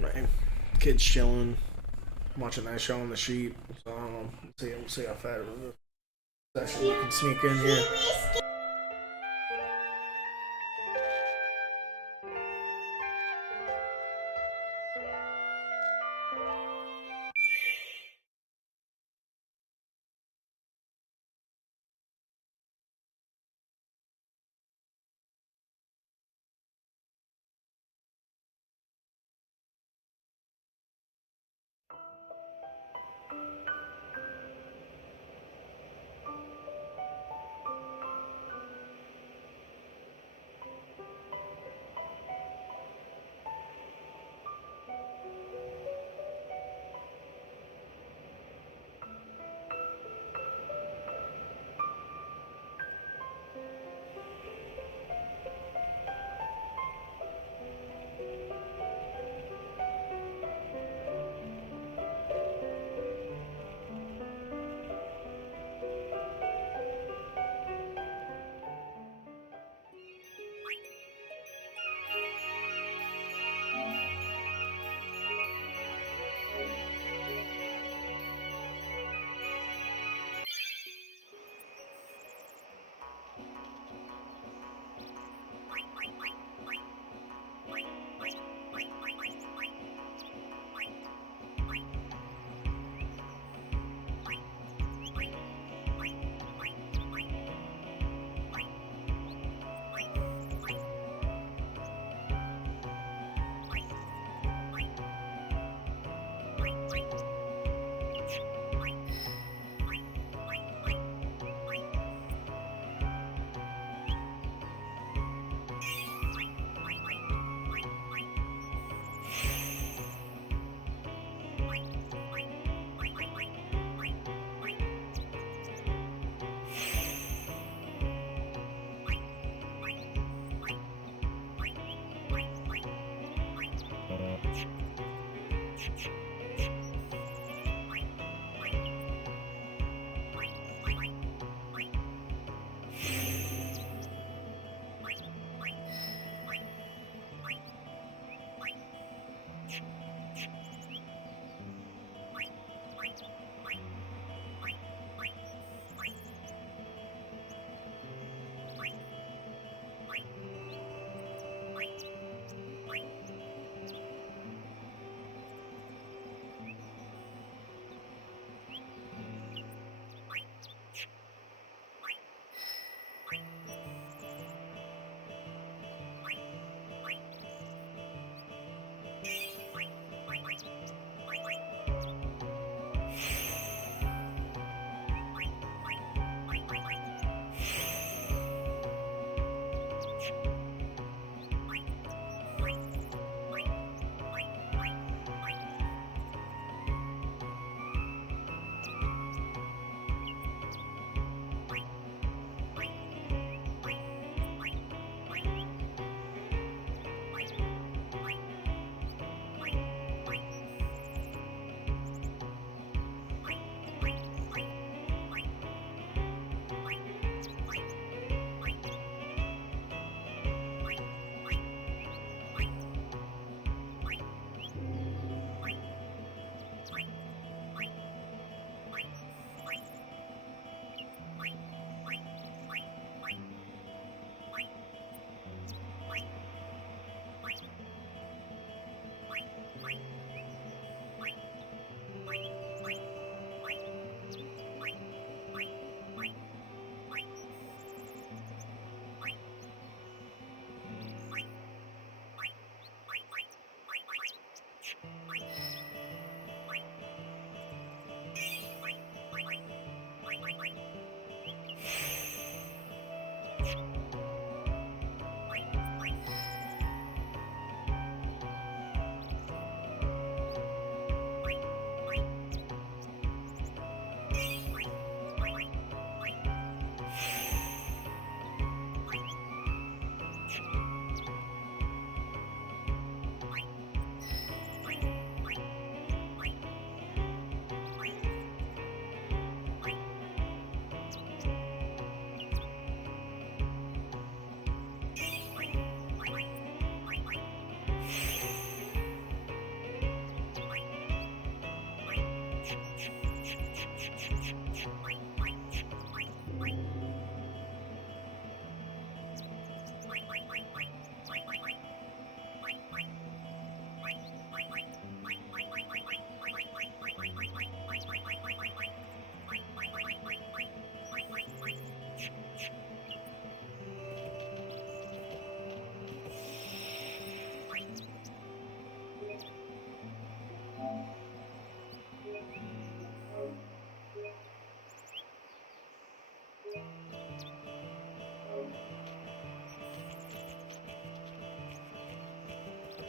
My kids chilling, watching that show on the sheet. So I don't know. We'll see how fast of a session we can sneak in here.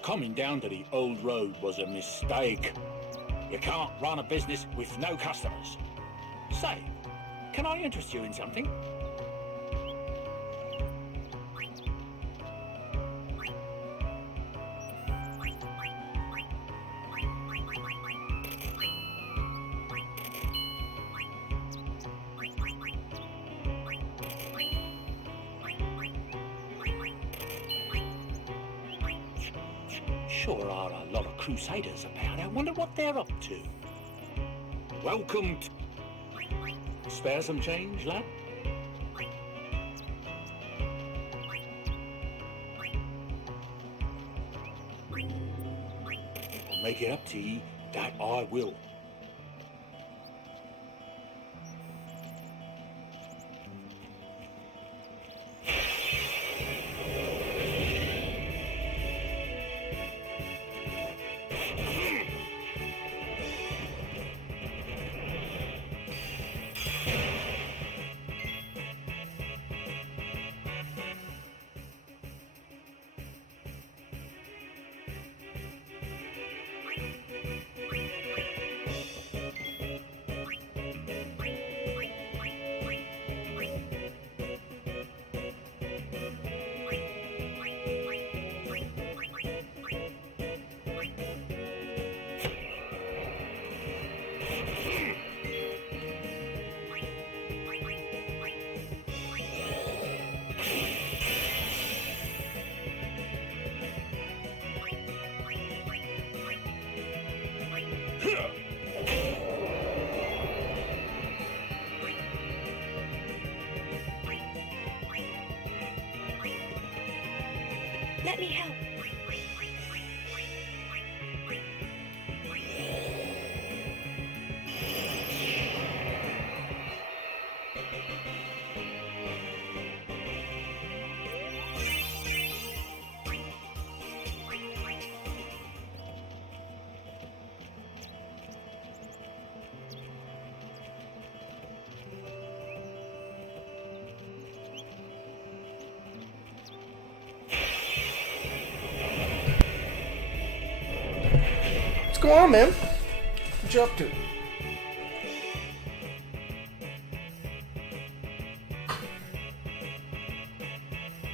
Coming down to the old road was a mistake. You can't run a business with no customers. Say, can I interest you in something? Sure are a lot of crusaders about. I wonder what they're up to. Welcome to... Spare some change, lad? Make it up to ye, that I will. Let me help. What's going on, man? What you up to?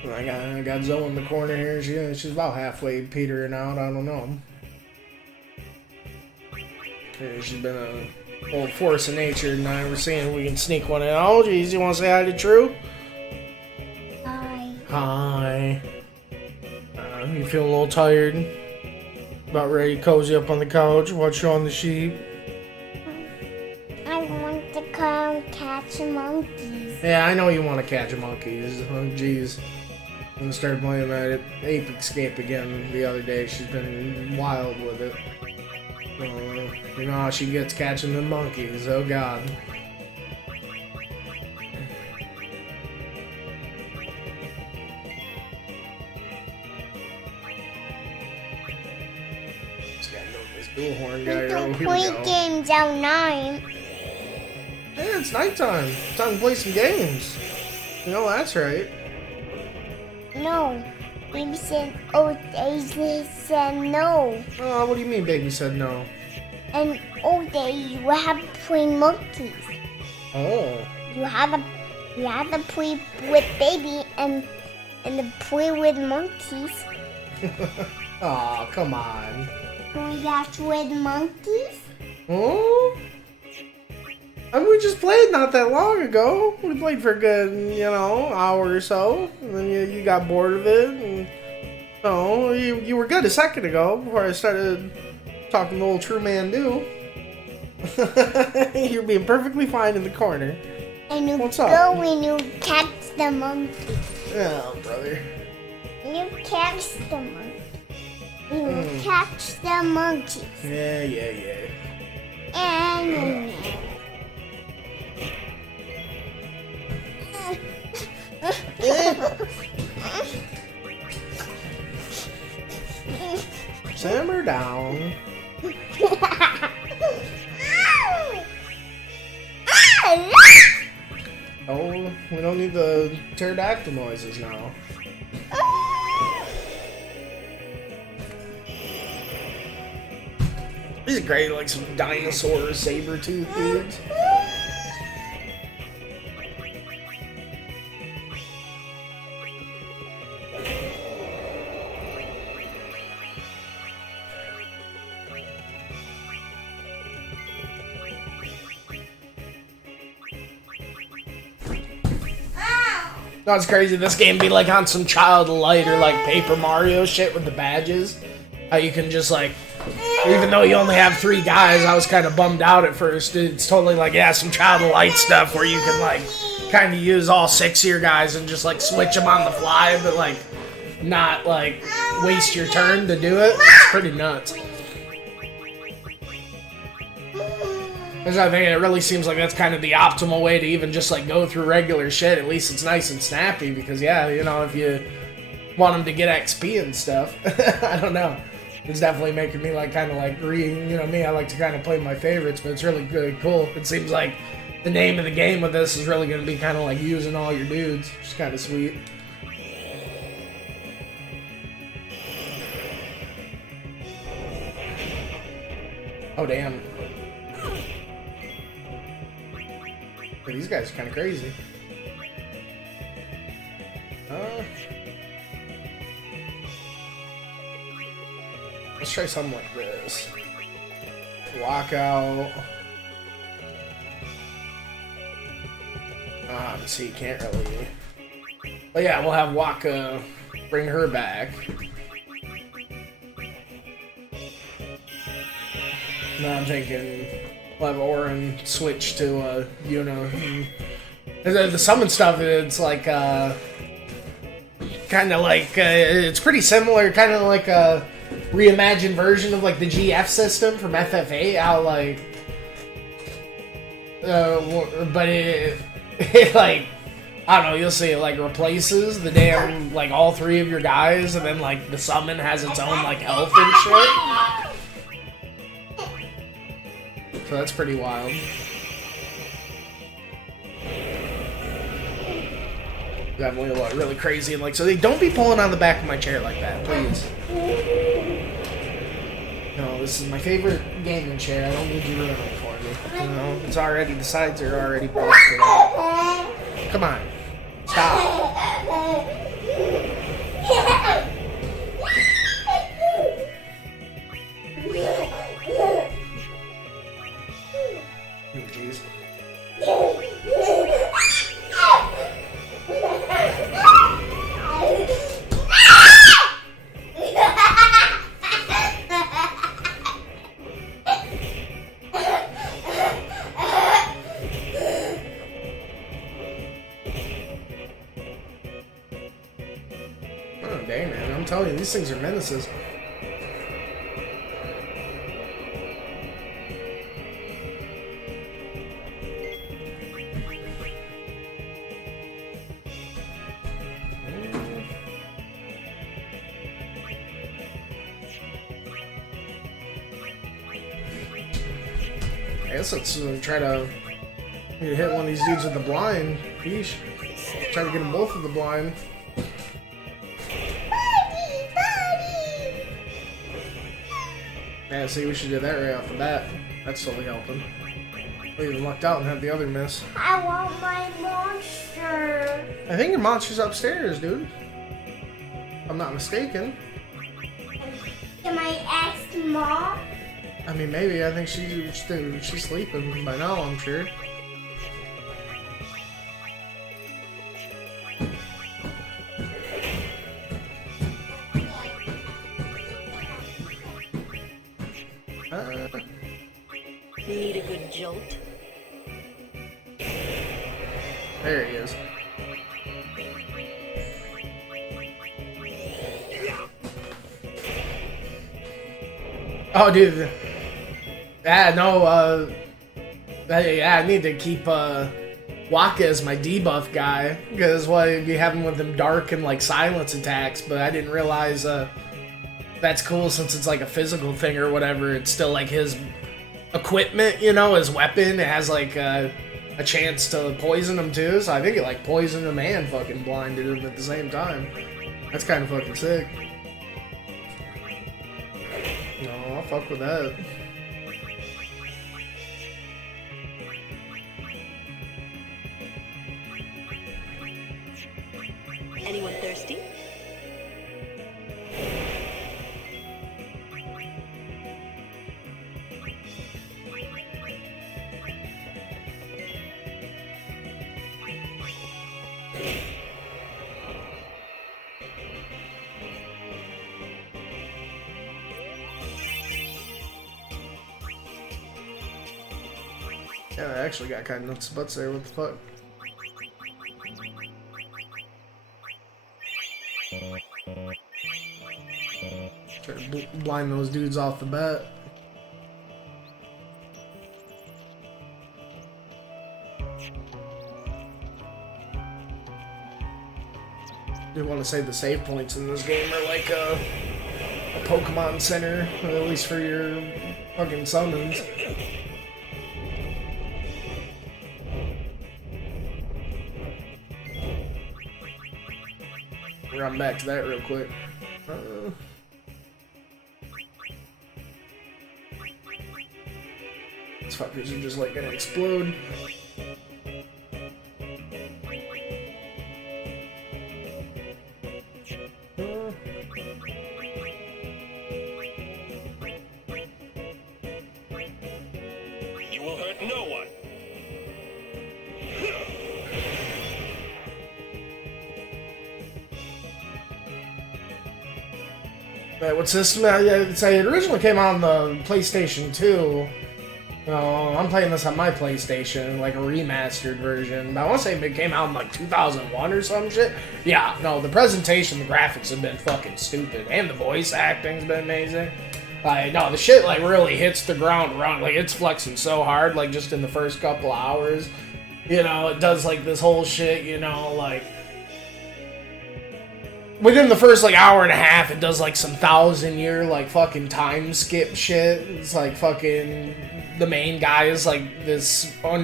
I got Zoe in the corner here. She's about halfway petering out. I don't know. Yeah, she's been a old force of nature tonight. We're seeing if we can sneak one in. Oh, geez, you want to say hi to True? Hi. Hi. You feel a little tired? About ready to cozy up on the couch, watch you on the sheep? I want to come catch monkeys. Yeah, I know you want to catch monkeys. Oh, jeez. I started playing that Ape Escape again the other day. She's been wild with it. You know how she gets catching the monkeys. Oh, God. Bullhorn guy. We don't Oh, here we play go. games at 9. Yeah, it's nighttime. Time to play some games. You know, that's right. No. Baby said, oh, Daisy said no. Oh, what do you mean, baby said no? And all day you have to play monkeys. Oh. You have to play with baby and to play with monkeys. Aw, come on. Can we catch with monkeys? Oh? I mean, we just played not that long ago. We played for a good, hour or so. And then you got bored of it. And, you were good a second ago before I started talking to old True Man Do. You're being perfectly fine in the corner. And you What's go up? and you catch the monkey. Oh, brother. You catch the monkey. You catch the monkeys. Yeah. And Simmer down. Oh, we don't need the pterodactyl noises now. These are great, like some dinosaur saber-tooth dudes. No, it's crazy. This game be like on some Child of Light or like Paper Mario shit with the badges. How you can just like, even though you only have 3 guys, I was kind of bummed out at first. It's totally like, yeah, some Child of Light stuff where you can like kind of use all 6 of your guys and just like switch them on the fly, but like not like waste your turn to do it. It's pretty nuts. Because I think it really seems like that's kind of the optimal way to even just like go through regular shit. At least it's nice and snappy because, yeah, you know, if you want them to get XP and stuff, I don't know. It's definitely making me like kind of like you know me, I like to kind of play my favorites, but it's really good, cool. It seems like the name of the game with this is really going to be kind of like using all your dudes, which is kind of sweet. Oh, damn. These guys are kind of crazy. Let's try something like this. Walk out. See, you can't really. But yeah, we'll have Waka bring her back. Now I'm thinking we'll have Auron switch to Yuna. The summon stuff, it's like kind of like it's pretty similar, kind of like a reimagined version of like the GF system from FF8. How like, but it like, I don't know. You'll see it like replaces the damn like all 3 of your guys, and then like the summon has its own like health and shit. So that's pretty wild. Definitely really crazy and like, so they don't be pulling on the back of my chair like that, please. No, this is my favorite gaming chair. I don't need you to ruin it for me. You know, it's already, the sides are already busted out. Come on. Stop. Oh, jeez. Oh, dang, man. I'm telling you, these things are menaces. I guess let's try to hit one of these dudes with the blind. Yeesh. Try to get them both with the blind. Yeah, see, we should do that right off the bat. That's totally helping. We even lucked out and had the other miss. I want my monster. I think your monster's upstairs, dude. If I'm not mistaken. Can I ask Mom? I mean, maybe. I think she's sleeping by now, I'm sure. Need a good jolt? There he is. Oh, dude. Yeah, no, yeah, I need to keep, Waka as my debuff guy, because what I'd be having with them dark and, like, silence attacks, but I didn't realize, that's cool since it's, like, a physical thing or whatever. It's still, like, his equipment, you know, his weapon. It has, like, a chance to poison him, too, so I think it, like, poisoned him and fucking blinded him at the same time. That's kind of fucking sick. No, I'll fuck with that. Anyone thirsty? Yeah, I actually got kind of nuts butts there. What the fuck? Try to blind those dudes off the bat. I do want to say the save points in this game are like a Pokemon Center, at least for your fucking summons. Run back to that real quick. These fuckers are just like gonna explode. You will hurt no one. Right, what's this? Yeah, it originally came out on the PlayStation 2. I'm playing this on my PlayStation, like a remastered version. But I want to say it came out in like 2001 or some shit. Yeah, no, the presentation, the graphics have been fucking stupid, and the voice acting's been amazing. Like, no, the shit like really hits the ground running. Like, it's flexing so hard, like just in the first couple hours. You know, it does like this whole shit. You know, like. Within the first, like, hour and a half, it does, like, some 1,000-year, like, fucking time skip shit. It's, like, fucking... The main guy is, like, this pro,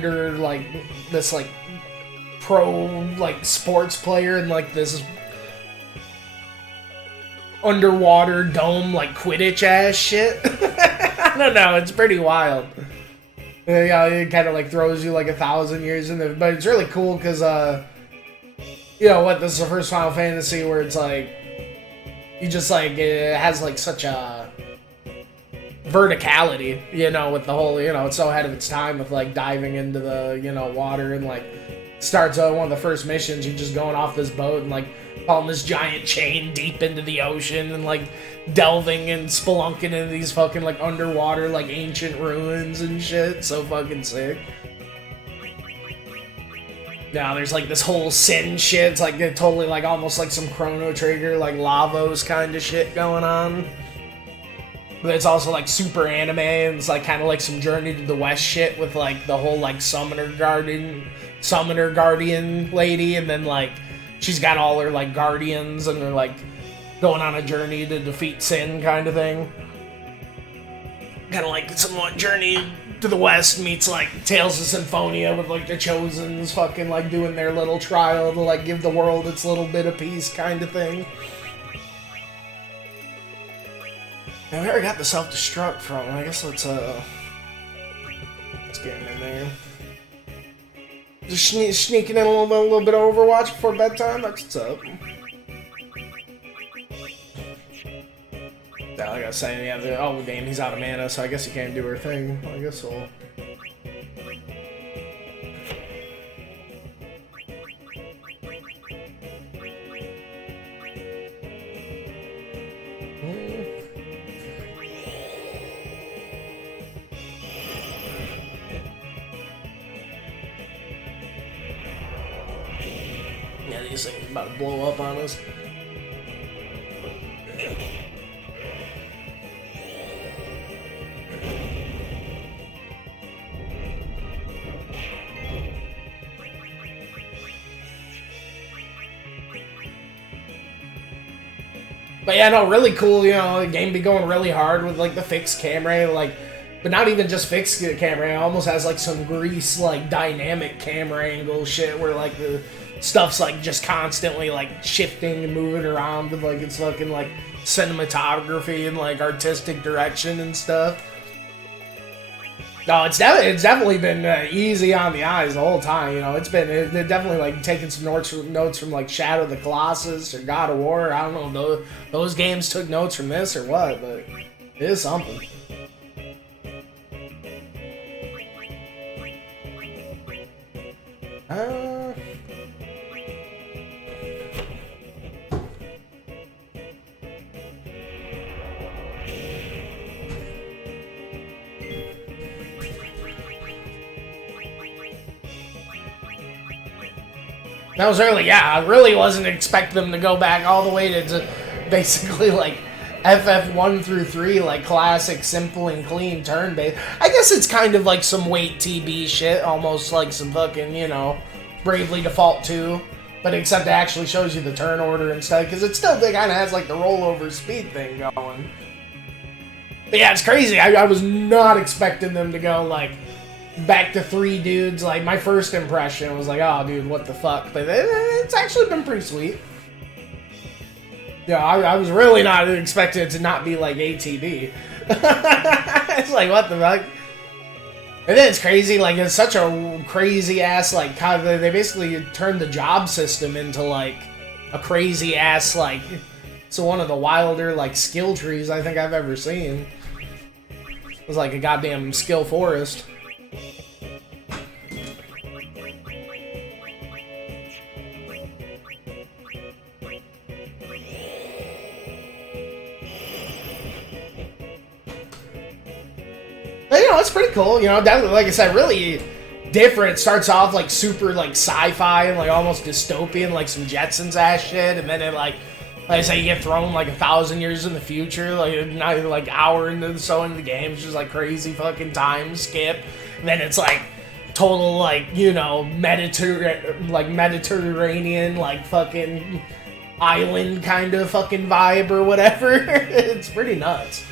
like, sports player and, like, this underwater dome, like, Quidditch-ass shit. I don't know, it's pretty wild. Yeah, it kind of, like, throws you, like, 1,000 years in there. But it's really cool, because, you know what, this is the first Final Fantasy where it's like, you just like, it has like such a verticality, you know, with the whole, you know, it's so ahead of its time with like diving into the, you know, water and like, starts out one of the first missions, you're just going off this boat and like, hauling this giant chain deep into the ocean and like, delving and spelunking into these fucking like underwater, like ancient ruins and shit, so fucking sick. Now there's like this whole sin shit. It's like totally like almost like some Chrono Trigger, like Lavos kind of shit going on. But it's also like super anime and it's like kind of like some Journey to the West shit with like the whole like summoner guardian lady, and then like she's got all her like guardians and they're like going on a journey to defeat sin kind of thing. Kind of like somewhat Journey to the West meets like Tales of Symphonia with like the Chosens fucking like doing their little trial to like give the world its little bit of peace kind of thing. Now we already got the self-destruct from. I guess let's get him in there. Just sneaking in a little bit of Overwatch before bedtime. That's what's up. Yeah, like I was saying, yeah, the game, he's out of mana, so I guess he can't do her thing. I guess so. Yeah, these things are about to blow up on us. But yeah, no, really cool, you know, the game be going really hard with, like, the fixed camera, like, but not even just fixed camera, it almost has, like, some grease, like, dynamic camera angle shit where, like, the stuff's, like, just constantly, like, shifting and moving around with, like, it's fucking, like, cinematography and, like, artistic direction and stuff. No, it's definitely been easy on the eyes the whole time. You know, they're definitely like taking some notes from like Shadow of the Colossus or God of War. I don't know, those games took notes from this or what, but it is something. That was early, yeah. I really wasn't expecting them to go back all the way to basically like FF1 through 3, like classic, simple and clean turn-based. I guess it's kind of like some Wait TB shit, almost like some fucking, you know, Bravely Default 2, but except it actually shows you the turn order instead, because it still kind of has like the rollover speed thing going. But yeah, it's crazy. I was not expecting them to go like back to 3 dudes. Like, my first impression was like, oh, dude, what the fuck? But it's actually been pretty sweet. Yeah, I was really not expecting it to not be like ATB. It's like, what the fuck? And then it's crazy, like, it's such a crazy-ass, like, they basically turned the job system into, like, a crazy-ass, like, it's one of the wilder, like, skill trees I think I've ever seen. It was like a goddamn skill forest. But, you know, it's pretty cool. You know, definitely, like I said, really different. It starts off like super like sci-fi and like almost dystopian, like some Jetsons ass shit, and then it like I say, you get thrown like 1,000 years in the future, like not even like hour into the game. It's just like crazy fucking time skip. And then it's like total like, you know, Mediterranean like fucking island kind of fucking vibe or whatever. It's pretty nuts.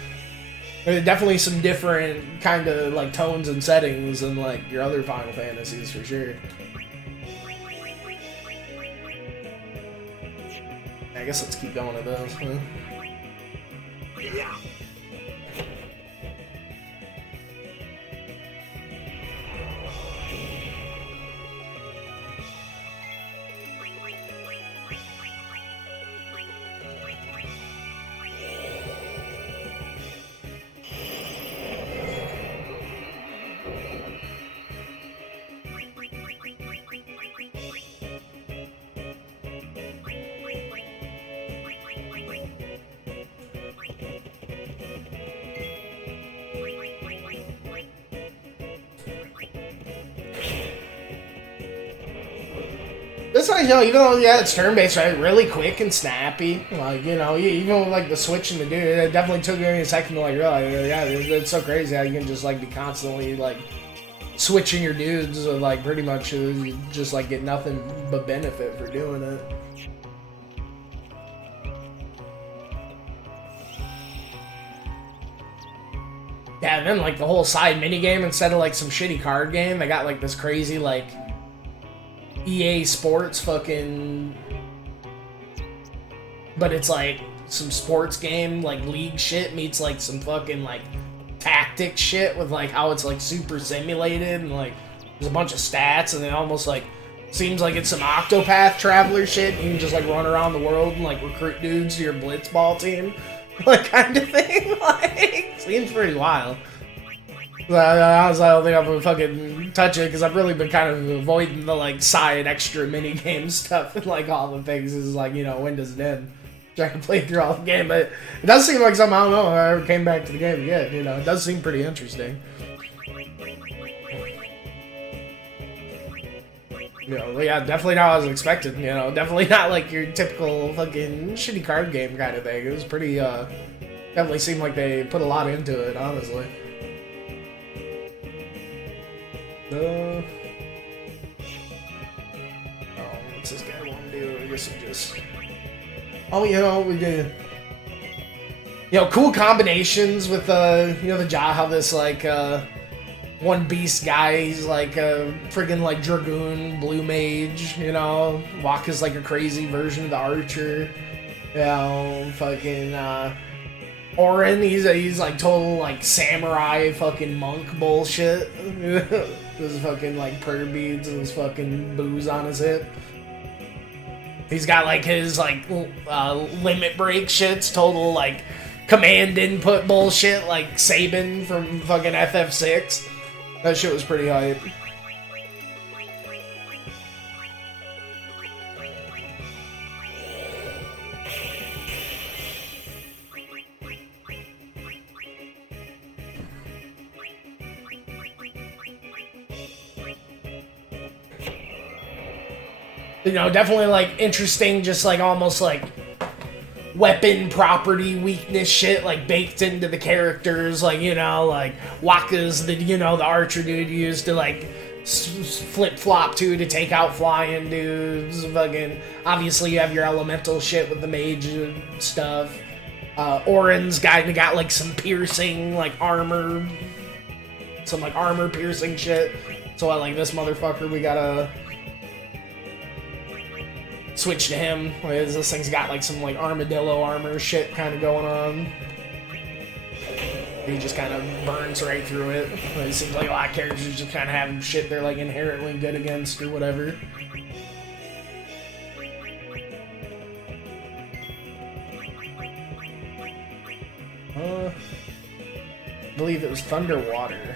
There's definitely some different kind of like tones and settings than like your other Final Fantasies for sure. I guess let's keep going to this. Huh? This one, you know, even though, yeah, it's turn-based, right, really quick and snappy. Like, you know, even with, like, the switch and the dude, it definitely took me a second to, like, realize, yeah, it's so crazy how you can just, like, be constantly, like, switching your dudes, or, like, pretty much you just, like, get nothing but benefit for doing it. Yeah, and then, like, the whole side minigame, instead of, like, some shitty card game, they got, like, this crazy, like, EA Sports fucking, but it's like some sports game like league shit meets like some fucking like tactic shit with like how it's like super simulated and like there's a bunch of stats and it almost like seems like it's some Octopath Traveler shit. You can just like run around the world and like recruit dudes to your blitzball team, like kind of thing. Like seems pretty wild. I was like, I don't think I'm gonna fucking touch it because I've really been kind of avoiding the like side extra mini game stuff and like all the things is like, you know, when does it end? I can play through all the game, but it does seem like something, I don't know, I ever came back to the game again, you know, it does seem pretty interesting. You know, yeah, definitely not what I was expecting, you know, definitely not like your typical fucking shitty card game kind of thing. It was pretty, definitely seemed like they put a lot into it, honestly. Oh, what's this guy want to do? I guess it just... Oh, you know, we did... You know, cool combinations with, you know, how this, like, one beast guy, he's like a friggin' like Dragoon, Blue Mage, you know? Wakka's like a crazy version of the Archer. You know, fucking, Orin, he's like total like samurai fucking monk bullshit. His fucking like prayer beads and his fucking booze on his hip. He's got like his like limit break shits, total like command input bullshit, like Sabin from fucking FF6. That shit was pretty hype. You know, definitely like interesting, just like almost like weapon property weakness shit like baked into the characters. Like, you know, like Wakka's the, you know, the archer dude used to like flip flop to take out flying dudes. Fucking obviously you have your elemental shit with the mage stuff. Orin's got like some piercing like armor, some like armor piercing shit. So I like this motherfucker. We gotta switch to him. This thing's got like some like armadillo armor shit kind of going on. He just kind of burns right through it. It seems like a lot of characters just kind of have shit they're like inherently good against or whatever. I believe it was Thunder Water.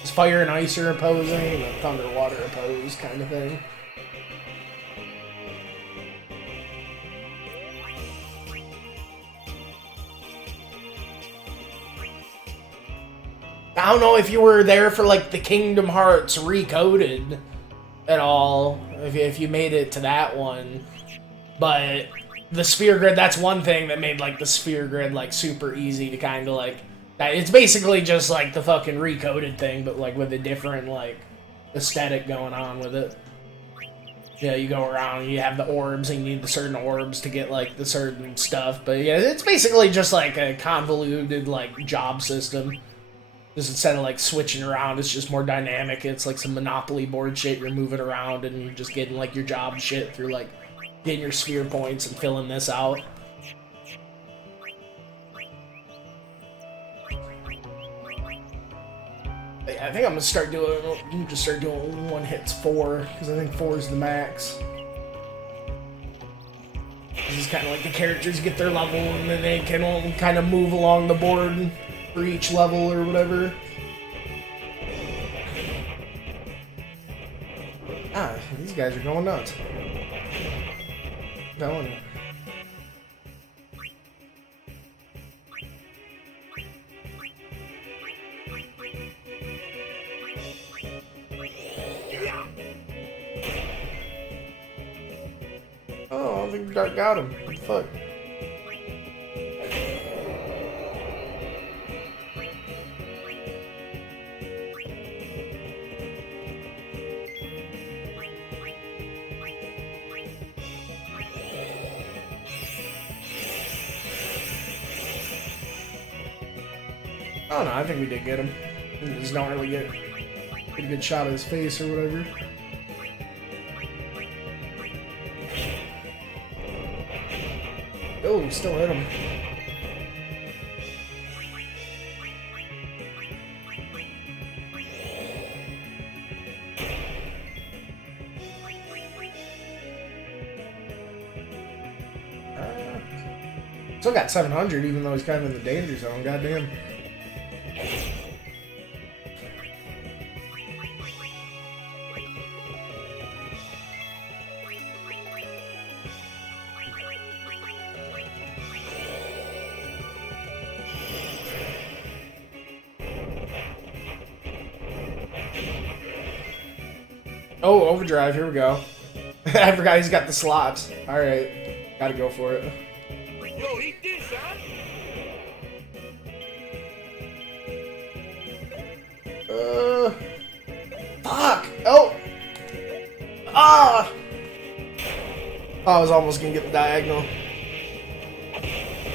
It's Fire and Ice are opposing, and Thunder Water opposed kind of thing. I don't know if you were there for like the Kingdom Hearts Recoded at all, if you made it to that one, but the Sphere Grid, that's one thing that made like the Sphere Grid like super easy to kind of like, it's basically just like the fucking Recoded thing, but like with a different like aesthetic going on with it. Yeah, you go around, you have the orbs, and you need the certain orbs to get like the certain stuff, but yeah, it's basically just like a convoluted like job system. Just instead of like switching around, it's just more dynamic. It's like some Monopoly board shit. You're moving around and you're just getting like your job shit through like getting your sphere points and filling this out. I think I'm gonna start doing one hits 4 because I think 4 is the max. This is kind of like the characters get their level and then they can all kind of move along the board for each level or whatever. Ah, these guys are going nuts. I'm telling you. Oh, I don't think Dark got him. What the fuck? I don't know, I think we did get him. We just don't really get a good shot of his face or whatever. Oh, still hit him. Still got 700 even though he's kind of in the danger zone, goddamn. Oh, overdrive, here we go. I forgot he's got the slots. Alright, gotta go for it. Yo, eat this, huh? Fuck! Oh! Ah! Oh, I was almost gonna get the diagonal.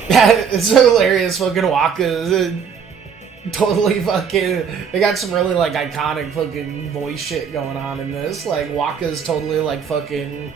Yeah, it's so hilarious, fucking Wakka. Totally fucking... They got some really, like, iconic fucking voice shit going on in this. Like, Wakka's totally, like, fucking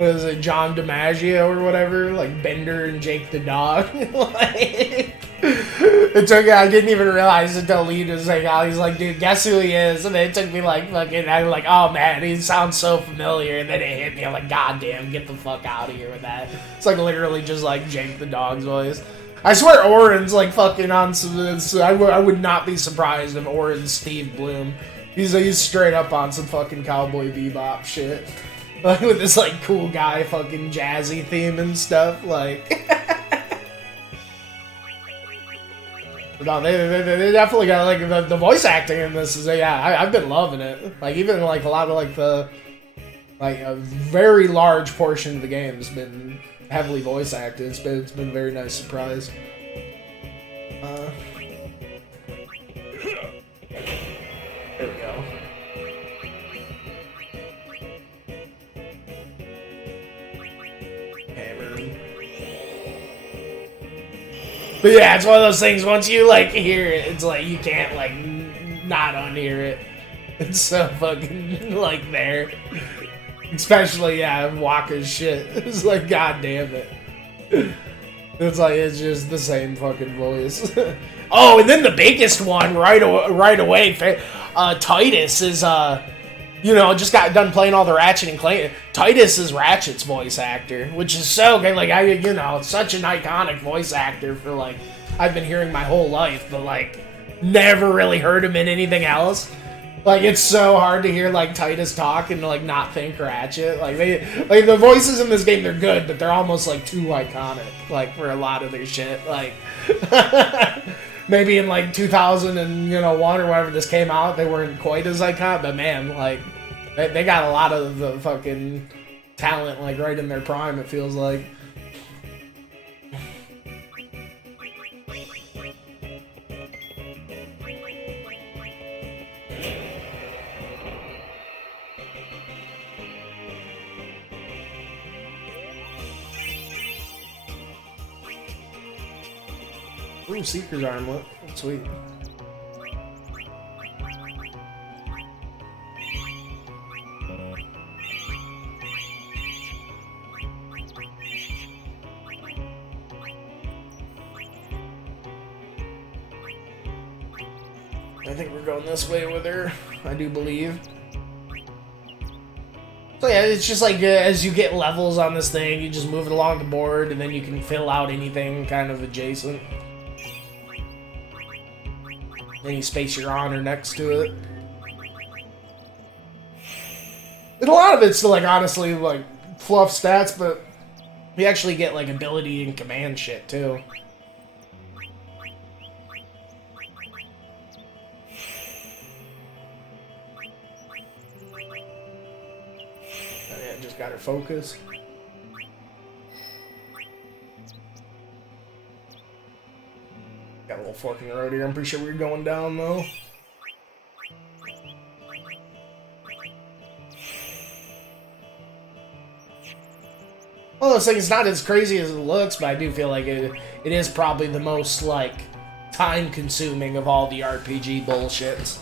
Was it John DiMaggio or whatever? Like Bender and Jake the dog. Like, it took I didn't even realize until Lee was like, oh, he's like, dude, guess who he is? And it took me like fucking, I was like, oh man, he sounds so familiar. And then it hit me, I'm like, god damn, get the fuck out of here with that. It's like literally just like Jake the dog's voice. I swear Orin's like fucking on some, I would not be surprised if Orin's Steve Bloom. He's straight up on some fucking Cowboy Bebop shit. Like with this like cool guy fucking jazzy theme and stuff, like. No, they definitely got like the voice acting in this is I've been loving it. Like even like a lot of like the like a very large portion of the game has been heavily voice acted. It's been a very nice surprise. There we go. But yeah, it's one of those things, once you, like, hear it, it's like, you can't, like, not unhear it. It's so fucking, like, there. Especially, yeah, Waka's shit. It's like, god damn it. It's like, it's just the same fucking voice. Oh, and then the biggest one, right away, Titus is, you know, just got done playing all the Ratchet and Clank. Titus is Ratchet's voice actor, which is so good. Like, you know, such an iconic voice actor for, like, I've been hearing my whole life, but, like, never really heard him in anything else. Like, it's so hard to hear, like, Titus talk and, like, not think Ratchet. Like, the voices in this game, they're good, but they're almost, like, too iconic, like, for a lot of their shit. Like, maybe in, like, 2001 or whenever this came out, they weren't quite as iconic, but man, like, they got a lot of the fucking talent, like, right in their prime, it feels like. Ooh, Seeker's Armlet. Sweet. I think we're going this way with her, I do believe. So yeah, it's just like as you get levels on this thing, you just move it along the board, and then you can fill out anything kind of adjacent. Then you space your honor next to it. And a lot of it's still, like, honestly, like, fluff stats, but you actually get, like, ability and command shit, too. Oh, yeah, just got her focus. Got a little fork in the road here. I'm pretty sure we're going down, though. Well, this thing is not as crazy as it looks, but I do feel like it is probably the most, like, time-consuming of all the RPG bullshits.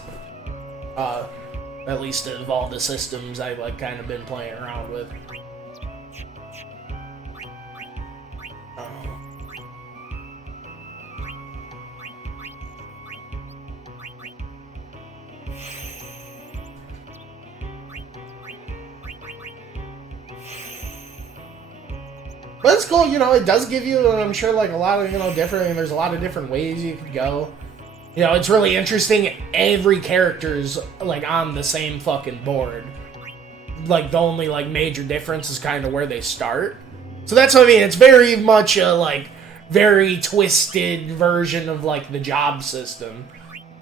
At least of all the systems I've, like, kind of been playing around with. But it's cool, you know, it does give you, I'm sure, like, a lot of, you know, different, there's a lot of different ways you could go. You know, it's really interesting, every character's, like, on the same fucking board. Like, the only, like, major difference is kind of where they start. So that's what I mean, it's very much a, like, very twisted version of, like, the job system.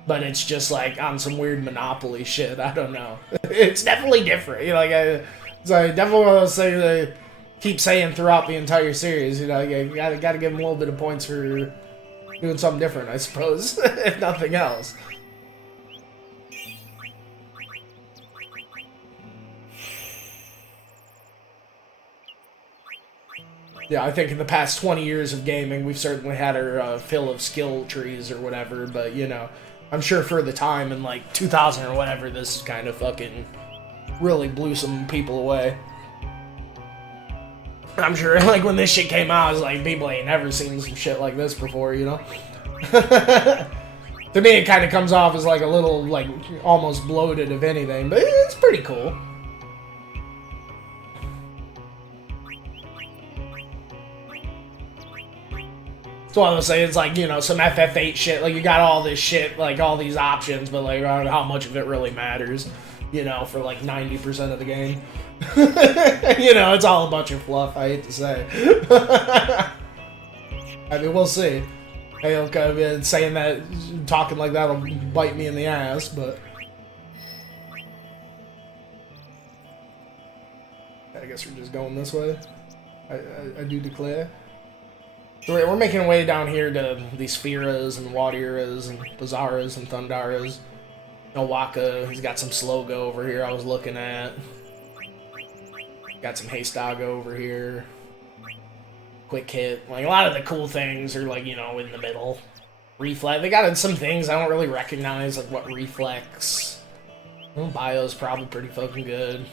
But it's just, like, on some weird Monopoly shit, I don't know. It's definitely different, you know, like, it's definitely one of those things that keep saying throughout the entire series, you know, you gotta give them a little bit of points for doing something different, I suppose, if nothing else. Yeah, I think in the past 20 years of gaming, we've certainly had our fill of skill trees or whatever, but, you know, I'm sure for the time in, like, 2000 or whatever, this kind of fucking really blew some people away. I'm sure, like, when this shit came out, I was like, people ain't never seen some shit like this before, you know? To me, it kind of comes off as, like, a little, like, almost bloated, if anything, but it's pretty cool. That's what I was saying, it's like, you know, some FF8 shit, like, you got all this shit, like, all these options, but, like, I don't know how much of it really matters, you know, for, like, 90% of the game. You know, it's all a bunch of fluff, I hate to say. I mean, we'll see. Okay, saying that, talking like that will bite me in the ass, but... I guess we're just going this way. I do declare. So we're making our way down here to these Firas and Wadiras and Bazaras and Thundaras. Nowaka, he's got some Slogo over here I was looking at. Got some Haystaga over here. Quick hit. Like, a lot of the cool things are, like, you know, in the middle. Reflex. They got some things I don't really recognize, like what Reflex. Well, Bio's probably pretty fucking good.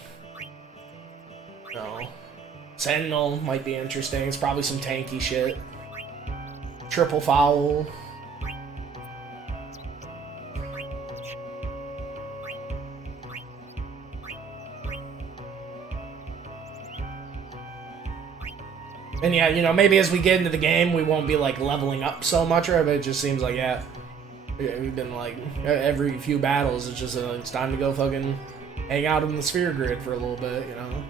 No. Sentinel might be interesting. It's probably some tanky shit. Triple Foul. And yeah, you know, maybe as we get into the game, we won't be, like, leveling up so much, right? But it just seems like, yeah, we've been, like, every few battles, it's just, it's time to go fucking hang out in the sphere grid for a little bit, you know?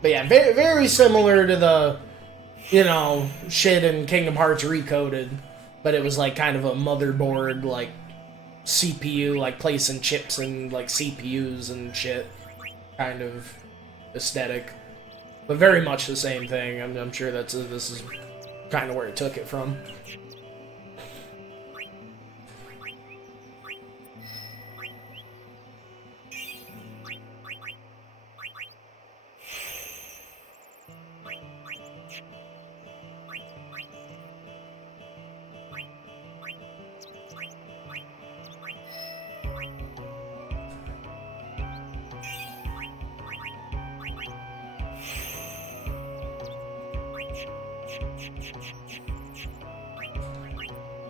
But yeah, very, very similar to the, you know, shit in Kingdom Hearts Recoded, but it was like kind of a motherboard, like, CPU, like placing chips and like CPUs and shit kind of aesthetic. But very much the same thing. I'm sure this is kind of where it took it from.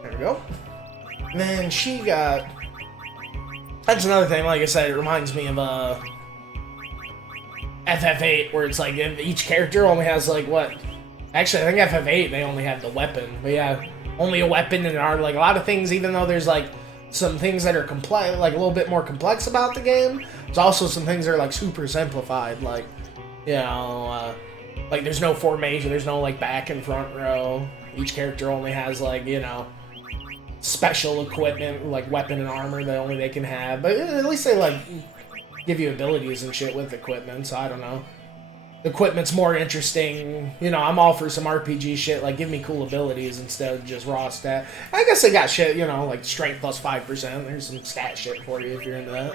There we go. Man, she got... That's another thing, like I said, it reminds me of FF8, where it's like each character only has like what? Actually, I think FF8 they only have the weapon, but yeah, only a weapon and are like a lot of things. Even though there's like some things that are complex, like a little bit more complex about the game, there's also some things that are like super simplified, like you know, like there's no formation, there's no like back and front row. Each character only has like you know special equipment, like weapon and armor that only they can have. But at least they like give you abilities and shit with equipment, so I don't know. The equipment's more interesting. You know, I'm all for some RPG shit, like give me cool abilities instead of just raw stat. I guess they got shit, you know, like strength plus 5%. There's some stat shit for you if you're into that.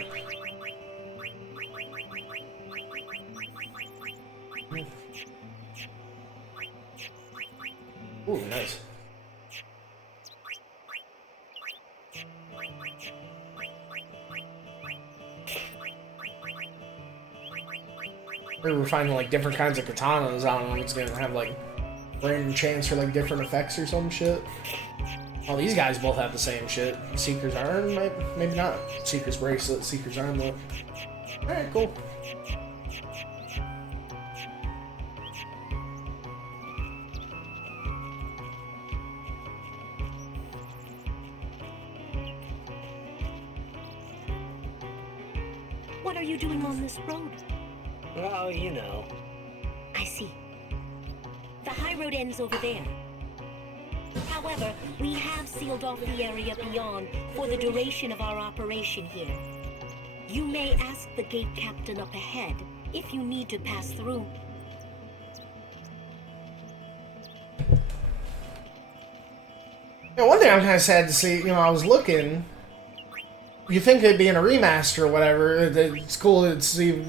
Ooh, nice. We're finding like different kinds of katanas. I don't know if it's gonna have like random chance for like different effects or some shit. Oh, these guys both have the same shit. Seeker's Arm, maybe not. Seeker's Bracelet, Seeker's Armlet. Alright, cool. What are you doing on this road? Oh, you know. I see. The high road ends over there. However, we have sealed off the area beyond for the duration of our operation here. You may ask the gate captain up ahead if you need to pass through. Yeah, one thing I'm kind of sad to see, you know, I was looking, you think it being a remaster or whatever, it's cool to see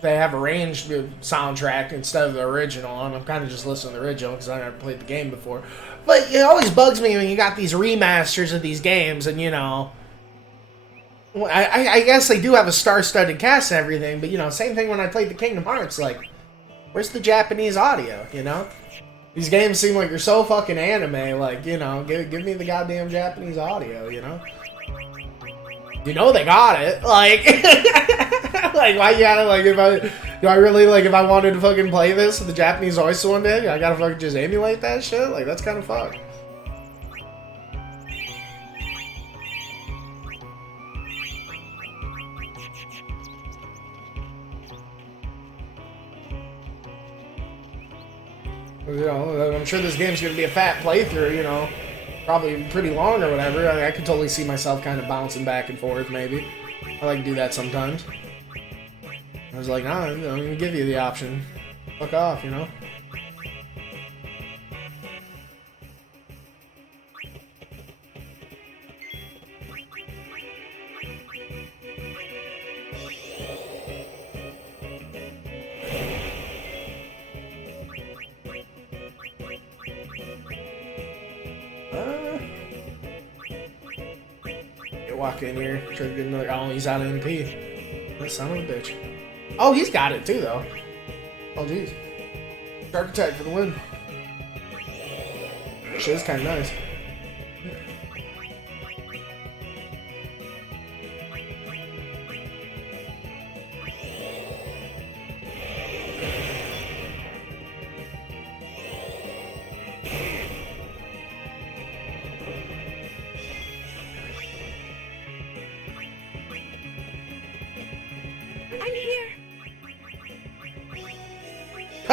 they have arranged the soundtrack instead of the original, and I'm kind of just listening to the original because I never played the game before. But it always bugs me when you got these remasters of these games, and, you know, I guess they do have a star-studded cast and everything, but, you know, same thing when I played the Kingdom Hearts, like, where's the Japanese audio, you know? These games seem like they're so fucking anime, like, you know, give me the goddamn Japanese audio, you know? You know they got it, like, like, why you gotta, like, if I wanted to fucking play this with the Japanese voice one day, I gotta fucking just emulate that shit? Like, that's kind of fucked. You know, I'm sure this game's gonna be a fat playthrough, you know, probably pretty long or whatever. I could totally see myself kind of bouncing back and forth, maybe. I like to do that sometimes. I was like, nah, I'm gonna give you the option. Fuck off, you know? Walk in here, try to get another. Oh, he's out of MP. That son of a bitch. Oh, he's got it too, though. Oh, jeez. Shark attack for the win. Shit is kind of nice.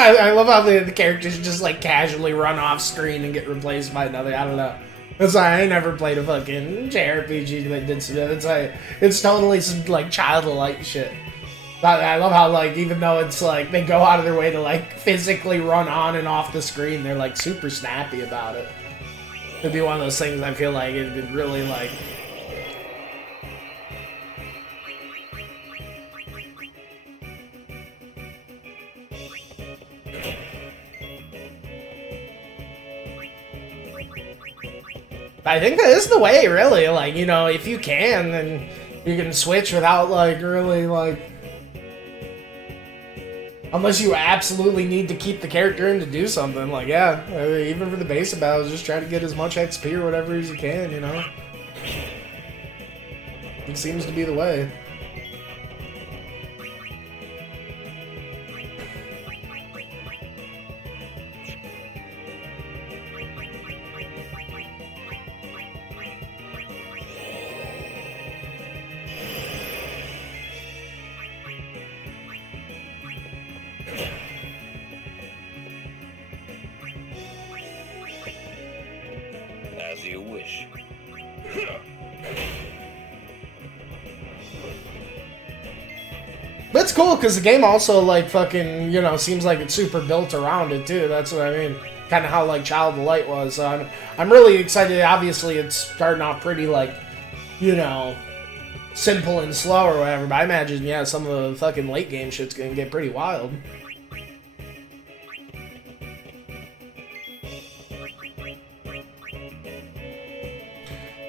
I love how the characters just like casually run off screen and get replaced by another. I don't know. That's why I never played a fucking JRPG that did some. It's like it's totally some like childlike shit. I love how like even though it's like they go out of their way to like physically run on and off the screen, they're like super snappy about it. It'd be one of those things I feel like it'd really like. I think that is the way, really. Like, you know, if you can, then you can switch without, like, really, like... Unless you absolutely need to keep the character in to do something. Like, yeah, even for the basic battles, just try to get as much XP or whatever as you can, you know? It seems to be the way. As you wish. But it's cool because the game also like fucking, you know, seems like it's super built around it too. That's what I mean. Kind of how like Child of Light was. So I'm really excited. Obviously, it's starting off pretty like, you know, simple and slow or whatever. But I imagine, yeah, some of the fucking late game shit's gonna get pretty wild.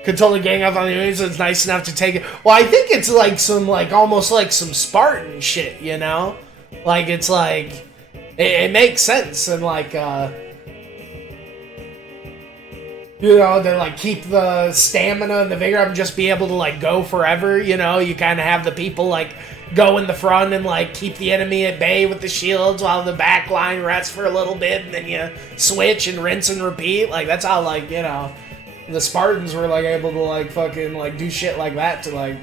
Could totally gang up on the enemies, so it's nice enough to take it. Well, I think it's like some, like, almost like some Spartan shit, you know? Like, it's like, it makes sense, and like, you know, they like keep the stamina and the vigor up and just be able to like go forever, you know? You kind of have the people like go in the front and like keep the enemy at bay with the shields while the back line rests for a little bit, and then you switch and rinse and repeat. Like, that's how, like, you know, the Spartans were like able to like fucking like do shit like that to like,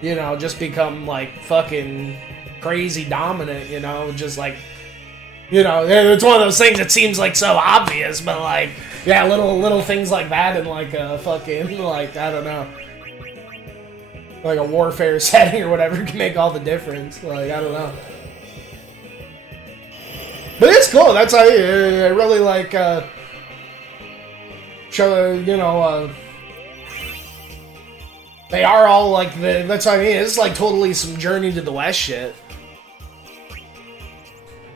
you know, just become like fucking crazy dominant, you know, just like, you know, it's one of those things that seems like so obvious, but like, yeah, little things like that in like a fucking like, I don't know, like a warfare setting or whatever can make all the difference. Like, I don't know. But it's cool. That's how I really like show, you know, They are all like that's what I mean. It's like totally some Journey to the West shit.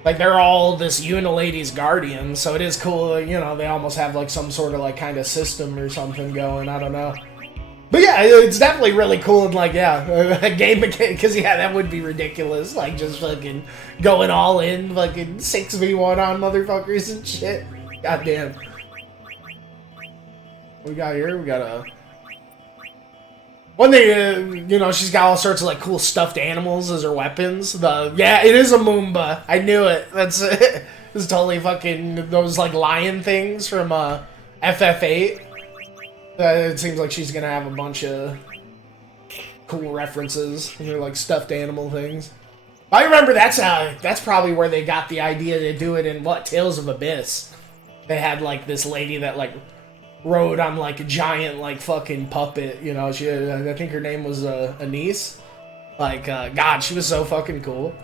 Like they're all this Uniladies guardians, so it is cool. You know, they almost have like some sort of like kind of system or something going. I don't know. But yeah, it's definitely really cool and like, yeah, a game because yeah, that would be ridiculous. Like just fucking going all in, fucking 6v1 on motherfuckers and shit. God damn. What we got here? We got a... One thing, you know, she's got all sorts of like cool stuffed animals as her weapons. Yeah, it is a Moomba. I knew it. That's it. It's totally fucking those like lion things from FF8. It seems like she's gonna have a bunch of cool references. They're like stuffed animal things. I remember that's probably where they got the idea to do it in Tales of Abyss. They had like this lady that like rode on like a giant like fucking puppet. You know, she I think her name was Anise. Like God, she was so fucking cool.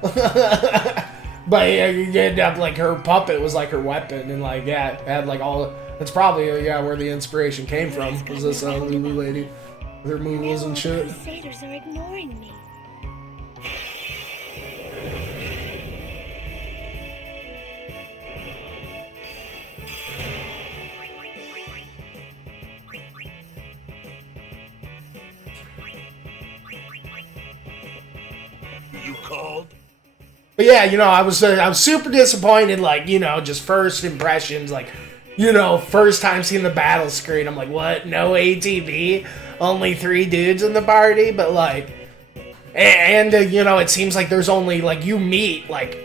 But yeah, you ended up like her puppet was like her weapon, and like yeah, it had like all. That's probably where the inspiration came from. Was this Lulu lady with her moves and shit? The Crusaders are ignoring me. You called? But yeah, you know, I was super disappointed. Like, you know, just first impressions, like. You know, first time seeing the battle screen, I'm like, what? No ATV? Only 3 dudes in the party? But, like... And, you know, it seems like there's only, like, you meet, like,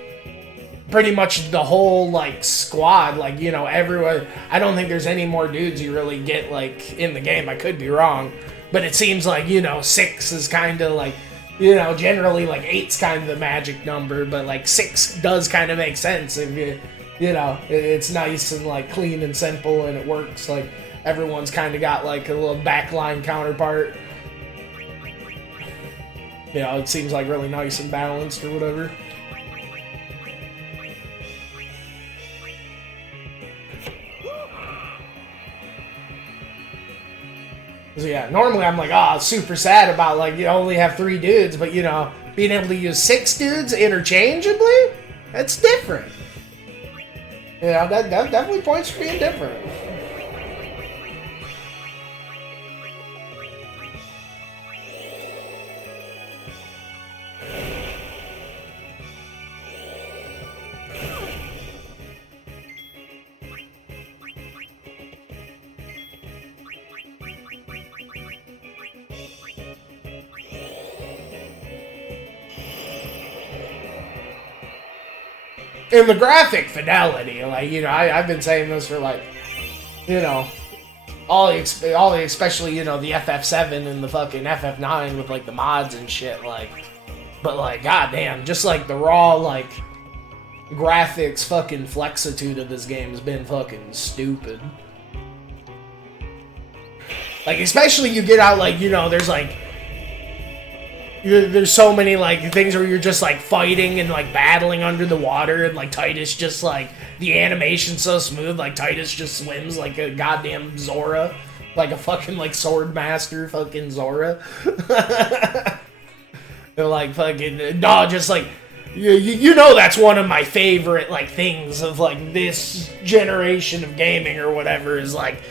pretty much the whole, like, squad. Like, you know, everyone... I don't think there's any more dudes you really get, like, in the game. I could be wrong. But it seems like, you know, 6 is kind of, like... You know, generally, like, 8's kind of the magic number. But, like, 6 does kind of make sense if you... You know, it's nice and, like, clean and simple, and it works. Like, everyone's kind of got, like, a little backline counterpart. You know, it seems, like, really nice and balanced or whatever. So, yeah, normally I'm like, oh, super sad about, like, you only have 3 dudes, but, you know, being able to use 6 dudes interchangeably, that's different. Yeah, that definitely points to being different. In the graphic fidelity, like, you know, I've been saying this for, like, you know, all the especially, you know, the FF7 and the fucking FF9 with, like, the mods and shit, like, but, like, goddamn, just, like, the raw, like, graphics fucking flexitude of this game has been fucking stupid. Like, especially you get out, like, you know, there's, like, there's so many, like, things where you're just, like, fighting and, like, battling under the water, and, like, Titus just, like, the animation's so smooth, like, Titus just swims like a goddamn Zora. Like a fucking, like, sword master fucking Zora. They're, like, fucking, no, just, like, you know that's one of my favorite, like, things of, like, this generation of gaming or whatever is, like,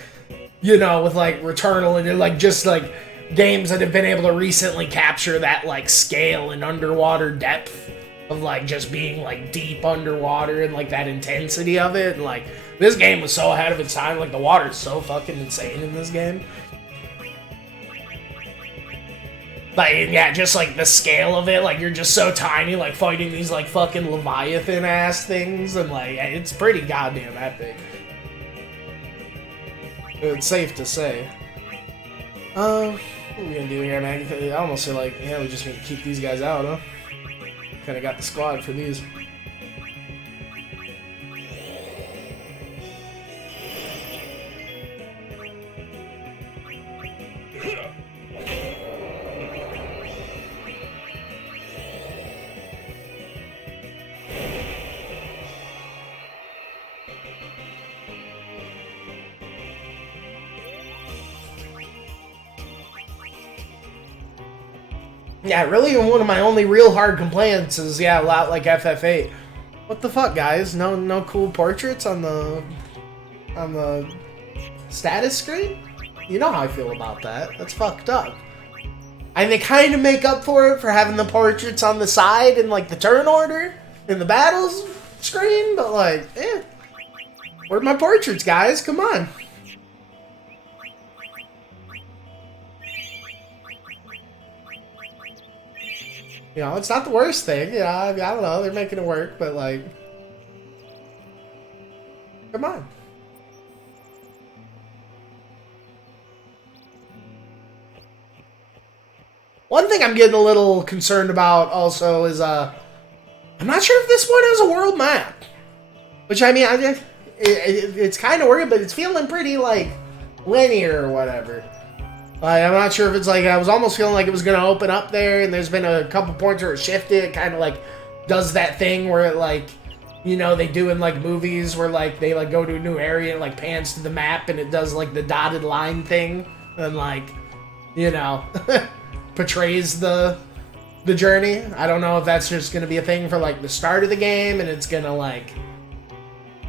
you know, with, like, Returnal and, like, just, like, games that have been able to recently capture that, like, scale and underwater depth of, like, just being, like, deep underwater and, like, that intensity of it. And, like, this game was so ahead of its time. Like, the water's so fucking insane in this game. Like, yeah, just, like, the scale of it. Like, you're just so tiny, like, fighting these, like, fucking Leviathan-ass things. And, like, it's pretty goddamn epic. It's safe to say. What are we gonna do here, man? I almost feel like, yeah, we just need to keep these guys out, huh? Kinda got the squad for these. Yeah, really one of my only real hard complaints is, yeah, a lot like FF8. What the fuck, guys? No cool portraits on the status screen? You know how I feel about that. That's fucked up. And they kind of make up for it for having the portraits on the side in, like, the turn order in the battles screen, but, like, where's my portraits, guys? Come on. You know, it's not the worst thing. Yeah, I don't know. They're making it work, but, like, come on. One thing I'm getting a little concerned about also is, I'm not sure if this one has a world map. Which, I mean, it's kind of weird, but it's feeling pretty, like, linear or whatever. I'm not sure if it's like, I was almost feeling like it was going to open up there, and there's been a couple points where it shifted. It kind of, like, does that thing where it, like, you know, they do in, like, movies where, like, they, like, go to a new area and, like, pans to the map, and it does, like, the dotted line thing, and, like, you know, portrays the journey. I don't know if that's just going to be a thing for, like, the start of the game, and it's going to, like,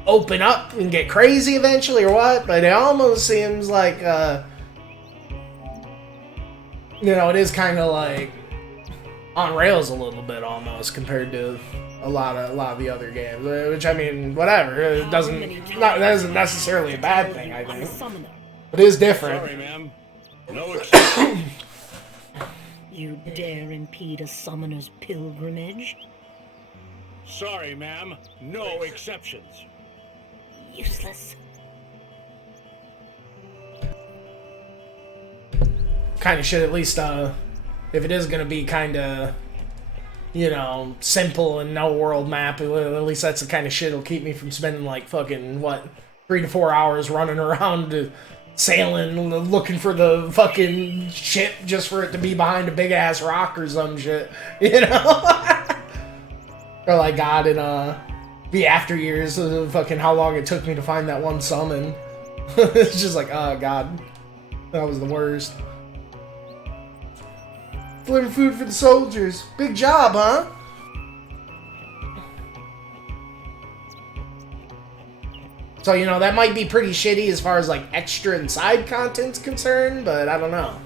open up and get crazy eventually or what, but it almost seems like, you know, it is kind of like on rails a little bit almost compared to a lot of the other games. Which, I mean, whatever. It that isn't necessarily a bad thing, I think. But it is different. Sorry, ma'am. No exception. You dare impede a summoner's pilgrimage? Sorry, ma'am. No exceptions. Useless. Kind of should at least, if it is going to be kind of, you know, simple and no world map, at least that's the kind of shit that'll keep me from spending, like, fucking, 3 to 4 hours running around sailing, looking for the fucking ship just for it to be behind a big-ass rock or some shit, you know? Or like God in, the after years of fucking how long it took me to find that one summon. It's just like, oh, God. That was the worst. Delivering food for the soldiers. Big job, huh? So, you know, that might be pretty shitty as far as, like, extra and side content's concerned, but I don't know.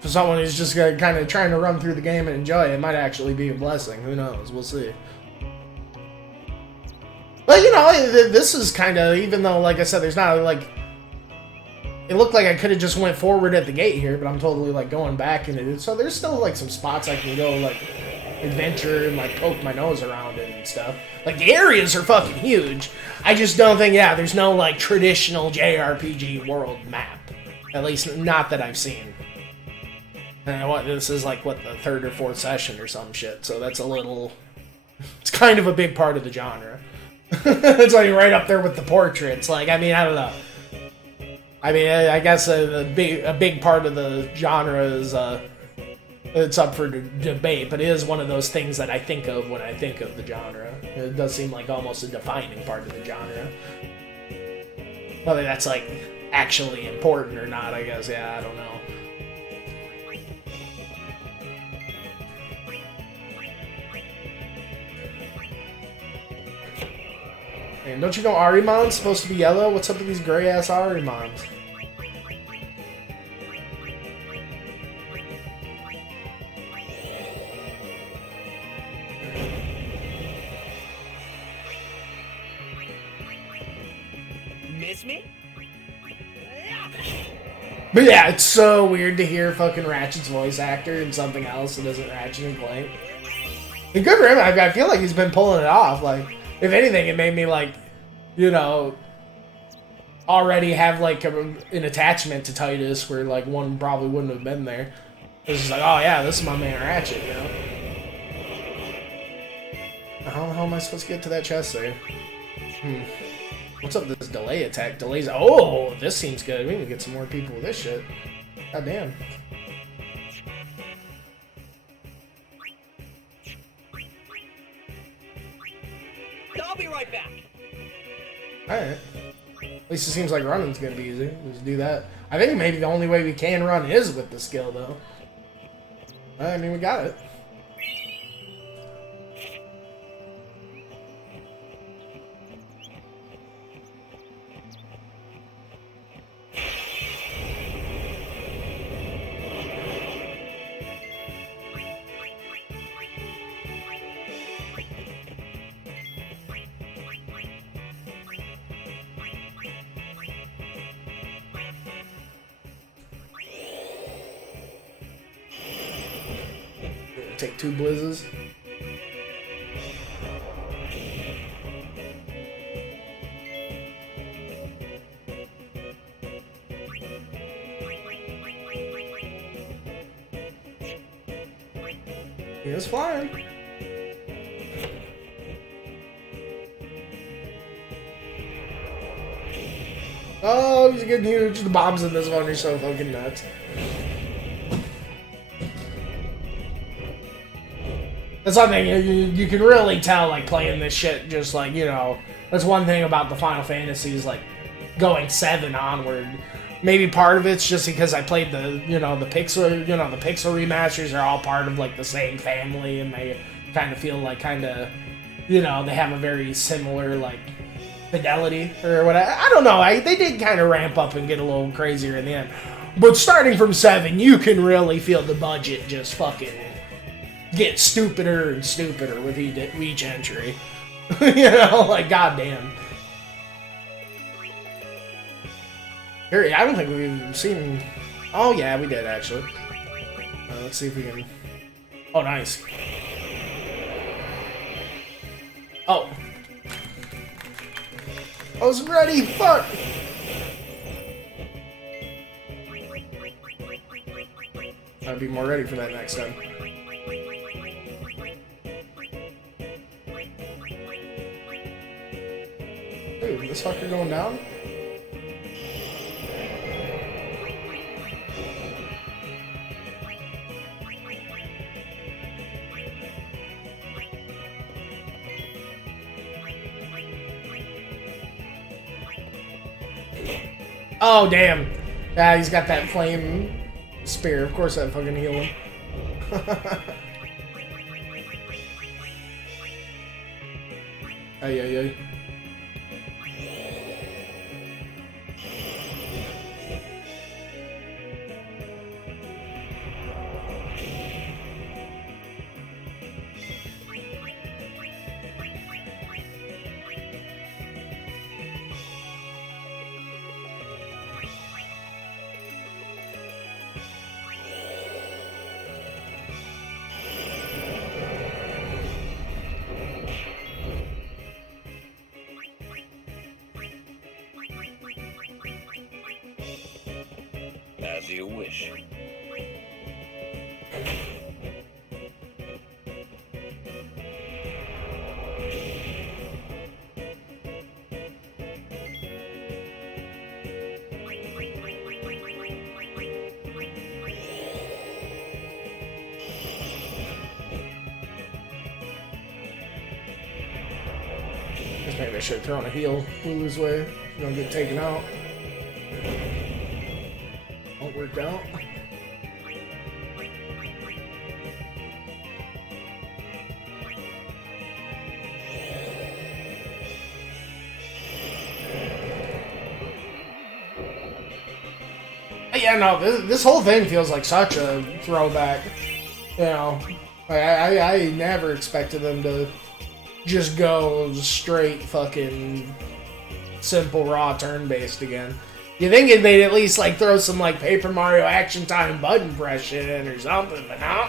For someone who's just kind of trying to run through the game and enjoy it, it might actually be a blessing. Who knows? We'll see. But, you know, this is kind of, even though, like I said, there's not, like, it looked like I could have just went forward at the gate here, but I'm totally, like, going back into it. So there's still, like, some spots I can go, like, adventure and, like, poke my nose around it and stuff. Like, the areas are fucking huge. I just don't think, yeah, there's no, like, traditional JRPG world map. At least, not that I've seen. And what, this is, like, what, the third or fourth session or some shit, so that's a little... It's kind of a big part of the genre. It's, like, right up there with the portraits. Like, I mean, I don't know. I mean, I guess a big part of the genre is, it's up for debate, but it is one of those things that I think of when I think of the genre. It does seem like almost a defining part of the genre. Whether that's, like, actually important or not, I guess, yeah, I don't know. And don't you know Arimon's supposed to be yellow? What's up with these gray-ass Arimons? Miss me? But yeah, it's so weird to hear fucking Ratchet's voice actor in something else that isn't Ratchet and Clank. And good for him, I feel like he's been pulling it off. Like, if anything, it made me, like, you know, already have, like, an attachment to Titus where, like, one probably wouldn't have been there. It's just like, oh yeah, this is my man Ratchet, you know? How the hell am I supposed to get to that chest there? What's up with this delay attack? Delays. Oh, this seems good. We need to get some more people with this shit. God damn. I'll be right back. Alright. At least it seems like running's gonna be easy. Just do that. I think maybe the only way we can run is with the skill, though. I mean, we got it. Take 2 blizzes. He is flying. Oh, he's getting huge. The bombs in this one are so fucking nuts. That's something you can really tell, like, playing this shit, just like, you know, that's one thing about the Final Fantasies, like, going 7 onward. Maybe part of it's just because I played the Pixel remasters are all part of, like, the same family, and they kind of feel like, you know, they have a very similar, like, fidelity, or whatever. I don't know, they did kind of ramp up and get a little crazier in the end. But starting from 7, you can really feel the budget just fucking get stupider and stupider with each entry. You know, like, goddamn. Here, I don't think we've seen... Oh, yeah, we did, actually. Let's see if we can... Oh, nice. Oh. I was ready, fuck! I'd be more ready for that next time. Dude, this fucker going down? Oh, damn. Yeah, he's got that flame spear. Of course that fucking heal him. Ay, ay, ay. As you wish. Just maybe I should have thrown a heal Lulu's way. She's gonna get taken out. Won't work out. Yeah, no, this whole thing feels like such a throwback. You know, I never expected them to just go straight fucking simple raw turn-based again. You think they'd at least like throw some like Paper Mario Action Time button press shit in or something, but no.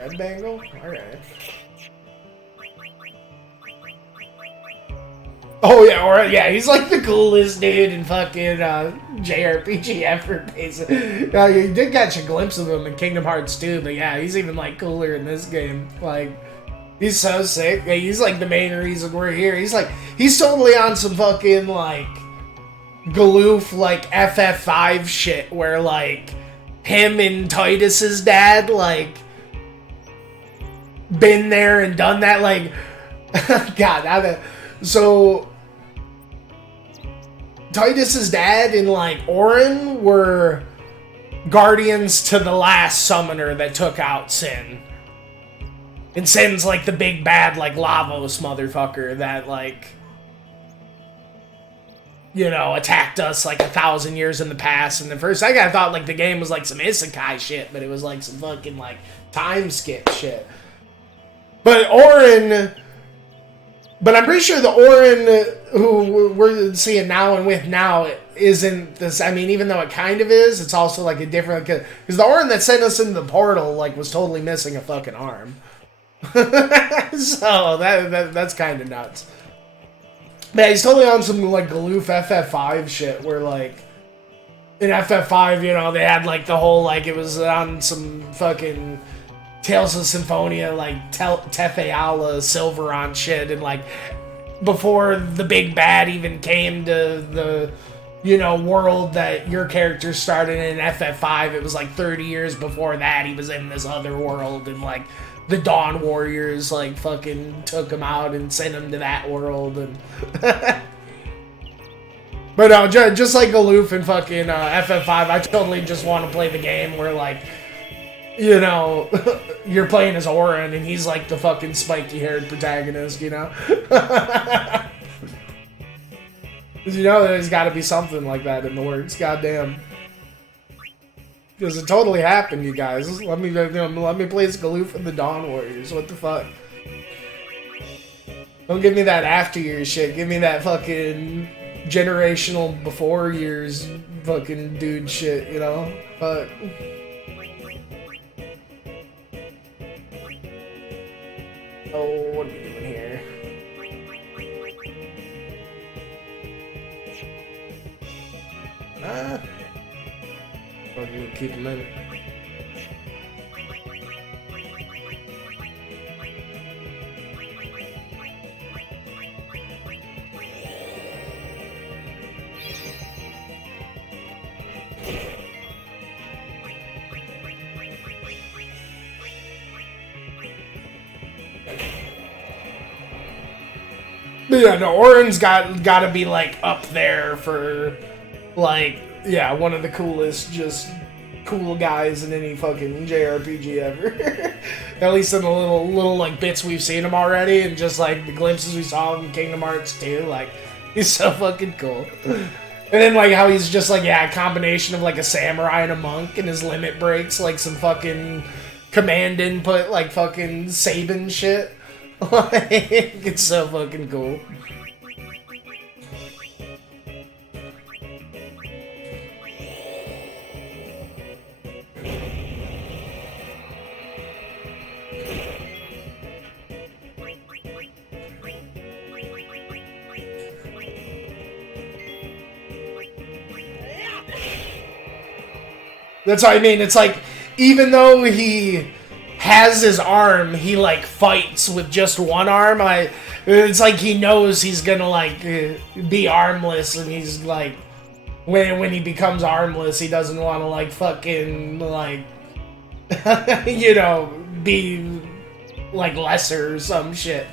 Red Bangle? Alright. Oh yeah, or yeah, he's like the coolest dude in fucking JRPG ever, basically. You did catch a glimpse of him in Kingdom Hearts 2, but yeah, he's even like cooler in this game. Like, he's so sick. Yeah, he's like the main reason we're here. He's totally on some fucking like Galoof like FF5 shit where like him and Titus's dad like been there and done that. Like, God, so Titus's dad and like Orin were guardians to the last summoner that took out Sin. And Sin's like the big bad like Lavos motherfucker that like, you know, attacked us like 1,000 years in the past. And the first second I thought like the game was like some isekai shit, but it was like some fucking like time skip shit. But Orin, but I'm pretty sure the Orin who we're seeing now and with now isn't this. I mean, even though it kind of is, it's also like a different, because the Orin that sent us into the portal like was totally missing a fucking arm. So that's kind of nuts. Man, he's totally on some like Galoof FF5 shit where like in FF5, you know, they had like the whole like it was on some fucking Tales of Symphonia, like Tefeala Silveron shit, and like before the big bad even came to the, you know, world that your character started in FF5, it was like 30 years before that he was in this other world, and like the Dawn Warriors like fucking took him out and sent him to that world, and but no, just like Galoof and fucking FF5, I totally just want to play the game where like, you know, you're playing as Orin and he's like the fucking spiky-haired protagonist, you know? You know, there's got to be something like that in the works, goddamn. Because it totally happened, you guys. Let me play as Galoof and the Dawn Warriors. What the fuck? Don't give me that after years shit. Give me that fucking generational before years fucking dude shit, you know? Fuck. Oh, what are we doing here? Fucking keep him in. But yeah, no, Orin's gotta be like up there for like, yeah, one of the coolest, just cool guys in any fucking JRPG ever. At least in the little like bits we've seen him already, and just like the glimpses we saw of him in Kingdom Hearts 2, like he's so fucking cool. And then like how he's just like, yeah, a combination of like a samurai and a monk, and his limit breaks like some fucking command input, like fucking Sabin shit. Like, it's so fucking cool. That's what I mean. It's like, even though he has his arm, he like fights with just one arm. It's like he knows he's gonna like be armless, and he's like, when he becomes armless, he doesn't want to like fucking like you know, be like lesser or some shit.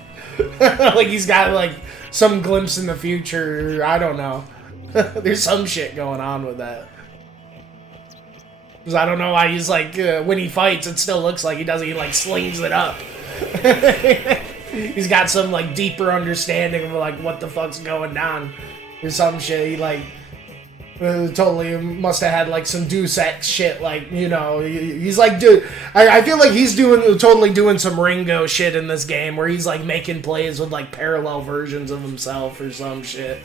Like he's got like some glimpse in the future. I don't know. There's some shit going on with that. Because I don't know why he's like, when he fights, it still looks like he doesn't, he like slings it up. He's got some like deeper understanding of like what the fuck's going down or some shit. He like, totally must have had like some Deus Ex shit, like, you know, he's like, dude, I feel like he's totally doing some Ringo shit in this game where he's like making plays with like parallel versions of himself or some shit.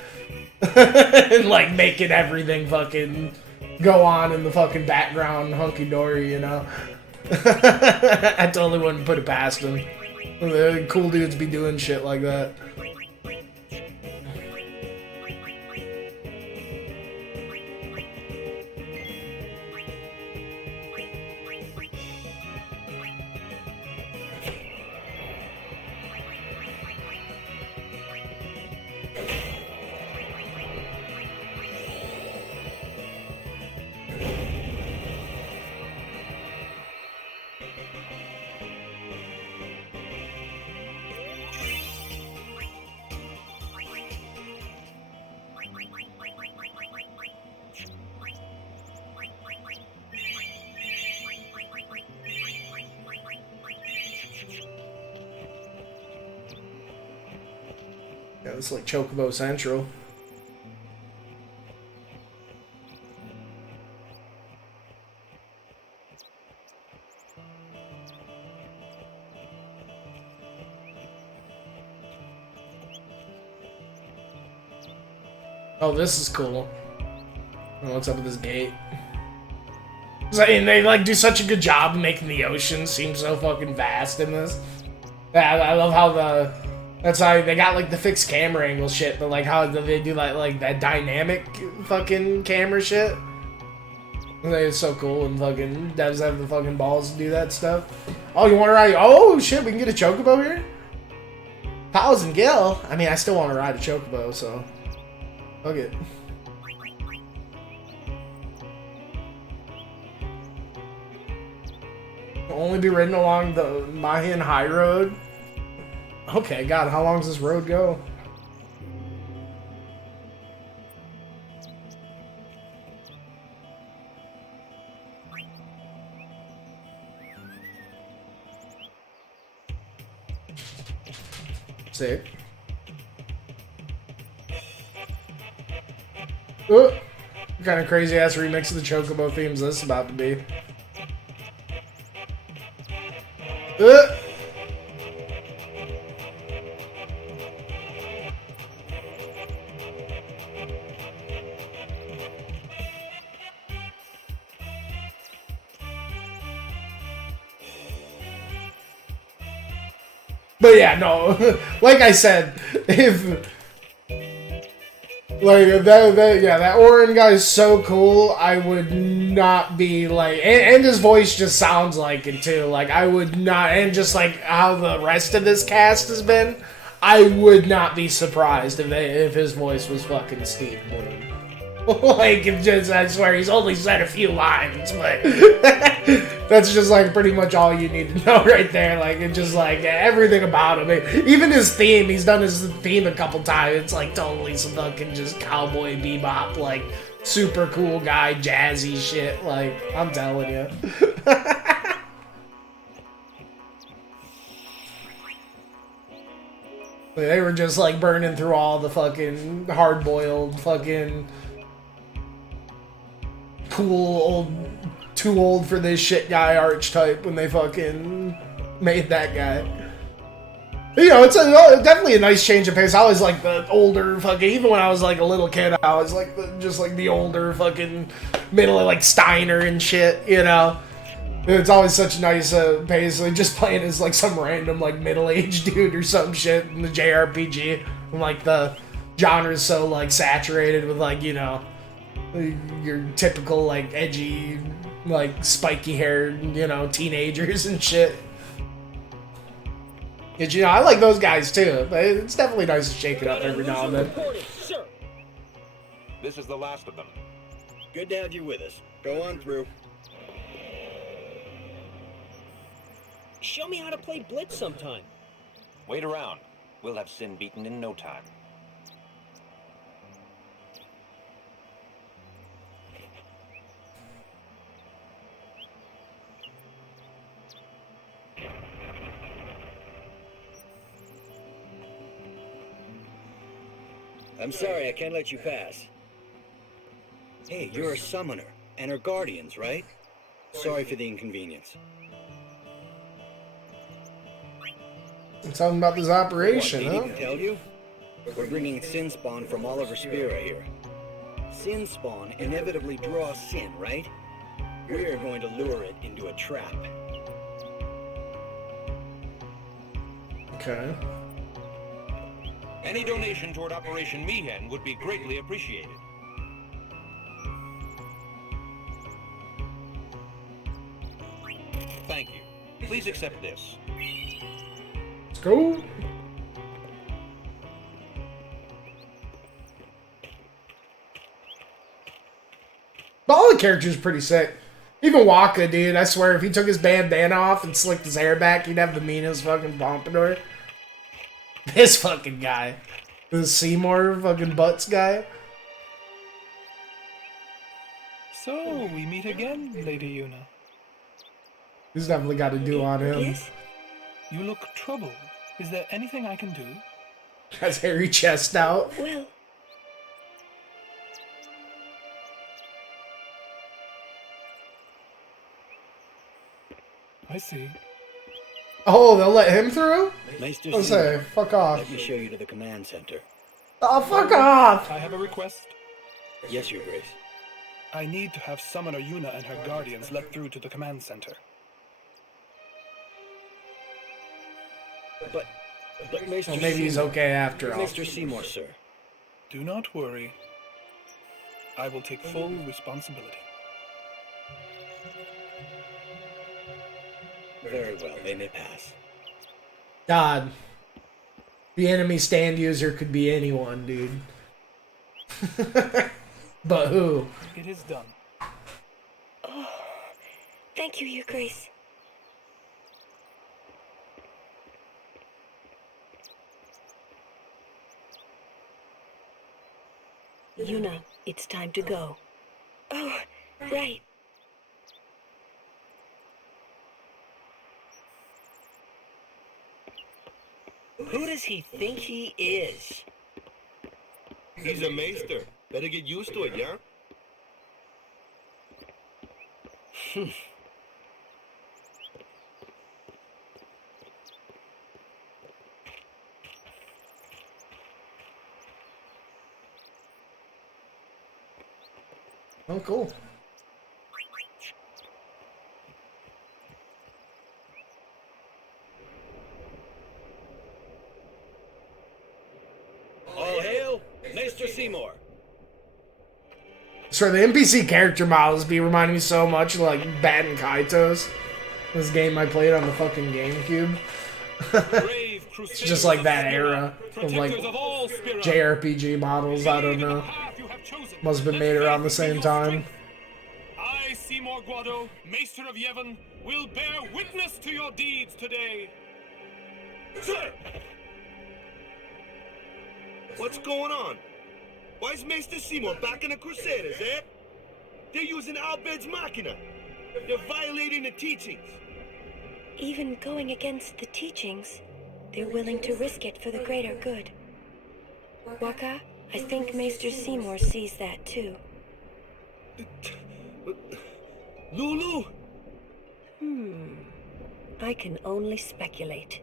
And like making everything fucking go on in the fucking background hunky-dory, you know? I totally wouldn't put it past him. The cool dudes be doing shit like that. Yeah, it's like Chocobo Central. Oh, this is cool. Oh, what's up with this gate? And they like do such a good job of making the ocean seem so fucking vast in this. Yeah, I love how that's how they got like the fixed camera angle shit, but like how they do like that dynamic fucking camera shit. I think it's so cool, and fucking devs have the fucking balls to do that stuff. Oh, you want to ride? Oh shit, we can get a chocobo here. Pals and Gil. I mean, I still want to ride a chocobo, so fuck it. Only be ridden along the Mayan High Road. Okay, God, how long does this road go? Sick. What kind of crazy ass remix of the Chocobo themes this is about to be? But yeah, no, like I said, if like that Orin guy is so cool, I would not be like, and his voice just sounds like it too. Like I would not, and just like how the rest of this cast has been, I would not be surprised if his voice was fucking Steve Bloom. Like, I swear, he's only said a few lines, but that's just, like, pretty much all you need to know right there. Like, it's just, like, everything about him. Even his theme, he's done his theme a couple times. It's, like, totally some fucking just cowboy bebop, like, super cool guy, jazzy shit. Like, I'm telling you. They were just, like, burning through all the fucking hard-boiled fucking cool old, too old for this shit guy archetype when they fucking made that guy. But, you know, it's definitely a nice change of pace. I always like the older fucking, even when I was like a little kid, I was like just like the older fucking middle of like Steiner and shit, you know. It's always such a nice pace. Like just playing as like some random like middle-aged dude or some shit in the JRPG. And like the genre's so like saturated with like, you know, your typical like edgy like spiky haired, you know, teenagers and shit. Cause you know, I like those guys too, but it's definitely nice to shake it up every now and then. Sir. This is the last of them. Good to have you with us. Go on through. Show me how to play Blitz sometime. Wait around. We'll have Sin beaten in no time. I'm sorry, I can't let you pass. Hey, you're a summoner, and her guardians, right? Sorry for the inconvenience. Something about this operation, What, huh? did he tell you? We're bringing Sin Spawn from Oliver Spira here. Sin Spawn inevitably draws Sin, right? We're going to lure it into a trap. Okay. Any donation toward Operation Mi'ihen would be greatly appreciated. Thank you. Please accept this. Let's go. But all the characters are pretty sick. Even Waka, dude, I swear, if he took his bandana off and slicked his hair back, he'd have the meanest fucking pompadour. This fucking guy. This Seymour fucking Butts guy. So, we meet again, Lady Yuna. He's definitely got to do on him. Yes? You look troubled. Is there anything I can do? Has hairy chest out. Well, I see. Oh, they'll let him through? Maester I'll Seymour, say, fuck off. let me show you to the command center. Oh, fuck off! I have a request. Yes, Your Grace. I need to have Summoner Yuna and her guardians let through to the command center. But Maester Well, maybe he's Seymour, okay after all. Maester Seymour, sir. Do not worry. I will take full responsibility. Very well, they may pass. God. The enemy stand user could be anyone, dude. But who? It is done. thank you, Your Grace. Yuna, it's time to go. Oh, right. Who does he think he is? He's a maester. Better get used to it, yeah? Oh, cool. All hail, Maester Seymour. So the NPC character models be reminding me so much of like Batten Kaitos. This game I played on the fucking GameCube. It's just like that era of like JRPG models, I don't know. Must have been made around the same time. I, Seymour Guado, Maester of Yevon, will bear witness to your deeds today. Sir! What's going on? Why is Maester Seymour back in the Crusaders, eh? They're using Albed's Machina. They're violating the teachings. Even going against the teachings, they're willing to risk it for the greater good. Waka, I think Maester Seymour sees that too. Lulu! I can only speculate.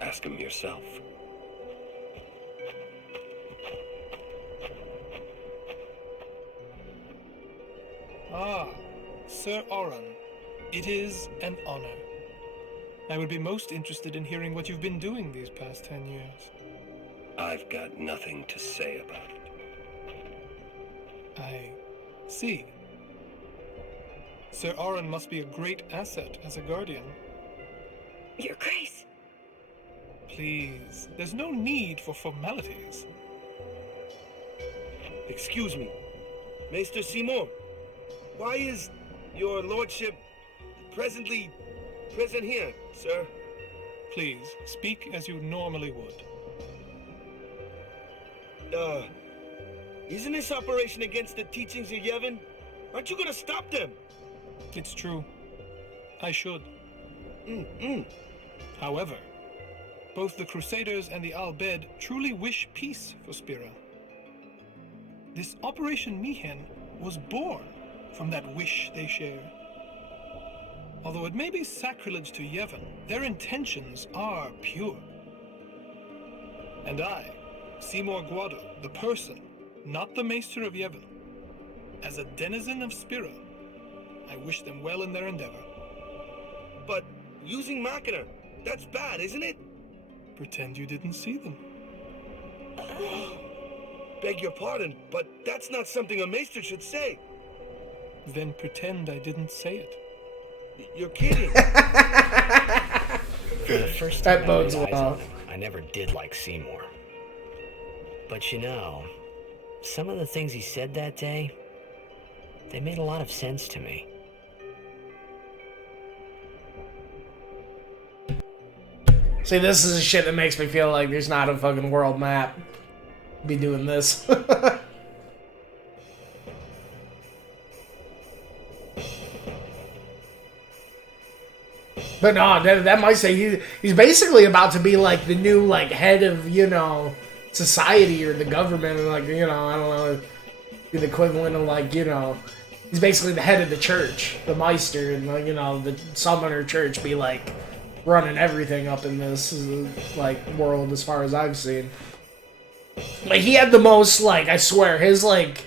Ask him yourself. Ah, Sir Oran. It is an honor. I would be most interested in hearing what you've been doing these past 10 years. I've got nothing to say about it. I see. Sir Oran must be a great asset as a guardian. Your Grace! Please, there's no need for formalities. Excuse me. Maester Seymour, why is your lordship present here, sir? Please, speak as you normally would. Isn't this operation against the teachings of Yevon? Aren't you gonna stop them? It's true. I should. Mm-mm. However, both the Crusaders and the Al-Bhed truly wish peace for Spira. This Operation Mihen was born from that wish they share. Although it may be sacrilege to Yevon, their intentions are pure. And I, Seymour Guado, the person, not the Maester of Yevon, as a denizen of Spira, I wish them well in their endeavor. But using Machina, that's bad, isn't it? Pretend you didn't see them. Beg your pardon, but that's not something a maester should say. Then pretend I didn't say it. You're kidding. For the first That time bodes I laid eyes well. on him, I never did like Seymour. But you know, some of the things he said that day, they made a lot of sense to me. See, this is the shit that makes me feel like there's not a fucking world map. Be doing this. But no, that might say he's basically about to be like the new like head of, you know, society or the government, and like, you know, I don't know, the equivalent of like, you know, he's basically the head of the church, the Meister, and like, you know, the Summoner Church be like running everything up in this like world as far as I've seen. Like he had the most, like, I swear, his like,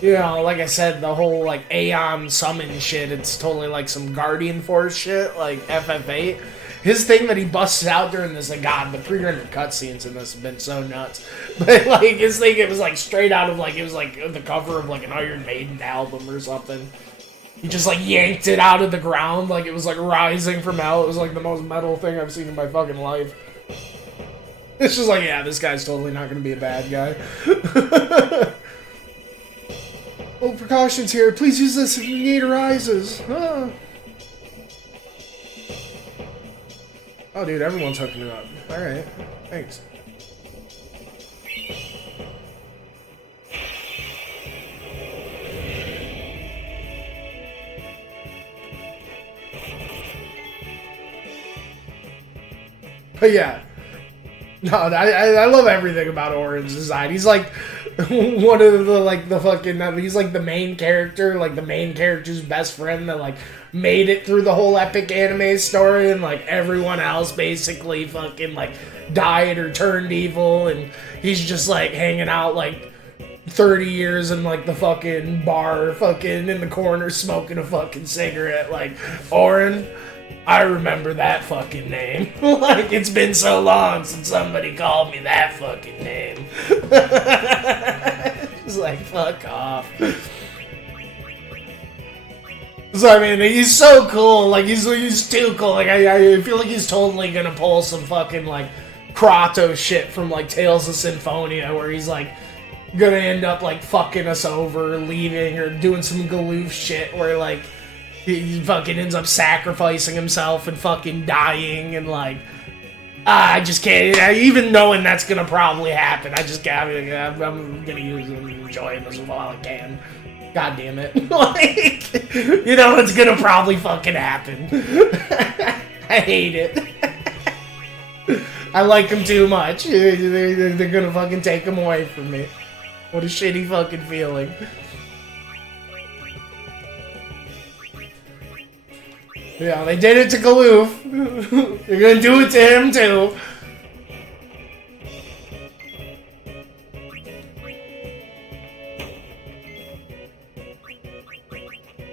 you know, like I said, the whole like Aeon summon shit, it's totally like some Guardian Force shit, like FF8. His thing that he busted out during this, like, God, the pre-rendered cutscenes in this have been so nuts. But like his thing, it was like straight out of like, it was like the cover of like an Iron Maiden album or something. He just like yanked it out of the ground like it was like rising from hell. It was like the most metal thing I've seen in my fucking life. It's just like, yeah, this guy's totally not gonna be a bad guy. Oh, precautions here. Please use this if the need arises. Ah. Oh, dude, everyone's hooking it up. Alright, thanks. But yeah. No, I love everything about Auron's design. He's like one of the, like, the fucking, he's like the main character, like the main character's best friend that like made it through the whole epic anime story, and like everyone else basically fucking like died or turned evil, and he's just like hanging out like 30 years in like the fucking bar, fucking in the corner smoking a fucking cigarette. Like, Auron, I remember that fucking name. Like, it's been so long since somebody called me that fucking name. It's like, fuck off. So, I mean, he's so cool. Like, he's too cool. Like, I feel like he's totally gonna pull some fucking, like, Kratos shit from, like, Tales of Symphonia, where he's, like, gonna end up, like, fucking us over, leaving, or doing some Galoof shit where, like, he fucking ends up sacrificing himself and fucking dying, and like, I just can't, even knowing that's gonna probably happen, I just can't, I'm gonna use him and enjoy him as well as I can. God damn it. Like, you know, it's gonna probably fucking happen. I hate it. I like him too much. They're gonna fucking take him away from me. What a shitty fucking feeling. Yeah, they did it to Galoof. They're gonna do it to him too.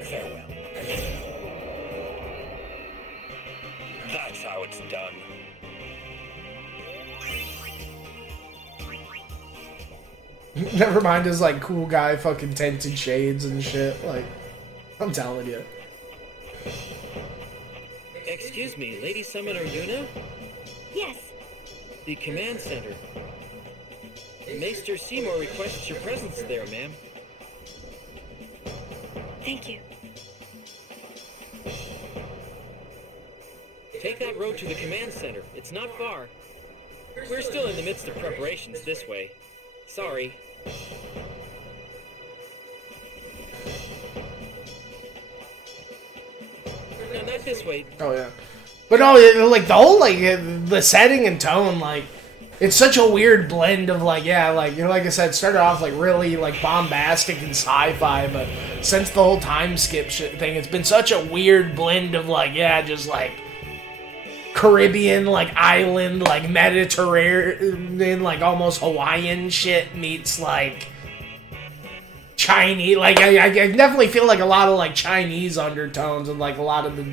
Farewell. That's how it's done. Never mind his like cool guy fucking tinted shades and shit. Like, I'm telling you. Excuse me, Lady Summoner Yuna? Yes. The command center. Maester Seymour requests your presence there, ma'am. Thank you. Take that road to the command center. It's not far. We're still in the midst of preparations this way. Sorry. No, not this way. Oh yeah, but no, like the whole like the setting and tone, like it's such a weird blend of like, yeah, like, you know, like I said, started off like really like bombastic and sci-fi, but since the whole time skip shit thing, it's been such a weird blend of like, yeah, just like Caribbean, like island, like Mediterranean, like almost Hawaiian shit meets like Chinese. Like I definitely feel like a lot of like Chinese undertones and like a lot of the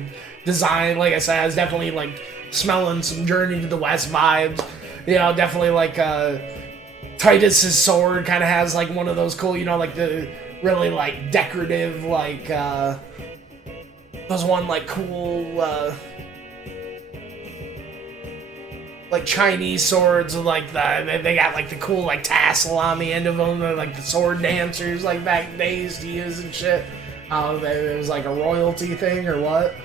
design. Like I said, I was definitely like smelling some Journey to the West vibes. You know, definitely like Titus's sword kind of has like one of those cool, you know, like the really like decorative, like those one like cool like Chinese swords with like they got like the cool like tassel on the end of them, like the sword dancers like back in the days to use and shit. It was like a royalty thing or what?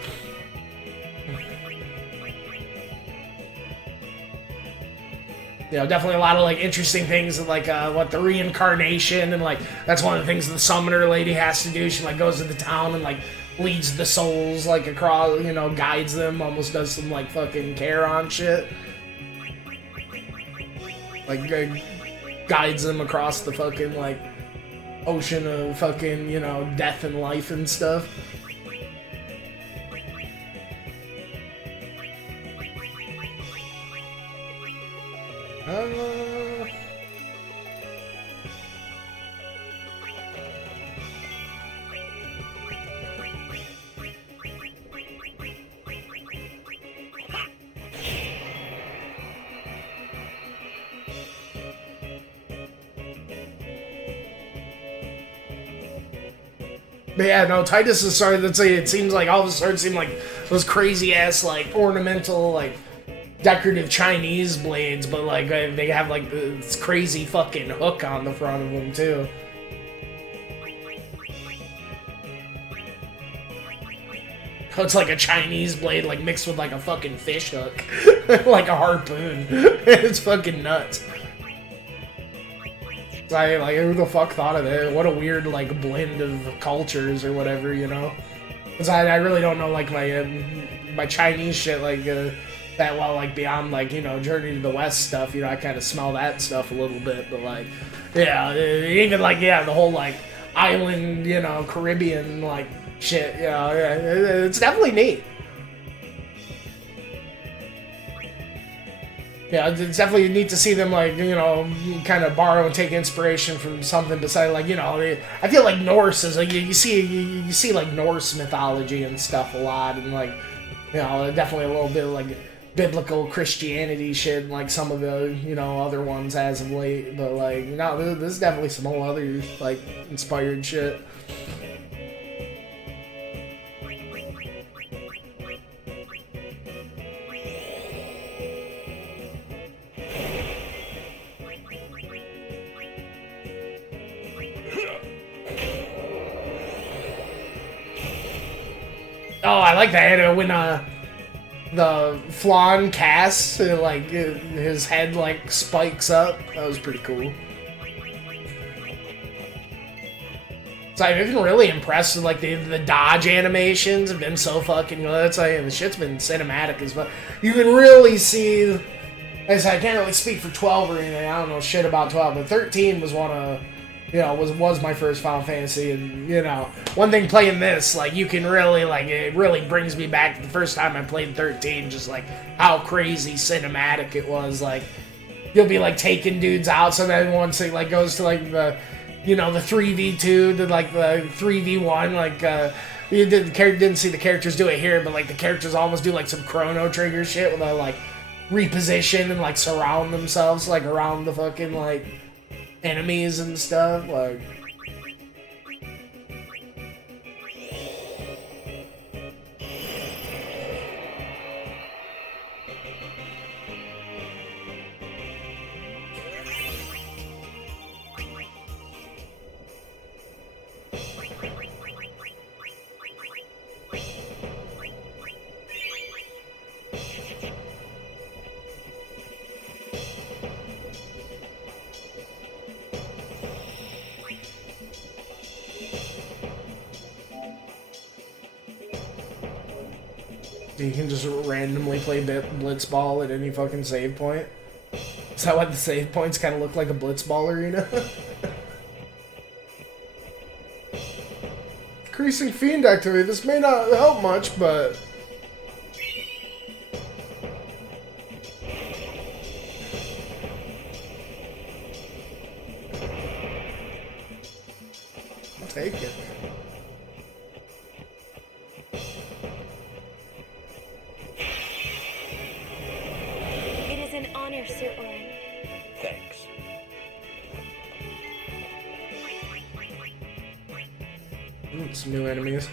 You know, definitely a lot of like interesting things like what the reincarnation, and like that's one of the things the summoner lady has to do. She like goes to the town and like leads the souls, like, across, you know, guides them, almost does some, like, fucking Charon shit. Like, guides them across the fucking, like, ocean of fucking, you know, death and life and stuff. But yeah, no, Titus is starting to say it seems like all of a sudden seem like those crazy ass like ornamental like decorative Chinese blades, but like they have like this crazy fucking hook on the front of them too. It's like a Chinese blade like mixed with like a fucking fish hook, like a harpoon. It's fucking nuts. Like, who the fuck thought of it? What a weird, like, blend of cultures or whatever, you know? Because I really don't know, like, my Chinese shit, like, that well, like, beyond, like, you know, Journey to the West stuff, you know, I kind of smell that stuff a little bit, but, like, yeah, even, like, yeah, the whole, like, island, you know, Caribbean, like, shit, you know, yeah, it's definitely neat. Yeah, it's definitely neat to see them, like, you know, kind of borrow and take inspiration from something besides, like, you know, I feel like Norse is, like, you see, like, Norse mythology and stuff a lot, and, like, you know, definitely a little bit of, like, biblical Christianity shit, and, like, some of the, you know, other ones as of late, but, like, no, this is definitely some whole other, like, inspired shit. Oh, I like that when the Flan casts, like his head like spikes up. That was pretty cool. So I've been really impressed with like the dodge animations have been so fucking good. It's like the shit's been cinematic as well. You can really see. Like I said, I can't really speak for 12 or anything. I don't know shit about 12, but 13 was one of. You know, was my first Final Fantasy, and, you know, one thing playing this, like, you can really, like, it really brings me back to the first time I played 13, just, like, how crazy cinematic it was, like, you'll be, like, taking dudes out, so then once it, like, goes to, like, the, you know, the 3v2, to, like, the 3v1, like, you didn't see the characters do it here, but, like, the characters almost do, like, some Chrono Trigger shit, where they, like, reposition and, like, surround themselves, like, around the fucking, like, enemies and stuff, like... You can just randomly play Blitzball at any fucking save point. Is that why the save points kind of look like a Blitzball arena? Increasing fiend activity. This may not help much, but... I'll take it. Sir Orin. Thanks. Some new enemies.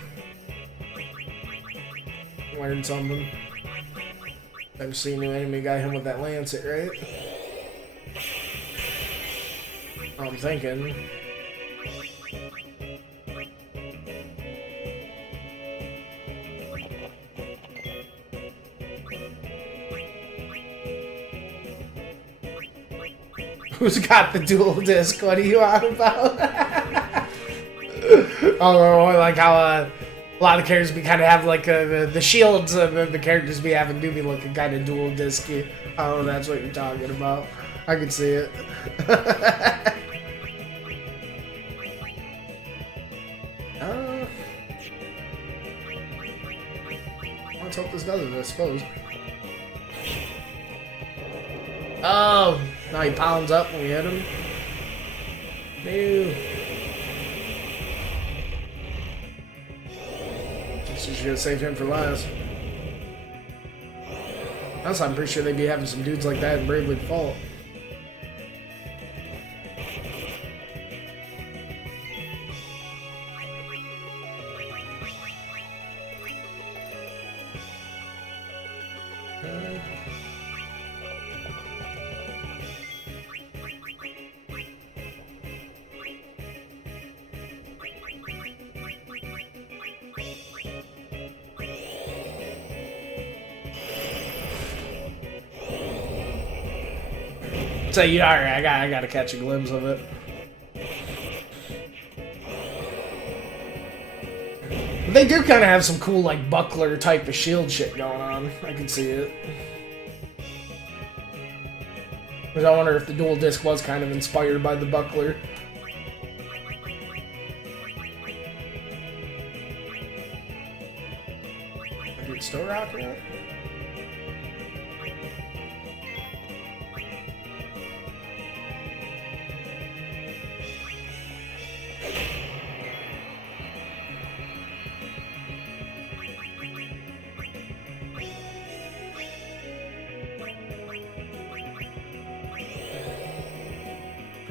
Learned something. I've seen a new enemy got him with that lancet, right? I'm thinking. Who's got the dual disc? What are you on about? Oh, like how A lot of characters be kind of have like the shields, the characters be having do be looking kind of dual disky. I don't know, that's what you're talking about. I can see it. Let's hope this does it, I suppose. Oh, now he pounds up when we hit him. No. Guess we should have saved him for last. That's I'm pretty sure they'd be having some dudes like that in Bravely Default. So you alright, I gotta catch a glimpse of it. They do kind of have some cool like buckler type of shield shit going on. I can see it. But I wonder if the dual disc was kind of inspired by the buckler. Dude, still rocking it?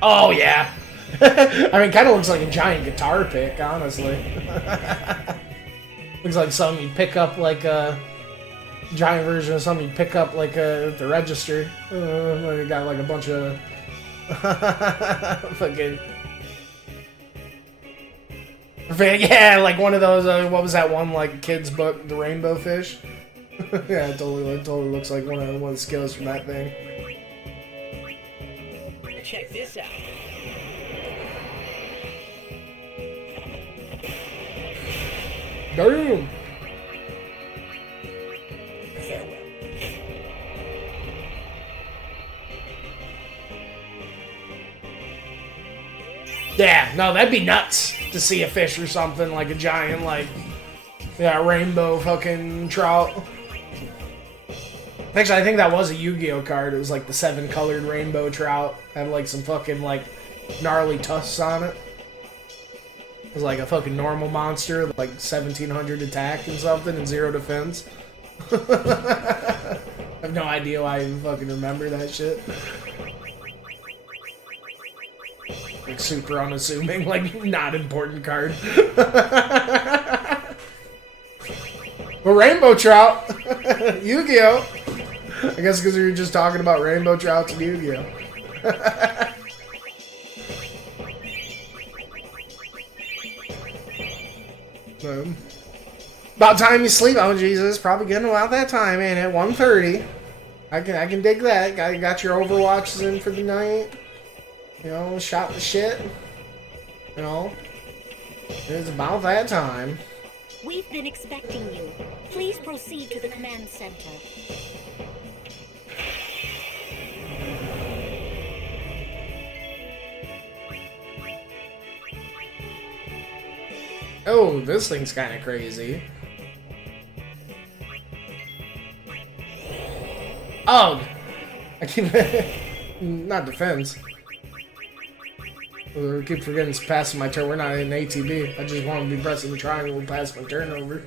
Oh, yeah. I mean, kind of looks like a giant guitar pick, honestly. Looks like something you'd pick up, like a giant version of something you'd pick up, like at the register. Like it got like a bunch of fucking. Yeah, like one of those. What was that one like kids book, The Rainbow Fish? Yeah, it totally looks like one of the skills from that thing. Check this out. Damn. Farewell. Yeah, no, that'd be nuts to see a fish or something like a giant, like, yeah, rainbow fucking trout. Actually, I think that was a Yu-Gi-Oh card. It was like the 7-colored rainbow trout. Had like some fucking like gnarly tusks on it. It was like a fucking normal monster, like 1700 attack and something and 0 defense. I have no idea why I even fucking remember that shit. Like super unassuming, like not important card. But rainbow trout, Yu-Gi-Oh. I guess because we were just talking about rainbow trouts and Yu-Gi-Oh. About time you sleep. Oh Jesus, probably getting about that time, ain't it? 1:30. I can dig that. Got your Overwatches in for the night. You know, shot the shit. You know, it's about that time. We've been expecting you. Please proceed to the command center. Oh, this thing's kind of crazy. Oh! I keep... not defense. I keep forgetting it's passing my turn. We're not in ATB. I just want to be pressing the triangle and pass my turn over.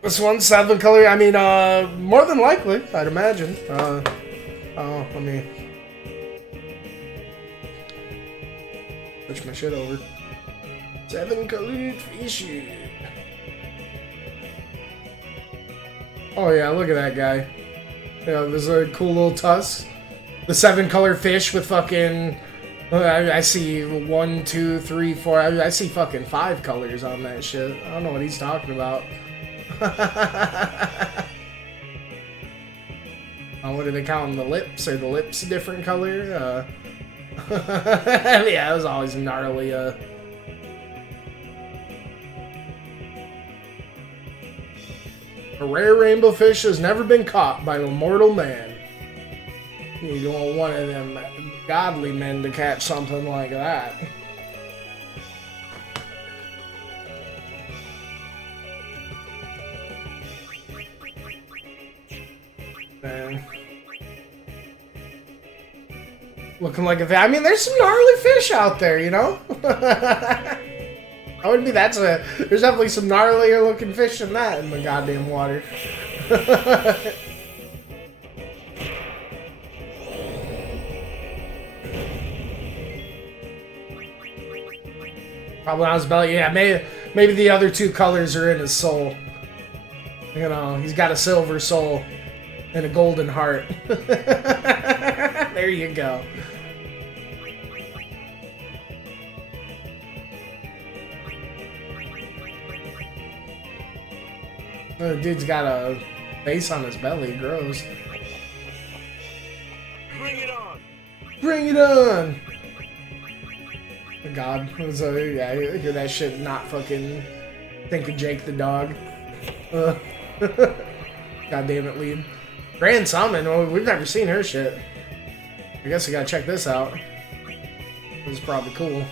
This one's 7 color. I mean, more than likely, I'd imagine. Let me switch my shit over. 7 colored fish. Oh yeah, look at that guy. Yeah, there's a cool little tusk. The 7 color fish with fucking. I see 1, 2, 3, 4. I see fucking 5 colors on that shit. I don't know what he's talking about. What do they call them? The lips? Or the lips a different color? Yeah, it was always gnarly. A rare rainbow fish has never been caught by a mortal man. You want one of them godly men to catch something like that. Man. Looking like a... I mean, there's some gnarly fish out there, you know? I wouldn't be that... There's definitely some gnarlier looking fish than that in the goddamn water. Probably on his belly. Yeah, maybe the other two colors are in his soul. You know, he's got a silver soul and a golden heart. There you go. The dude's got a face on his belly. Gross. Bring it on. Bring it on. God, yeah, I hear that shit. Not fucking think of Jake the dog. God damn it, Lead. Grand Summon. Well, we've never seen her shit. I guess I gotta check this out. This is probably cool.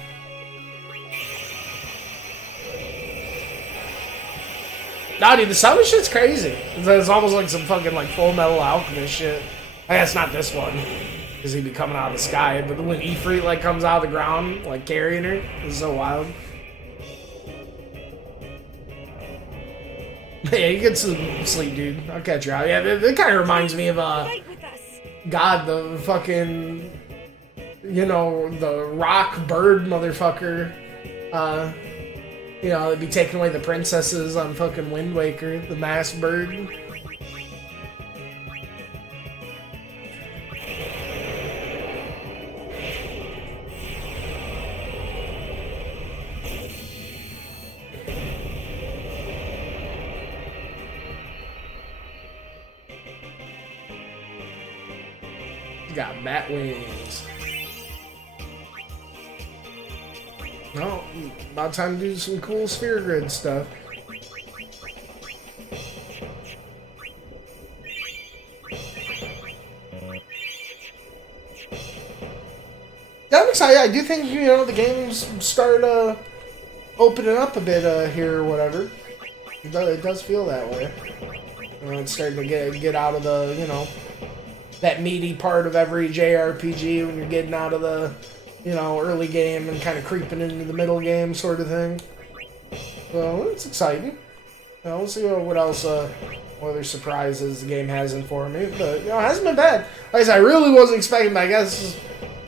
Nah, dude, the summon shit's crazy. It's almost like some fucking like Full Metal Alchemist shit. I guess not this one, because he'd be coming out of the sky. But when Ifrit like comes out of the ground, like carrying her, it's so wild. Yeah, you get some sleep, dude. I'll catch you out. Yeah, it kind of reminds me of God, the fucking, you know, the rock bird motherfucker. You know, they'd be taking away the princesses on fucking Wind Waker, the masked bird. Got bat wings. No, about time to do some cool sphere grid stuff. Yeah, I'm excited. I do think, you know, the games start opening up a bit here or whatever. It does feel that way. It's starting to get out of the, you know, that meaty part of every JRPG when you're getting out of the, you know, early game and kind of creeping into the middle game sort of thing. So it's exciting. You know, we'll see what else, what other surprises the game has in for me. But, you know, it hasn't been bad. Like I said, I really wasn't expecting, but I guess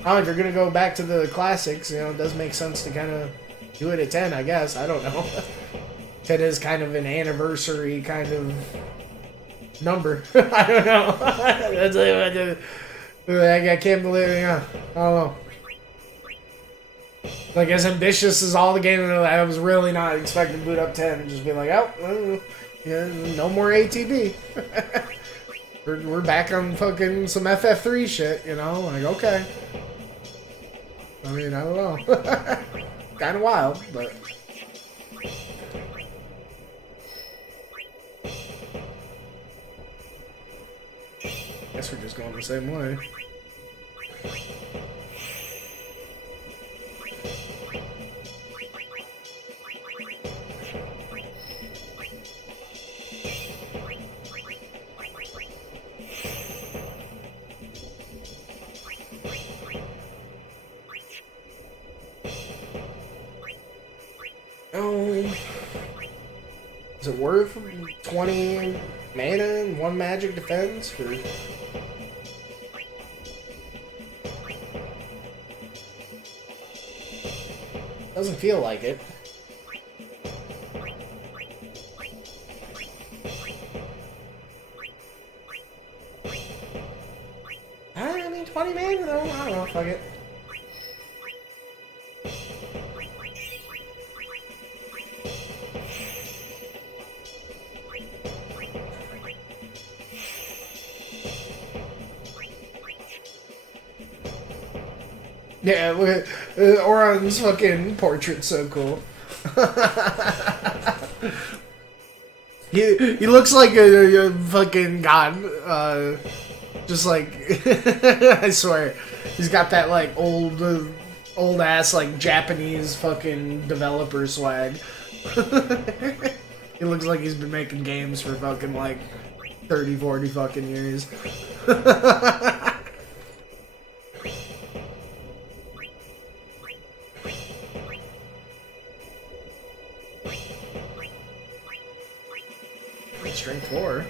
I don't think they're going to go back to the classics. You know, it does make sense to kind of do it at 10, I guess. I don't know. 10 is kind of an anniversary kind of number. I don't know. That's I can't believe it. Yeah, I don't know. Like, as ambitious as all the games, I was really not expecting to boot up 10 and just be like, oh, yeah, no more ATB. we're back on fucking some FF3 shit, you know? Like, okay. I mean, I don't know. Kind of wild, but... Guess we're just going the same way. Is it worth 20 mana and 1 magic defense for... Doesn't feel like it. I mean, 20 mana though. I don't know. Fuck it. Yeah, Oron's fucking portrait's so cool. he looks like a fucking god. Just like I swear, he's got that like old ass like Japanese fucking developer swag. He looks like he's been making games for fucking like 30, 40 fucking years. Strength 4.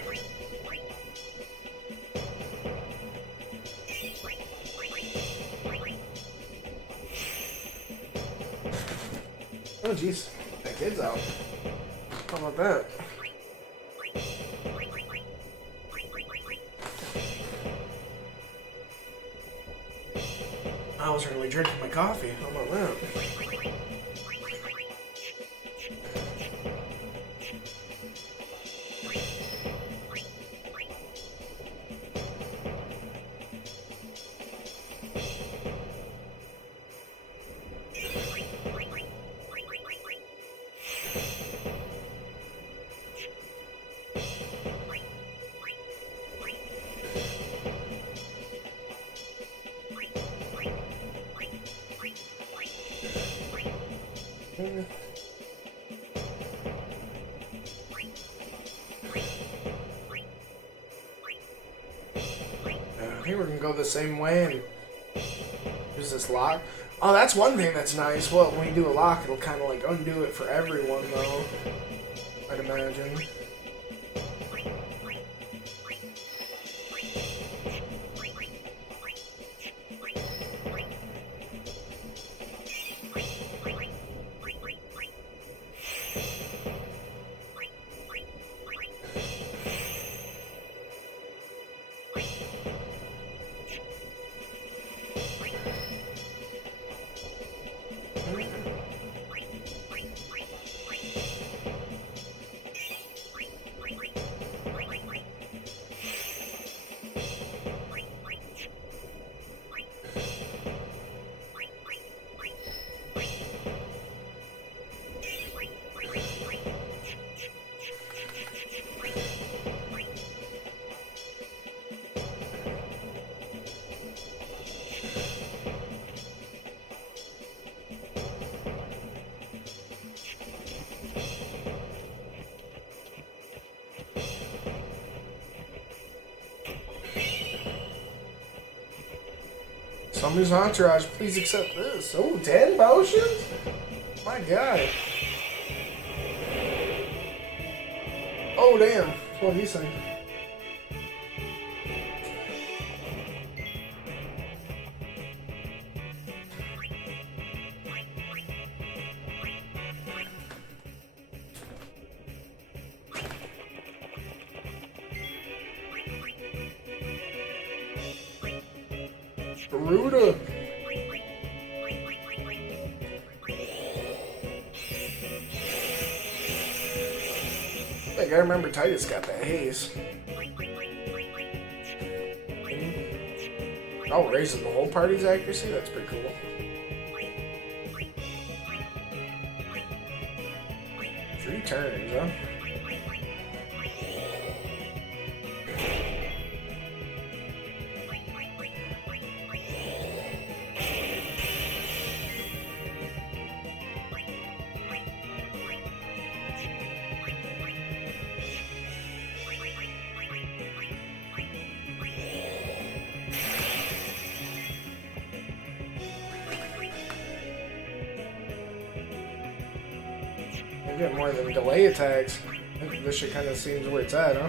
Oh jeez, that kid's out. How about that? I was really drinking my coffee. How about that? I think we're gonna go the same way and use this lock. Oh, that's one thing that's nice. Well, when you do a lock, it'll kind of like undo it for everyone, though. I'd imagine. Somebody's entourage, please accept this. Oh, 10 potions? My god. Oh, damn. What are these things? Garuda. I gotta remember Titus got that haze. Oh, raising the whole party's accuracy? That's pretty cool. Three turns, huh? I'm getting more than delay attacks. I think this shit kind of seems where it's at, huh?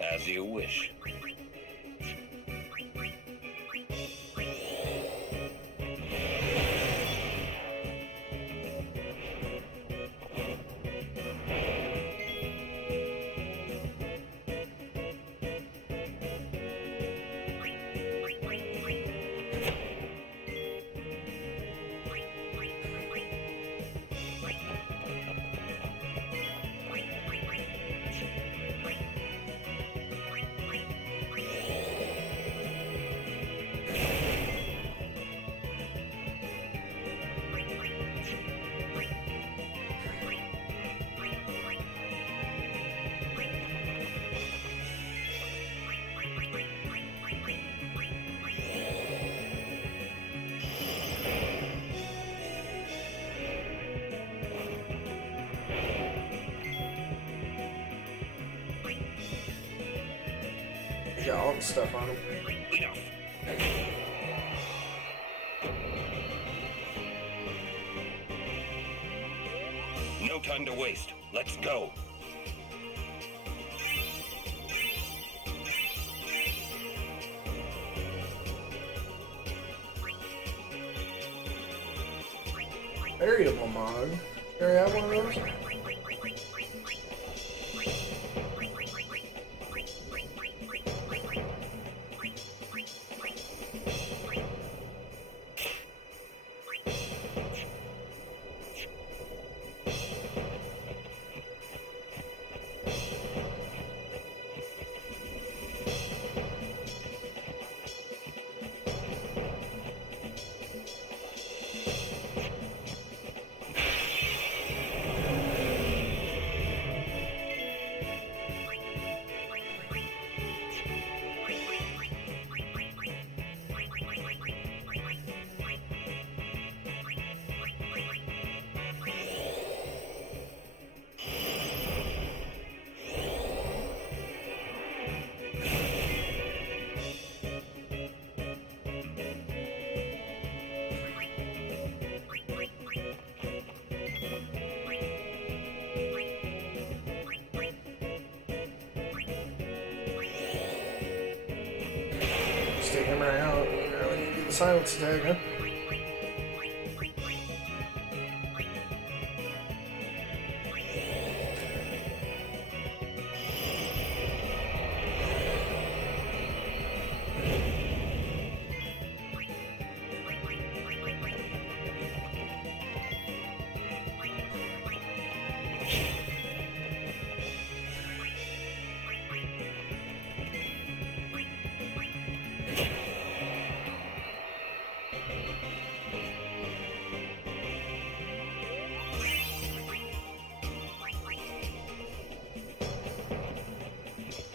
As you wish. the stuff on him. Enough. No time to waste. Let's go. Variable mod. Here, I have one of those. Just take him right out. I need to do the silence attack, huh?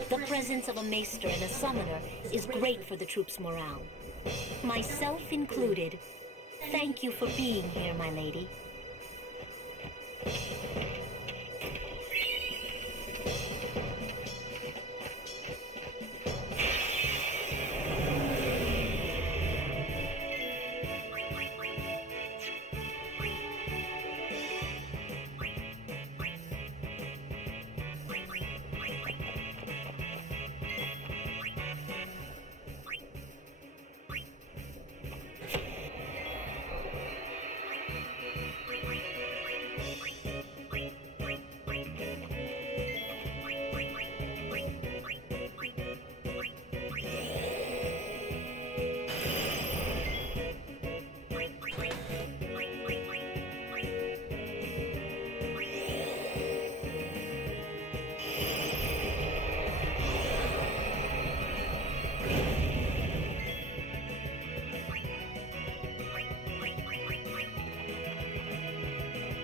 The presence of a maester and a summoner is great for the troops' morale. Myself included. Thank you for being here, my lady.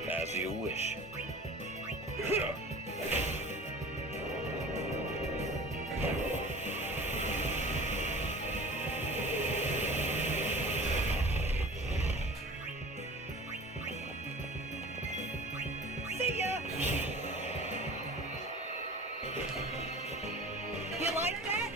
As you wish. See ya! You like that?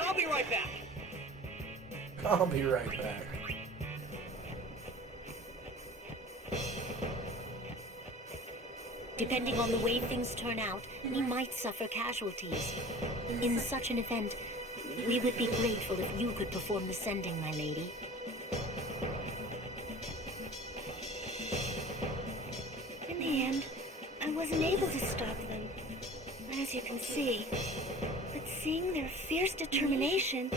I'll be right back. I'll be right back. Depending on the way things turn out, we might suffer casualties. In such an event, we would be grateful if you could perform the sending, my lady. In the end, I wasn't able to stop them, as you can see. But seeing their fierce determination,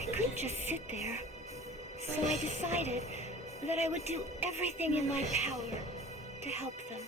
I couldn't just sit there. So I decided that I would do everything in my power to help them.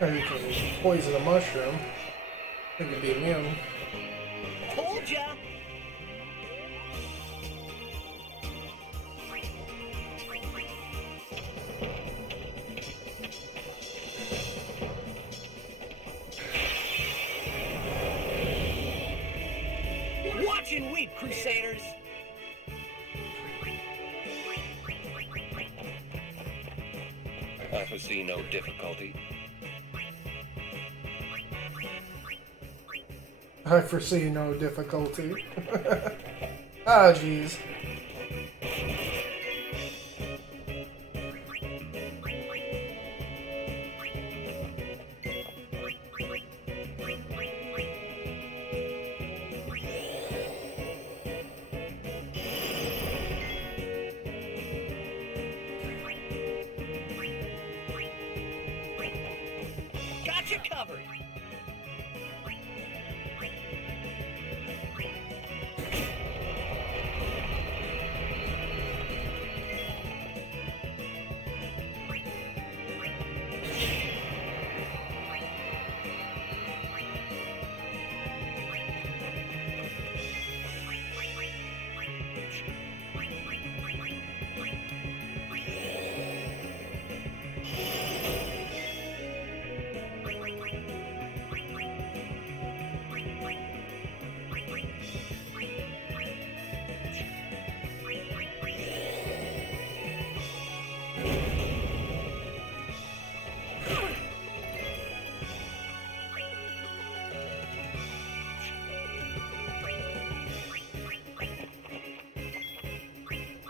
Or you can poison a mushroom. It could be immune. Told ya! Watch and weep, Crusaders! I foresee no difficulty. I foresee no difficulty. Ah, jeez. Got you covered!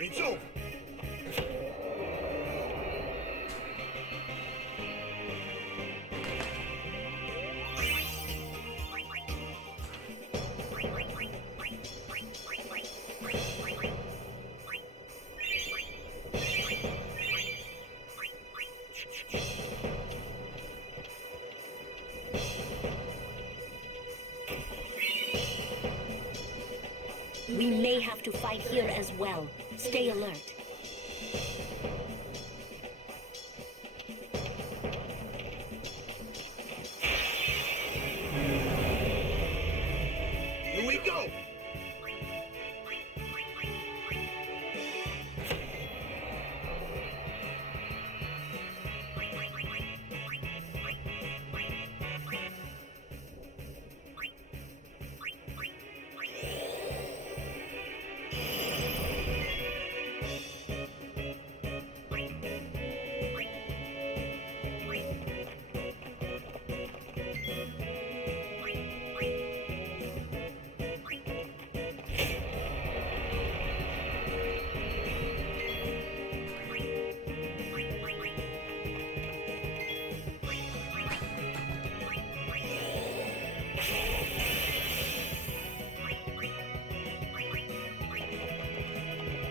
It's over. We may have to fight here as well. Stay alert. Here we go.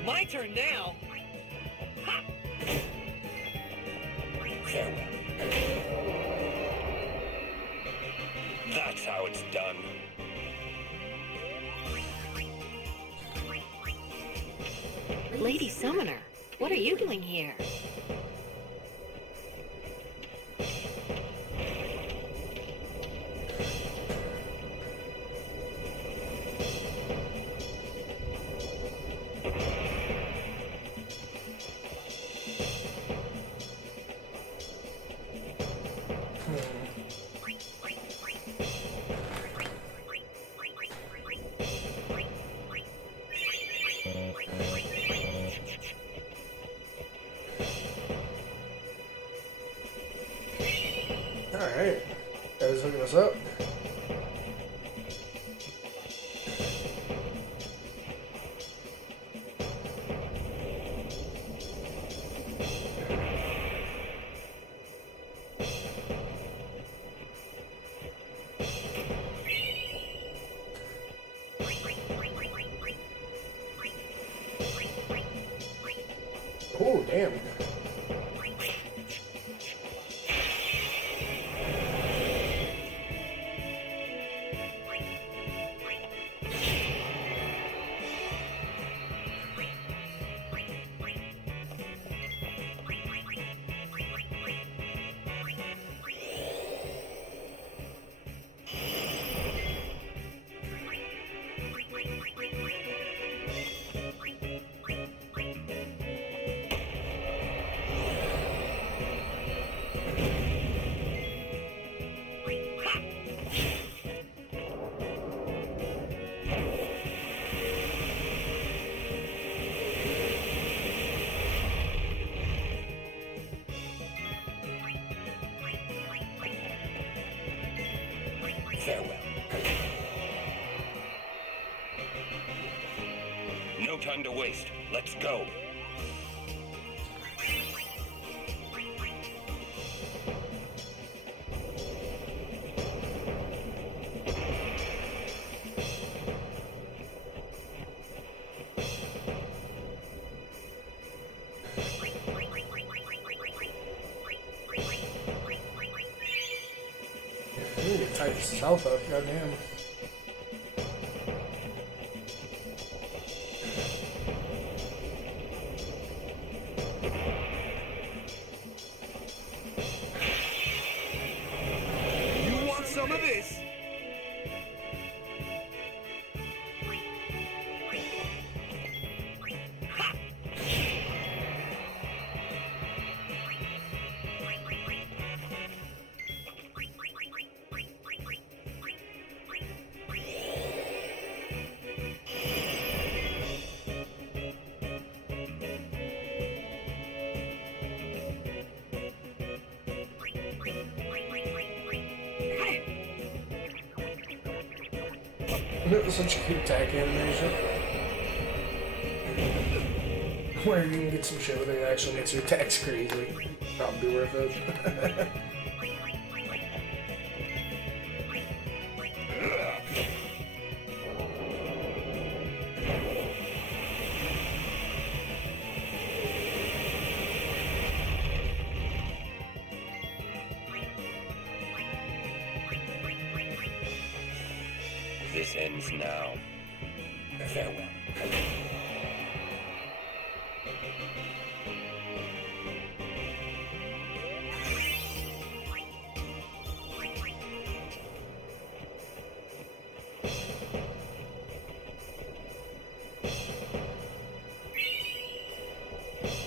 My turn now! Ha! Farewell. That's how it's done. Lady Summoner, what are you doing here? Alright. Guys hooking us up. Oh, damn. Farewell. No time to waste. Let's go. I need to type this health up, goddamn. You want some of this? Such a cute attack animation. Where you can get some shit where it actually makes your attacks crazy. Probably worth it. This ends now. Farewell.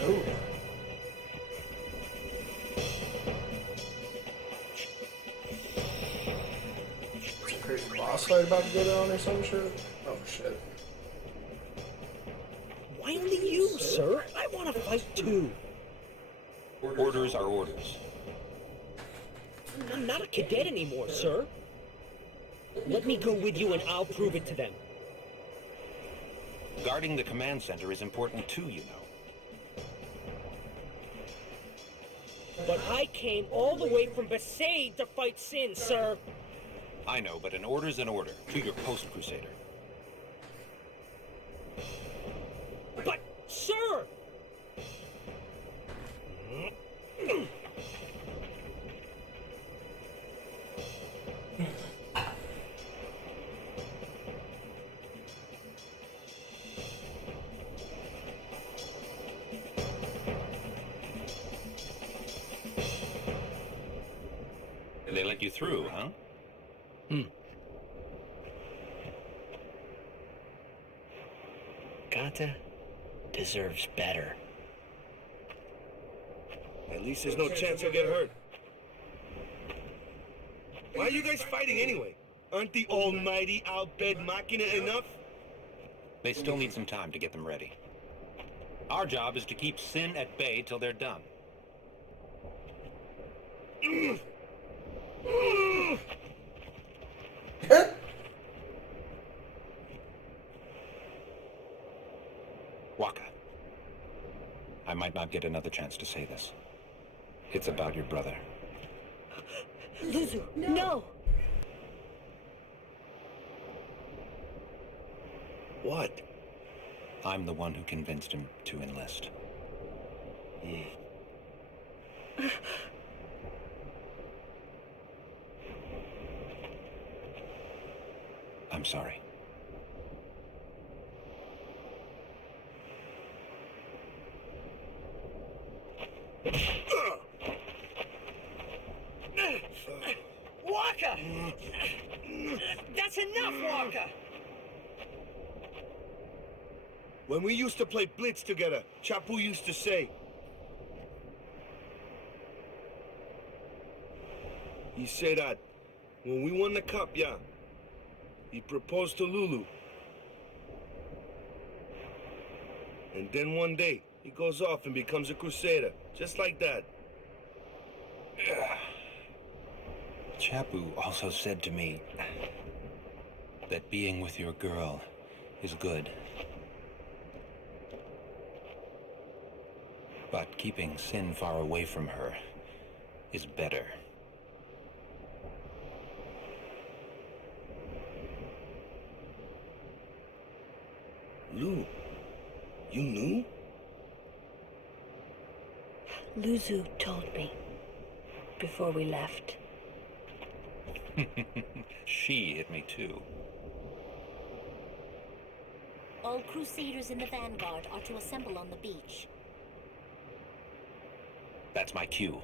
Oh. It's a crazy boss fight about to go down or some shit. Oh shit. Why only you, sir? I want to fight too. Orders are orders. I'm not a cadet anymore, sir. Let me go with you and I'll prove it to them. Guarding the command center is important too, you know. But I came all the way from Besaid to fight Sin, sir. I know, but an order's an order. To your post, Crusader. But, sir! They let you through, huh? Gata deserves better. At least there's no chance he'll get hurt. Why are you guys fighting anyway? Aren't the almighty Al Bhed Machina enough? They still need some time to get them ready. Our job is to keep Sin at bay till they're done. Waka, I might not get another chance to say this. It's about your brother. Luzu, no! What? I'm the one who convinced him to enlist. I'm sorry. Waka! That's enough, Waka! When we used to play Blitz together, Chapu used to say, he said that when we won the cup, yeah, he proposed to Lulu. And then one day, he goes off and becomes a crusader, just like that. Chapu. Chapu also said to me that being with your girl is good. But keeping Sin far away from her is better. Lu, you knew? Luzu told me before we left. She hit me too. All Crusaders in the Vanguard are to assemble on the beach. That's my cue.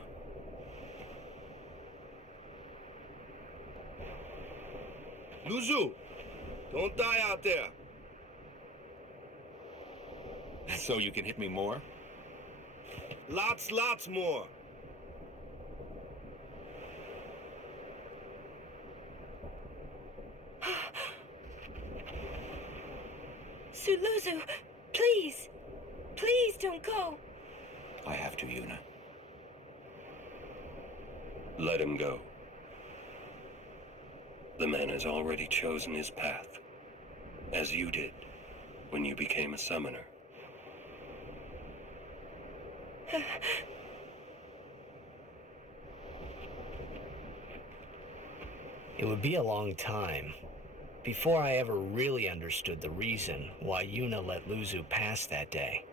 Luzu, don't die out there. So you can hit me more? Lots more. Suluzu, please! Please don't go! I have to, Yuna. Let him go. The man has already chosen his path, as you did when you became a summoner. It would be a long time before I ever really understood the reason why Yuna let Luzu pass that day.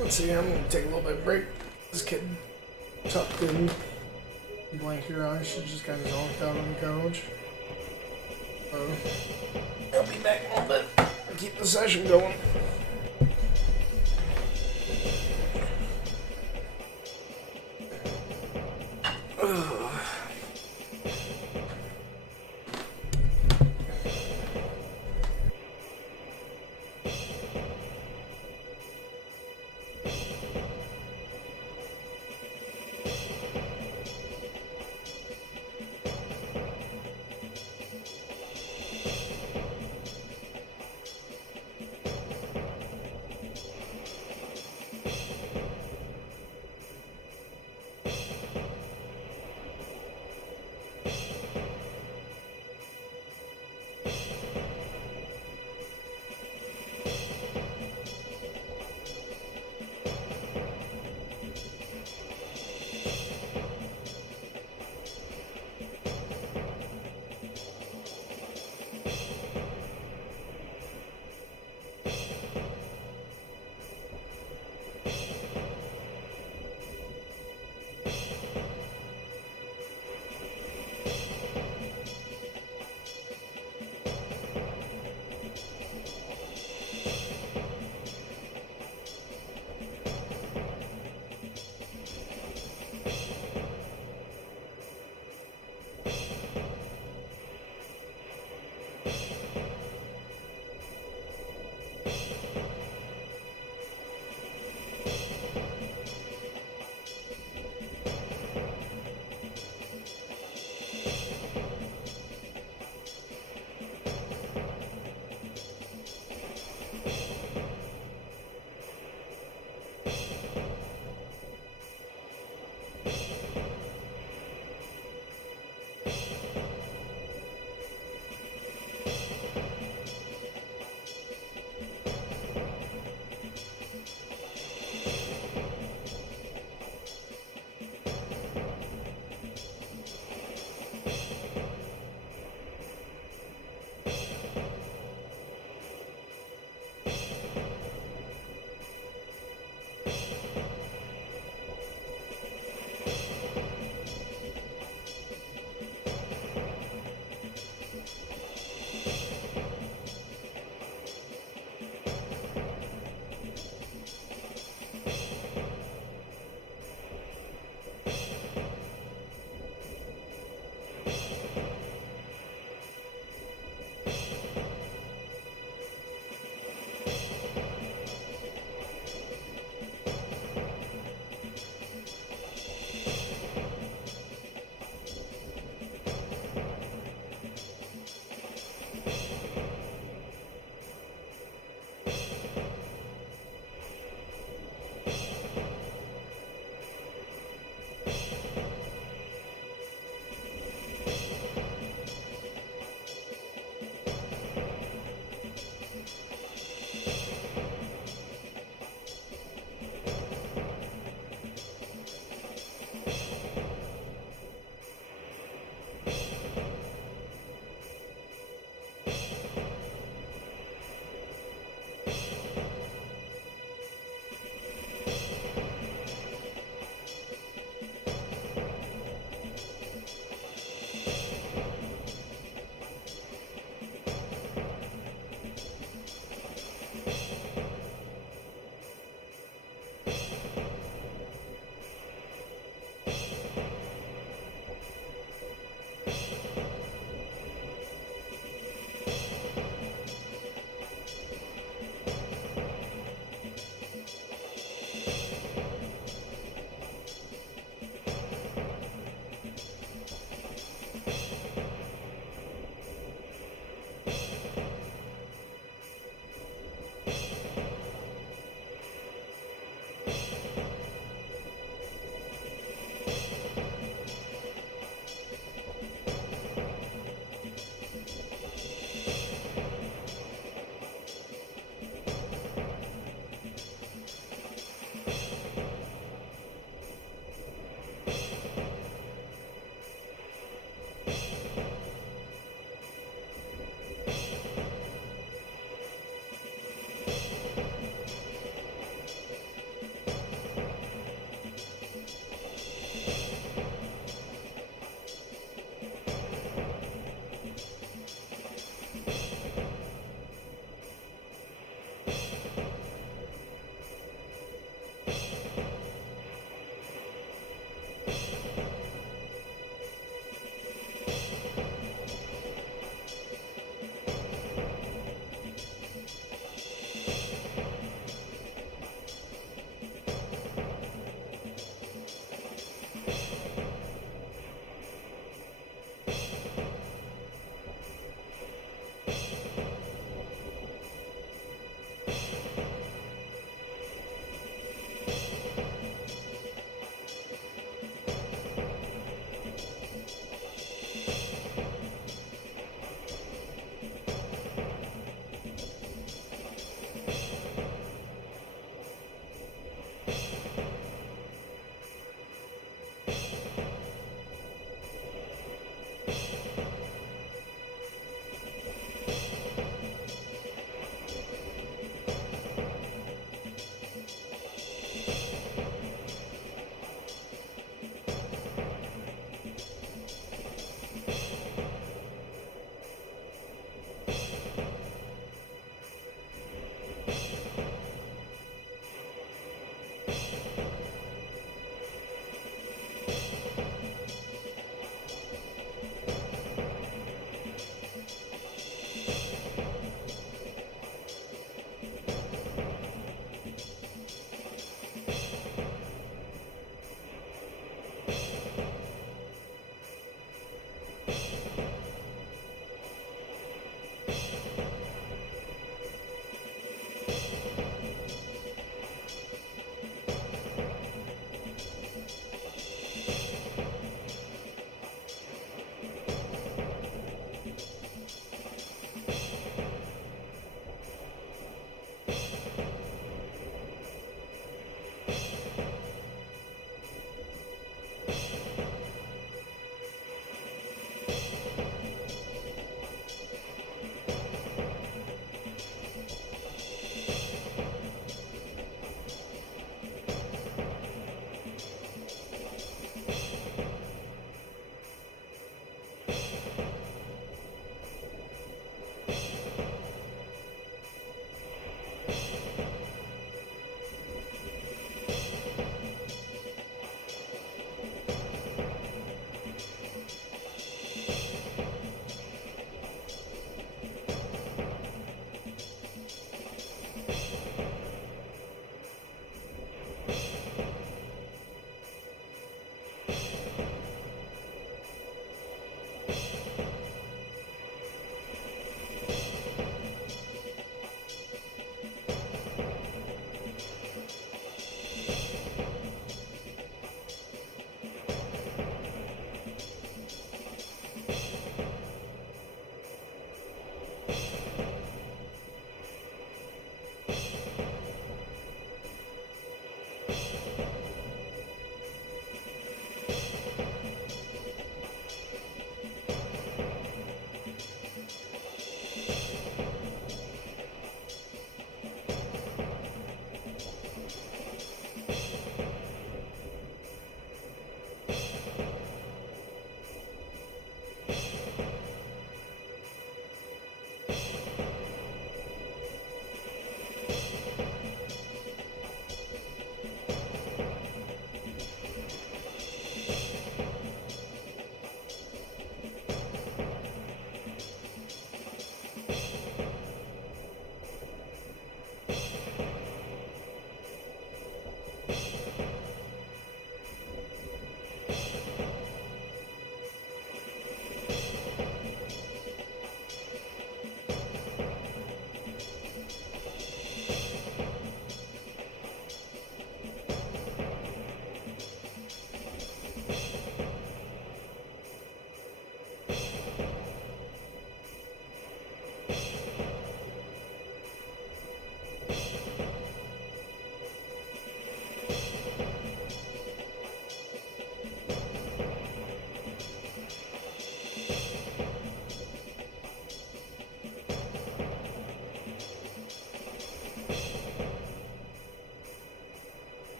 Let's see, I'm gonna take a little bit of break. This kid tucked in, blanket on. She just got zonked out on the couch. I'll be back in a little bit. Keep the session going.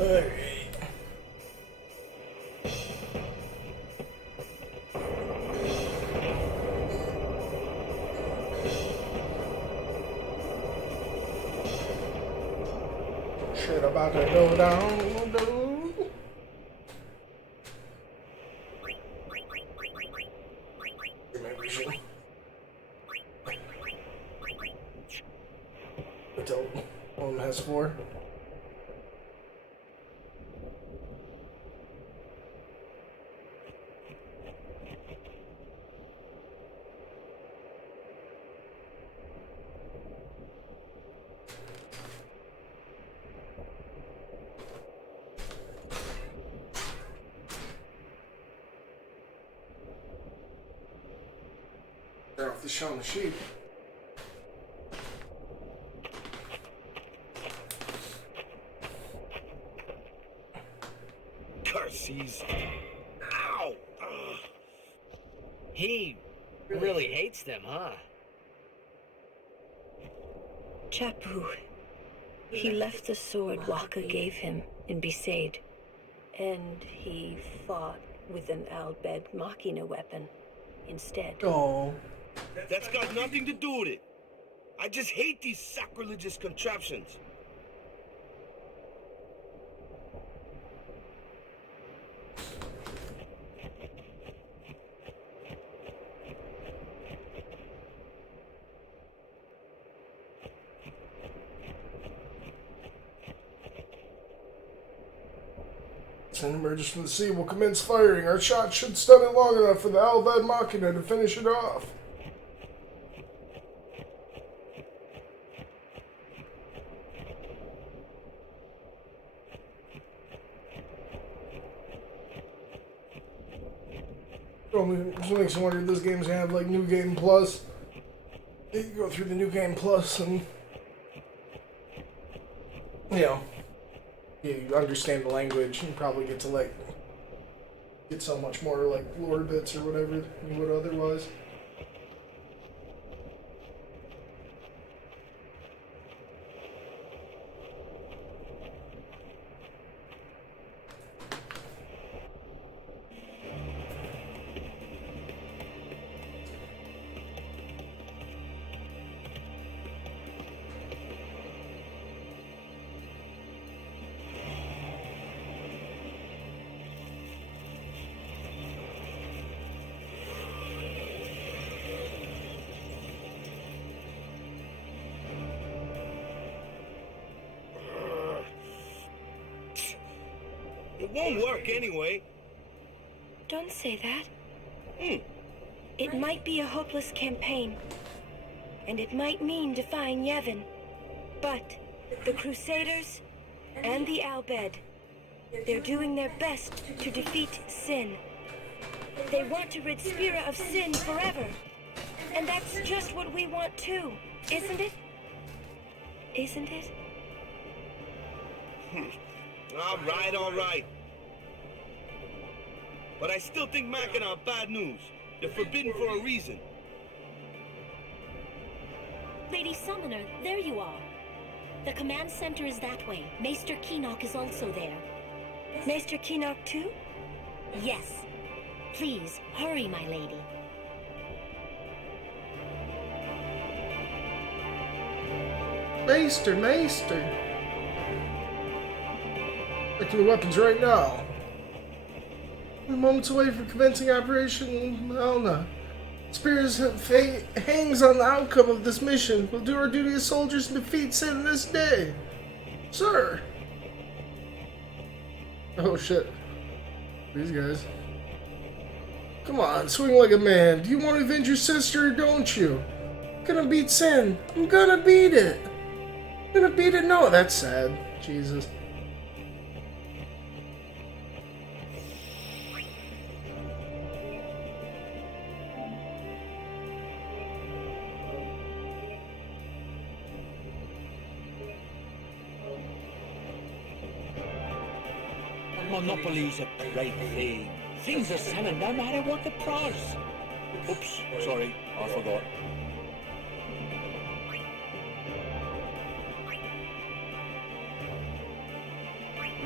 Alright. Shit about to go down, dude. Until one has 4. They're off the show on the sheep. Curses. Ow! Ugh. He really hates them, huh? Chapu. He left the sword Waka gave him in Besaid, and he fought with an Al Bhed Machina weapon instead. Oh. That's got nothing to do with it. I just hate these sacrilegious contraptions. Send emerges from the sea. Will commence firing. Our shot should stun it long enough for the Al Bhed Machina to finish it off. Just makes me wonder if this game's gonna have like New Game Plus. You can go through the New Game Plus and, you know, you understand the language and probably get to like get so much more like lore bits or whatever you would otherwise. It won't work anyway. Don't say that. It might be a hopeless campaign, and it might mean defying Yevon. But the Crusaders and the Al Bhed, they're doing their best to defeat Sin. They want to rid Spira of Sin forever. And that's just what we want too, isn't it? Isn't it? All right. But I still think Machina are bad news. They're forbidden for a reason. Lady Summoner, there you are. The command center is that way. Maester Keenock is also there. Maester Keenock too? Yes. Please, hurry, my lady. Maester! Back to the weapons right now. We're moments away from commencing Operation Elna. Spira's fate hangs on the outcome of this mission. We'll do our duty as soldiers and defeat Sin this day. Sir! Oh shit. These guys. Come on, swing like a man. Do you want to avenge your sister or don't you? I'm gonna beat Sin. I'm gonna beat it. I'm gonna beat it. No, that's sad. Jesus. Monopoly's a great thing. Things are selling no matter what the price. Oops, sorry, I forgot.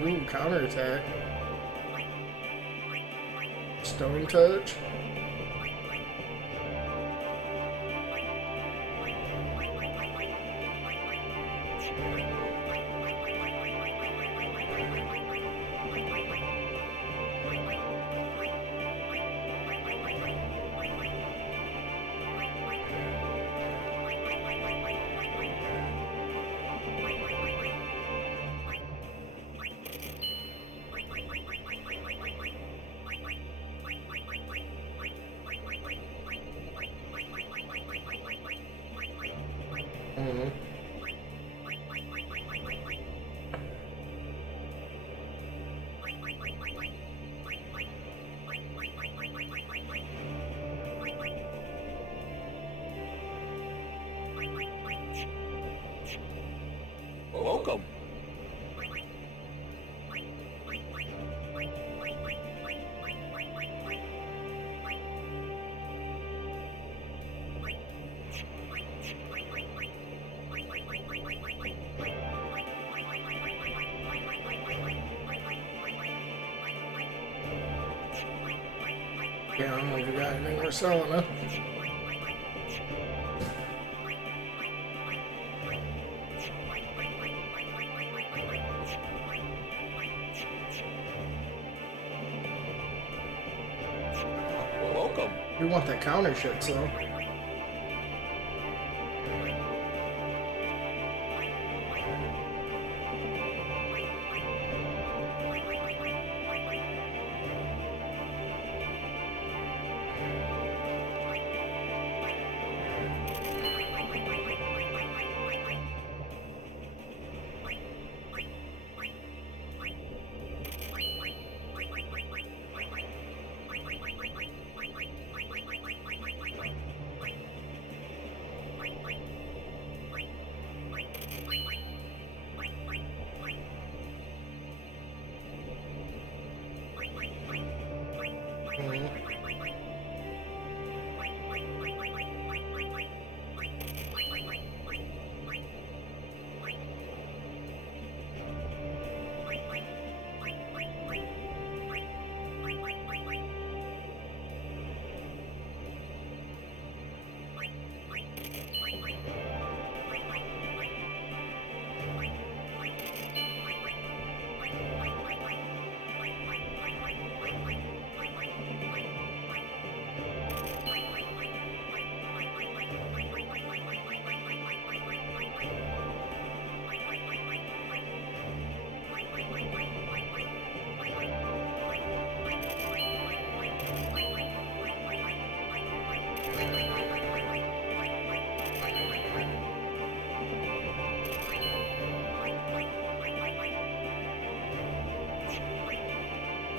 Ooh, counterattack. Stone touch. Welcome. Yeah, I don't know if we got anything we're selling, huh? Welcome. We want that counter shit, so.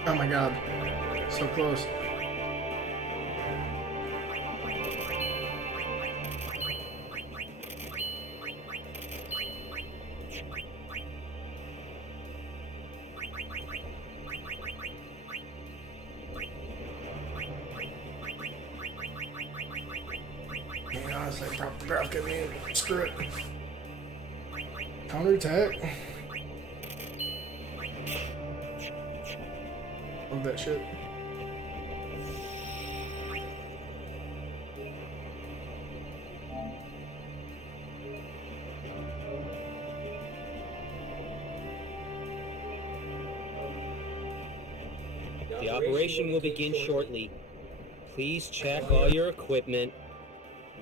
Oh my god. So close. Yeah, honestly, pop the graph, get me in. Screw it. Counterattack. Love that shit. The operation will begin shortly. Please check all your equipment.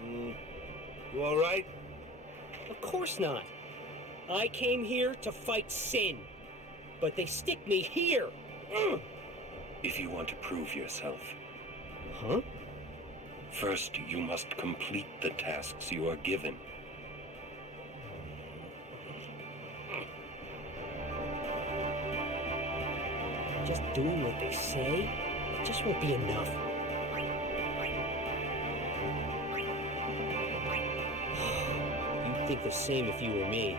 You all right? Of course not. I came here to fight Sin, but they stick me here. If you want to prove yourself. Huh? First, you must complete the tasks you are given. Just doing what they say just won't be enough. You'd think the same if you were me.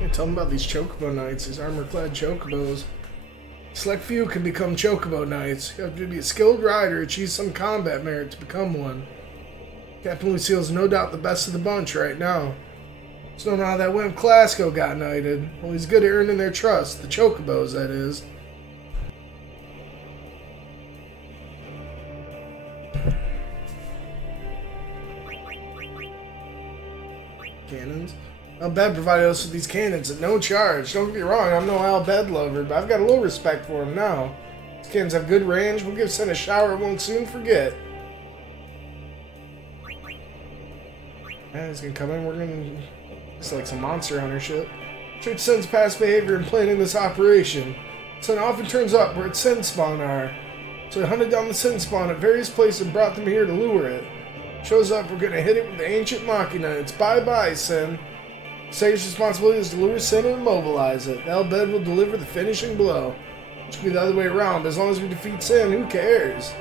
Yeah, tell them about these Chocobo Knights, these armor-clad Chocobos. Select few can become Chocobo Knights. You have to be a skilled rider, achieve some combat merit to become one. Captain Lucille's no doubt the best of the bunch right now. Just don't know how that went when Clasko got knighted. Well, he's good at earning their trust. The Chocobos, that is. Cannons. Al Bhed provided us with these cannons at no charge. Don't get me wrong, I'm no Al Bhed lover, but I've got a little respect for him now. These cannons have good range. We'll give Sin a shower it won't soon forget. Yeah, he's gonna come in. We're gonna. It's like some Monster Hunter shit. Church Sin's past behavior in planning this operation. Sin often turns up where its Sin spawn are. So we hunted down the Sin spawn at various places and brought them here to lure it. Shows up, we're gonna hit it with the ancient Machina. It's bye-bye, Sin. Sage's responsibility is to lure Sin and immobilize it. Al Bhed will deliver the finishing blow. It should be the other way around, but as long as we defeat Sin, who cares?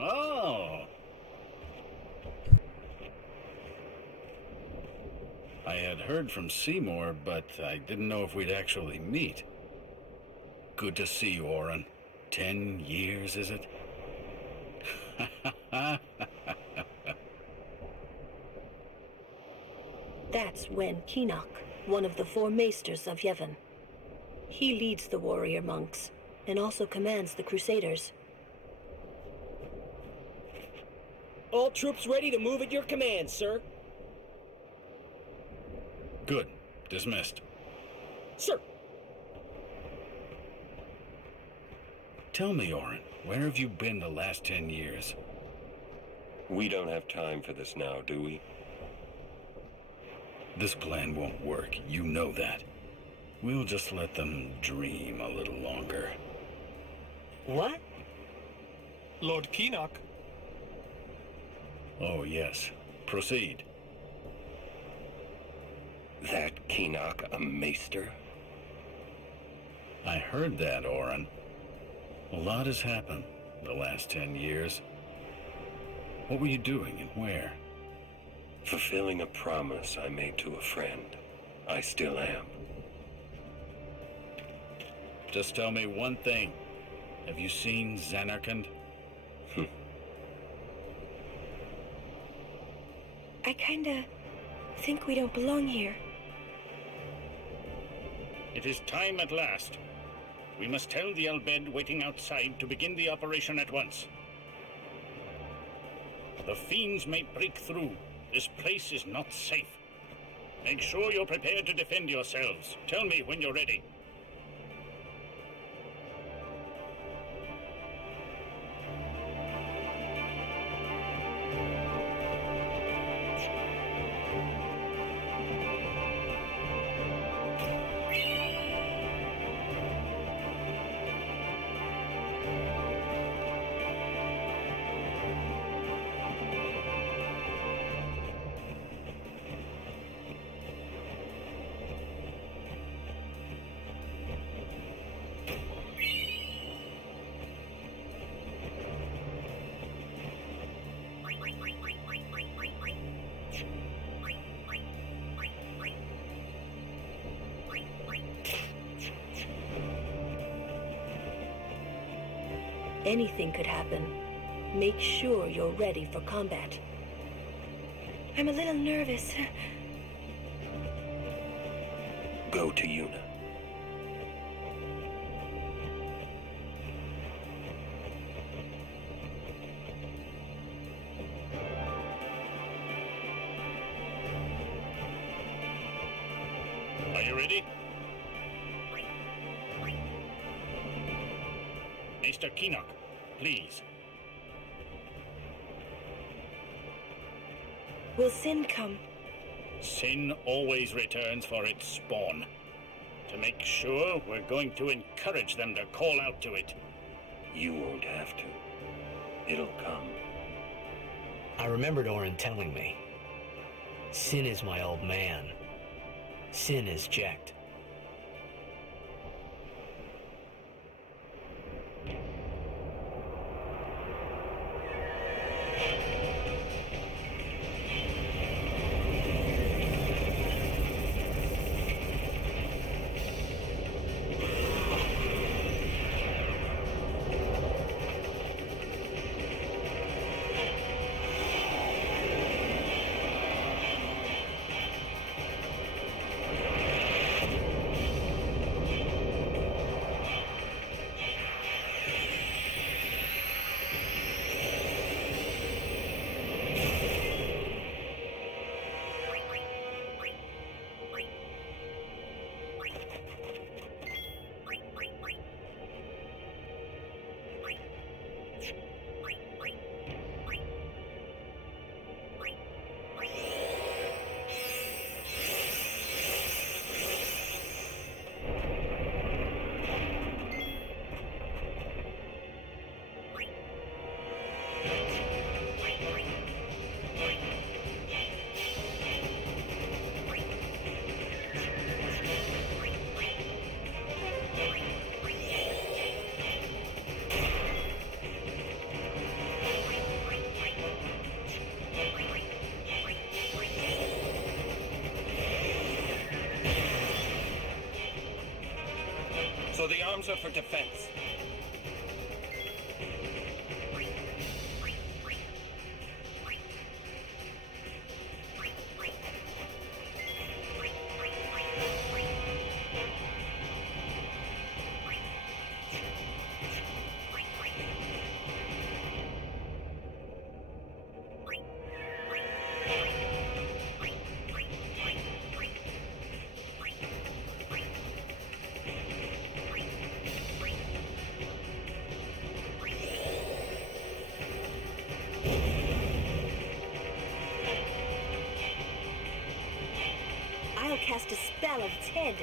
Oh. I had heard from Seymour, but I didn't know if we'd actually meet. Good to see you, Orin. 10 years, is it? That's Wen Keenock, one of the 4 maesters of Yevon. He leads the warrior monks, and also commands the Crusaders. All troops ready to move at your command, sir. Good. Dismissed. Sir. Tell me, Orin, where have you been the last 10 years? We don't have time for this now, do we? This plan won't work. You know that. We'll just let them dream a little longer. What? Lord Keenock. Oh, yes. Proceed. That Keenock a maester? I heard that, Orin. A lot has happened the last 10 years. What were you doing and where? Fulfilling a promise I made to a friend. I still am. Just tell me one thing. Have you seen Zanarkand? I kinda think we don't belong here. It is time at last. We must tell the Al Bhed waiting outside to begin the operation at once. The fiends may break through. This place is not safe. Make sure you're prepared to defend yourselves. Tell me when you're ready. Anything could happen. Make sure you're ready for combat. I'm a little nervous. Go to Yuna. Are you ready? Mr. Keenock, please. Will Sin come? Sin always returns for its spawn. To make sure, we're going to encourage them to call out to it. You won't have to. It'll come. I remembered Orin telling me. Sin is my old man. Sin is Jecht. So the arms are for defense. I'll cast a spell of its head.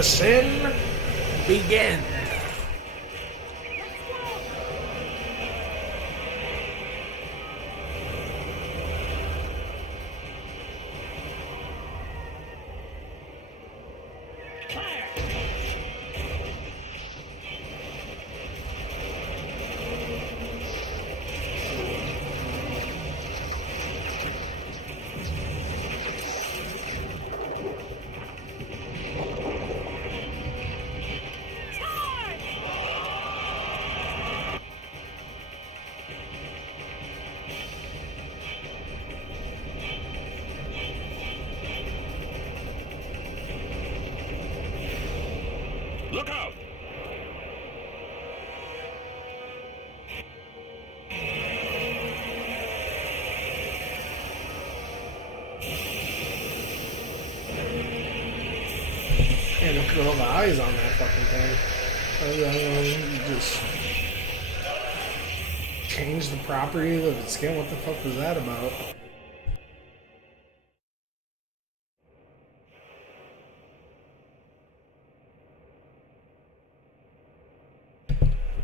the sin begin. Look out! Man, look at all the eyes on that fucking thing. Just change the property of its skin. What the fuck was that about?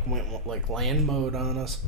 Went like land mode on us.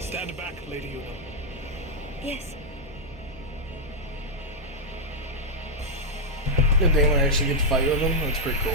Stand back, Lady Una. Yes. Good thing we actually get to fight with him. That's pretty cool.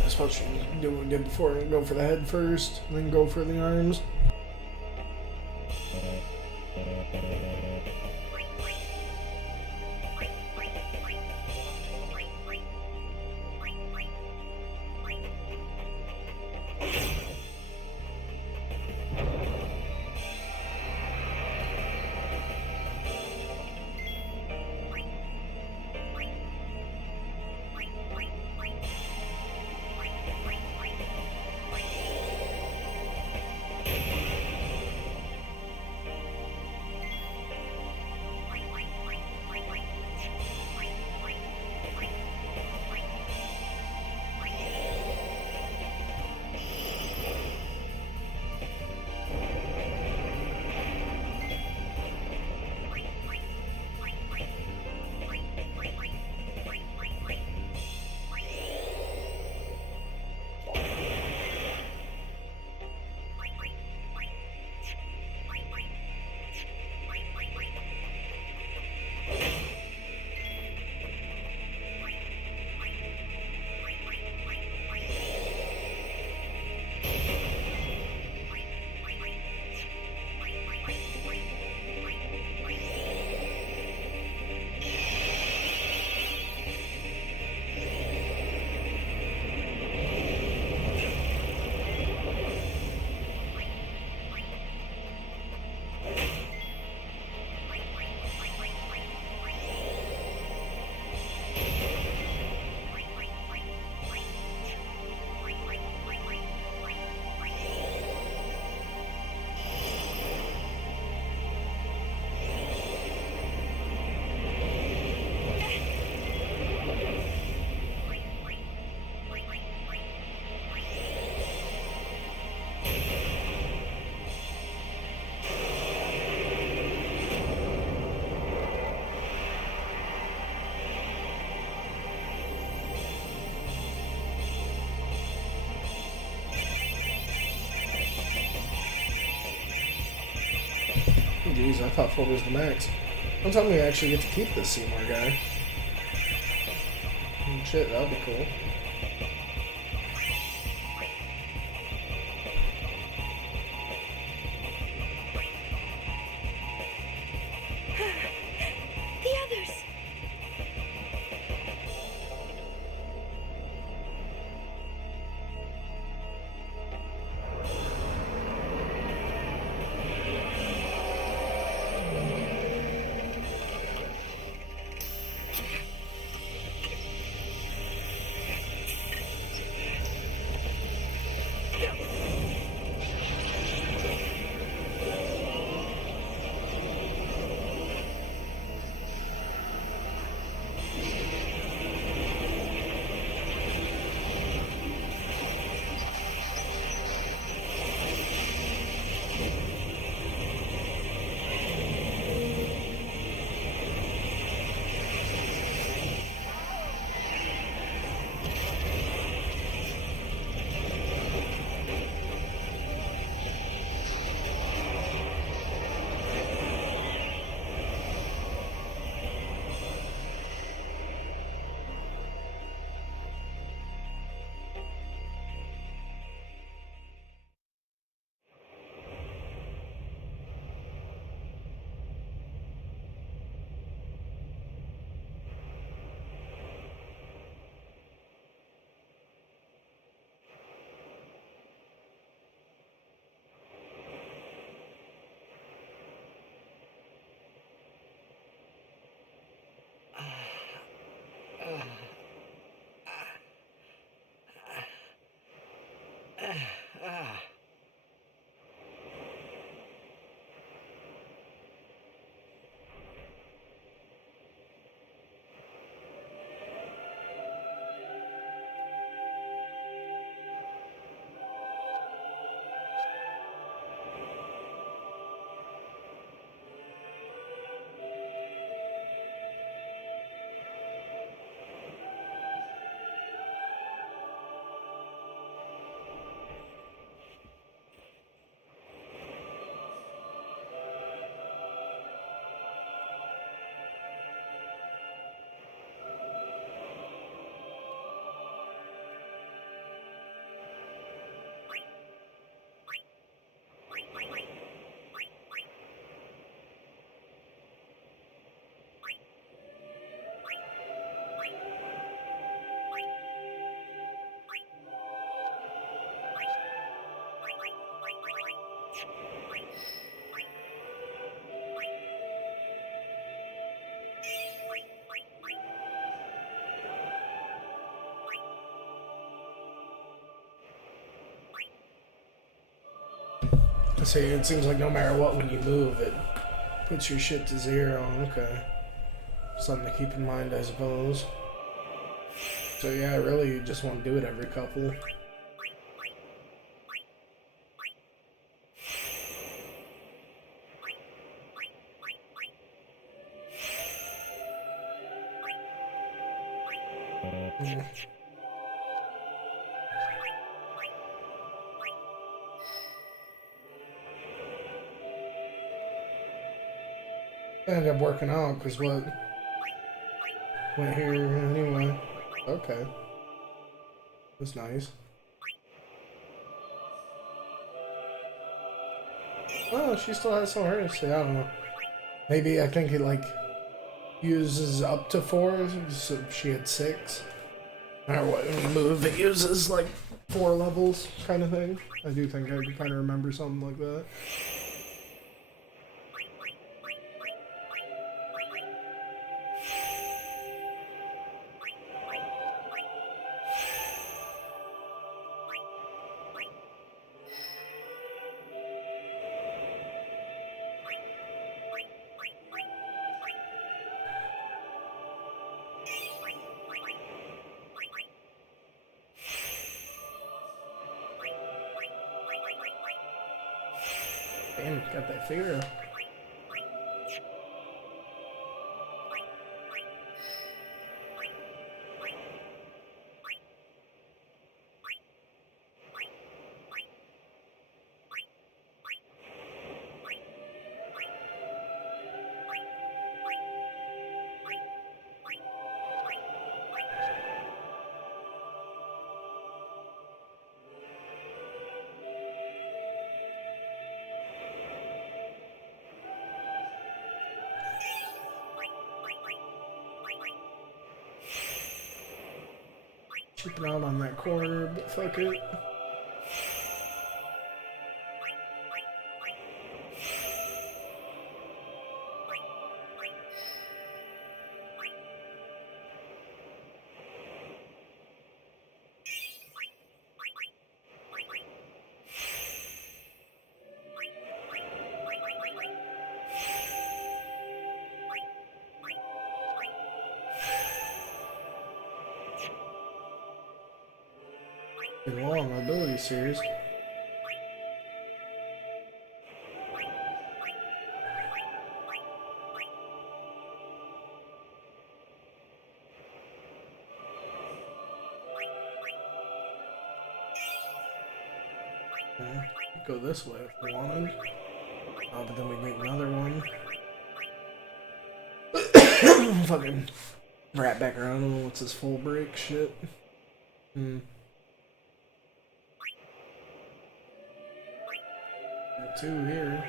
That's what you do what we did before. Go for the head first, then go for the arms. jeez, I thought 4 was the max. Don't tell me we actually get to keep this Seymour guy. Shit, that would be cool. The others! See, it seems like no matter what, when you move, it puts your shit to 0. Okay. Something to keep in mind, I suppose. So yeah, really, you just want to do it every couple. I ended up working out because what went here anyway. Okay, that's nice. Oh, she still has some hers. So I don't know. Maybe I think it like uses up to 4. So she had 6. No matter what when you move, it uses like 4 levels, kind of thing. I do think I kind of remember something like that. Damn, got that fear. keeping out on that corner, but fuck it. Been long ability series. Go this way if we wanted. Oh, but then we make another one. Fucking wrap back around. I don't know what's this full break shit. Two here.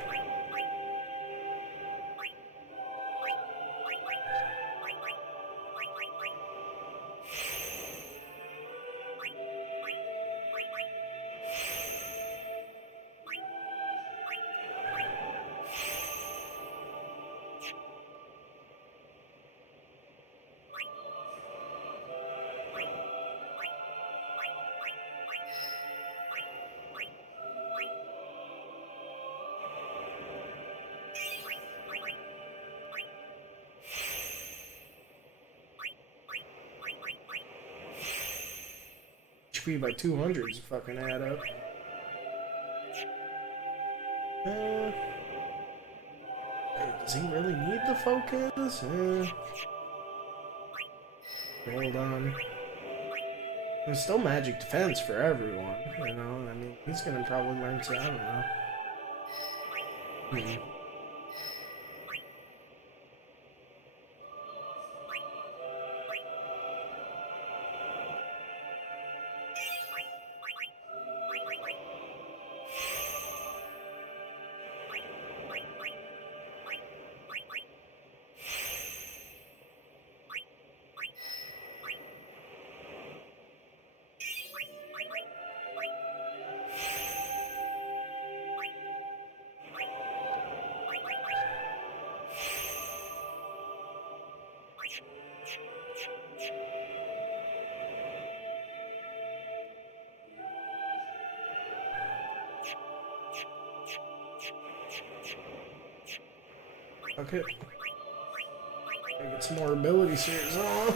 HP by 200 is fucking add up. Does he really need the focus? Hold on. There's still magic defense for everyone, you know? I mean, he's gonna probably learn to, I don't know. Okay. Gotta get some more ability series on.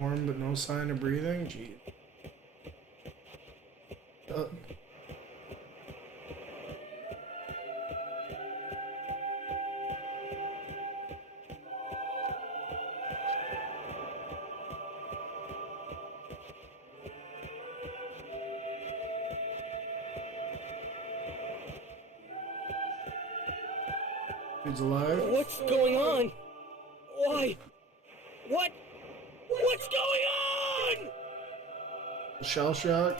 Warm but no sign of breathing? Gee. Dude's alive. What's going on? Why? What? What's going on? Shell shock.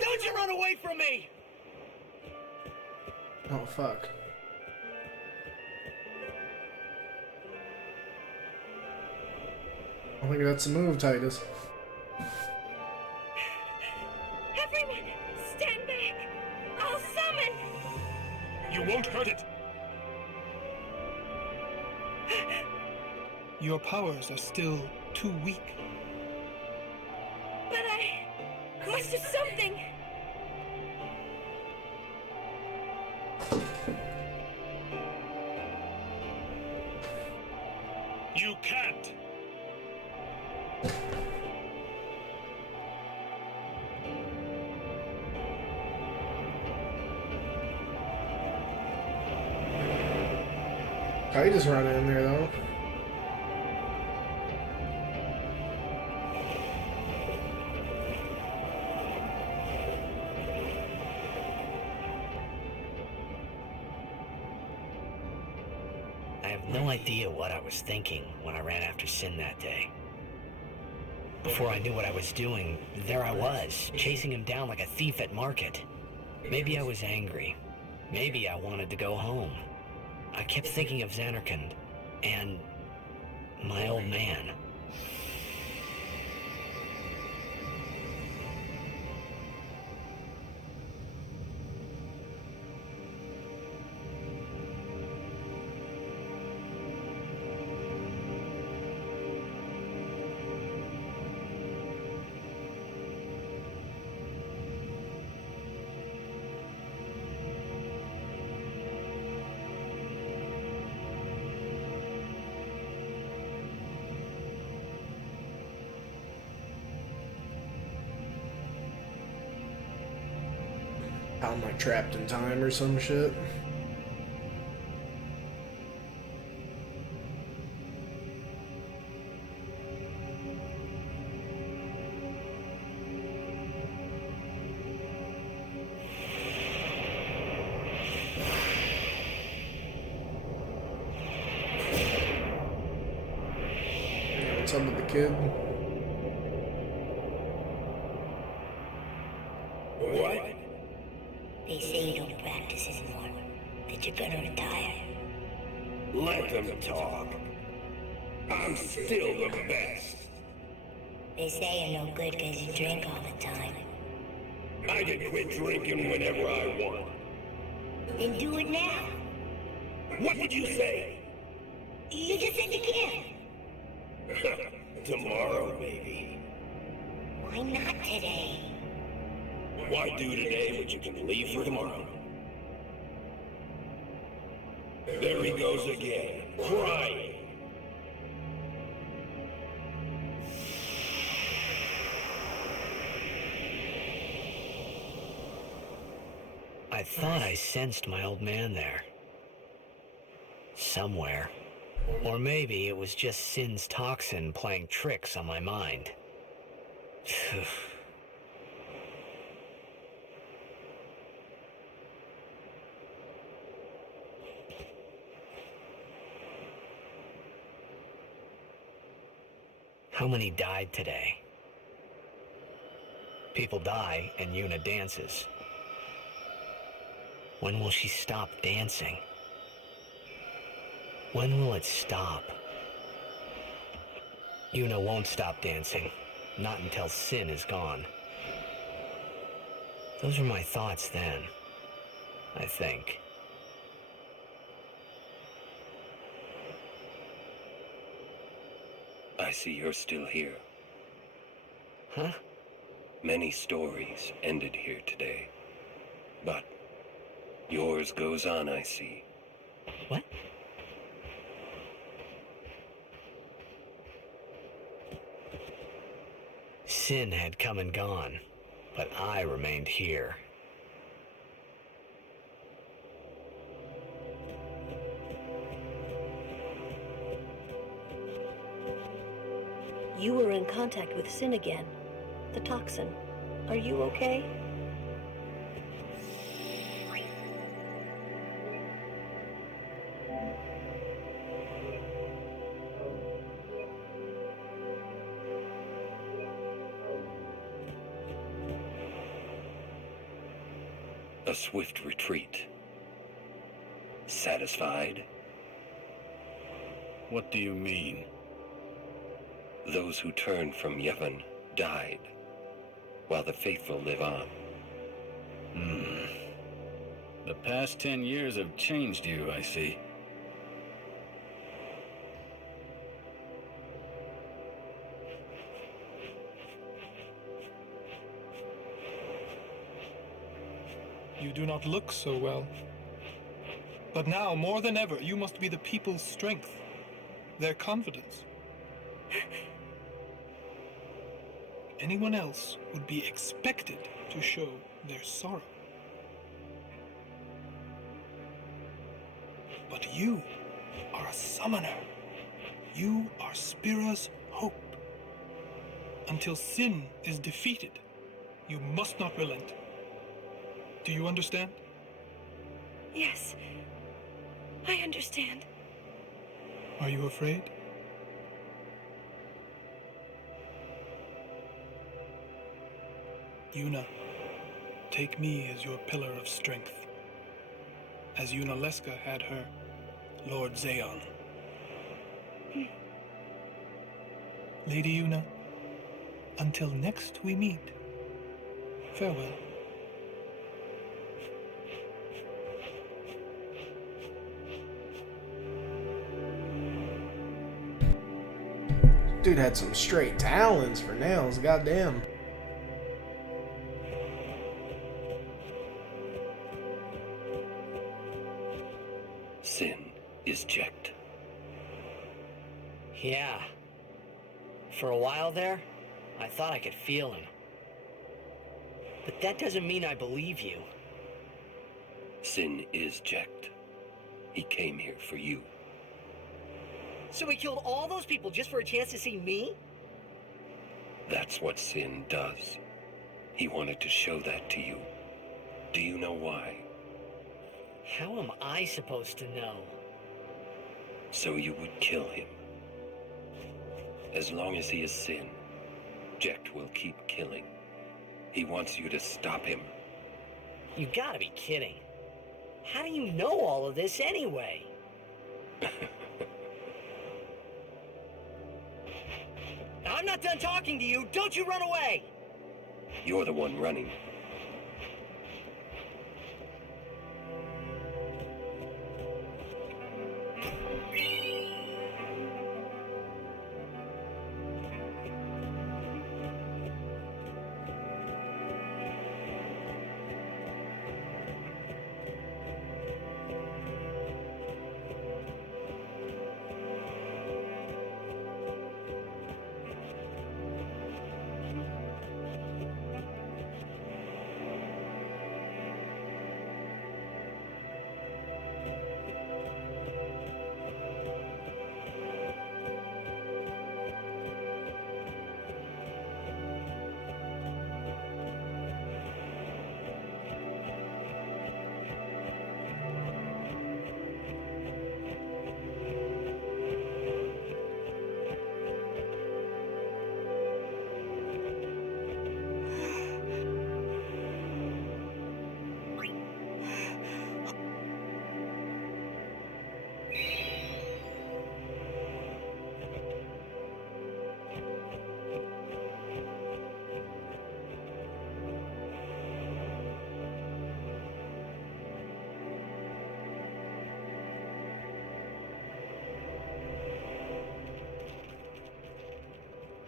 Don't you run away from me! Oh, fuck. I think that's a move, Titus. Everyone, stand back! I'll summon! You won't hurt it! Your powers are still too weak. But I must do something! You can't! Titus running in there though. No idea what I was thinking when I ran after Sin that day. Before I knew what I was doing, there I was, chasing him down like a thief at market. Maybe I was angry. Maybe I wanted to go home. I kept thinking of Zanarkand and my old man. How am I trapped in time or some shit? What's up with the kid? What? They say you don't practice anymore, that you're gonna retire. Let them talk. I'm still the best. They say you're no good because you drink all the time. I can quit drinking whenever I want. Then do it now. What did you say? You just said you can. Tomorrow, maybe. Why not today? Why do today what you can leave for tomorrow? There he goes again, crying. I thought I sensed my old man there. Somewhere. Or maybe it was just Sin's toxin playing tricks on my mind. How many died today? People die and Yuna dances. When will she stop dancing? When will it stop? Yuna won't stop dancing, not until Sin is gone. Those were my thoughts then, I think. I see you're still here. Huh? Many stories ended here today. But yours goes on, I see. What? Sin had come and gone, but I remained here. You were in contact with Sin again. The toxin. Are you okay? A swift retreat. Satisfied? What do you mean? Those who turned from Yevon died, while the faithful live on. The past 10 years have changed you, I see. You do not look so well. But now, more than ever, you must be the people's strength, their confidence. Anyone else would be expected to show their sorrow. But you are a summoner. You are Spira's hope. Until Sin is defeated, you must not relent. Do you understand? Yes. I understand. Are you afraid? Yuna, take me as your pillar of strength, as Yunalesca had her Lord Zayon. Lady Yuna, until next we meet, farewell. Dude had some straight talons for nails, goddamn. Sin is checked. Yeah. For a while there, I thought I could feel him. But that doesn't mean I believe you. Sin is checked. He came here for you. So he killed all those people just for a chance to see me? That's what Sin does. He wanted to show that to you. Do you know why? How am I supposed to know? So you would kill him. As long as he is Sin, Jecht will keep killing. He wants you to stop him. You gotta be kidding. How do you know all of this anyway? I'm not done talking to you. Don't you run away! You're the one running.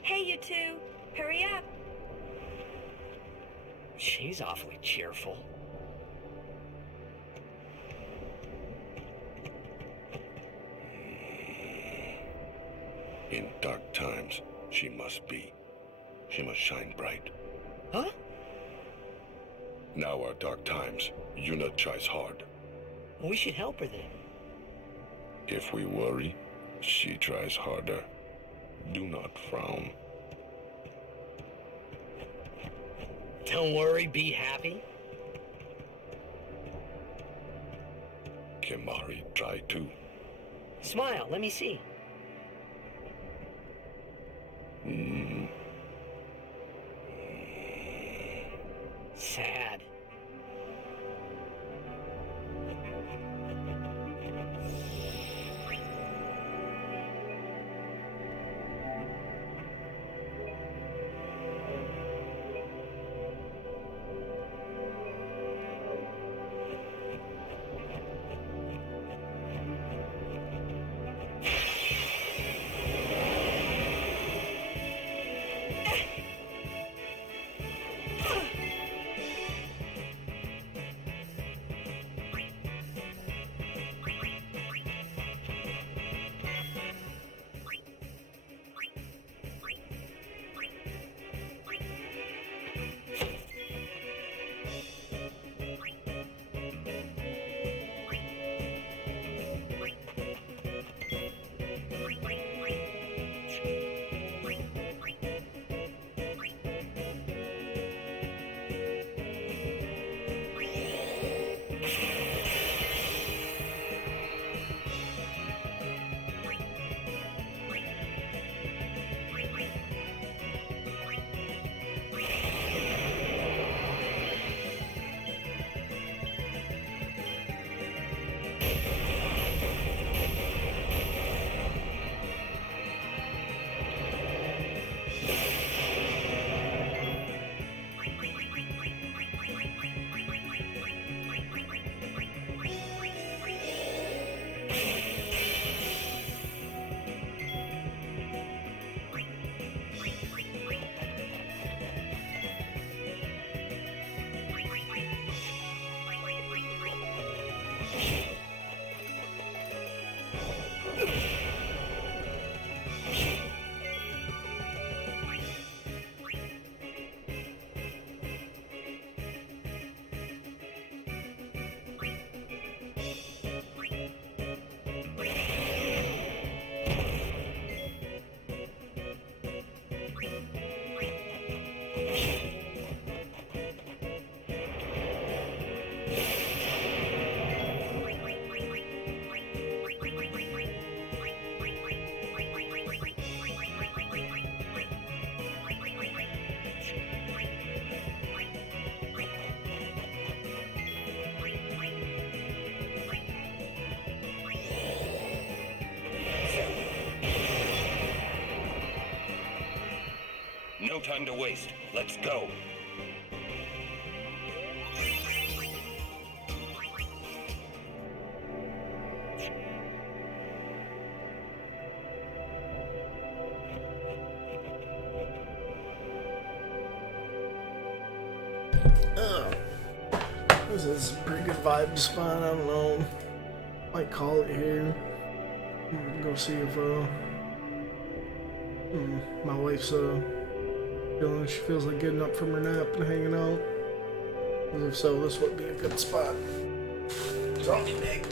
Hey, you two! Hurry up! She's awfully cheerful. In dark times, she must be. She must shine bright. Huh? Now are dark times. Yuna tries hard. We should help her then. If we worry, she tries harder. Do not frown. Don't worry, be happy. Kimahri try too. Smile, let me see. Sad. time to waste. Let's go. This is a pretty good vibe spot. I don't know. Might call it here. Go see if my wife's feeling she feels like getting up from her nap and hanging out. 'Cause if so, this would be a good spot. Draw me, Nick.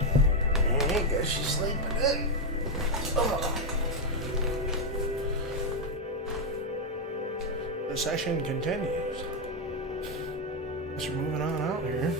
I guess she's sleeping. The session continues. Guess we're moving on out here.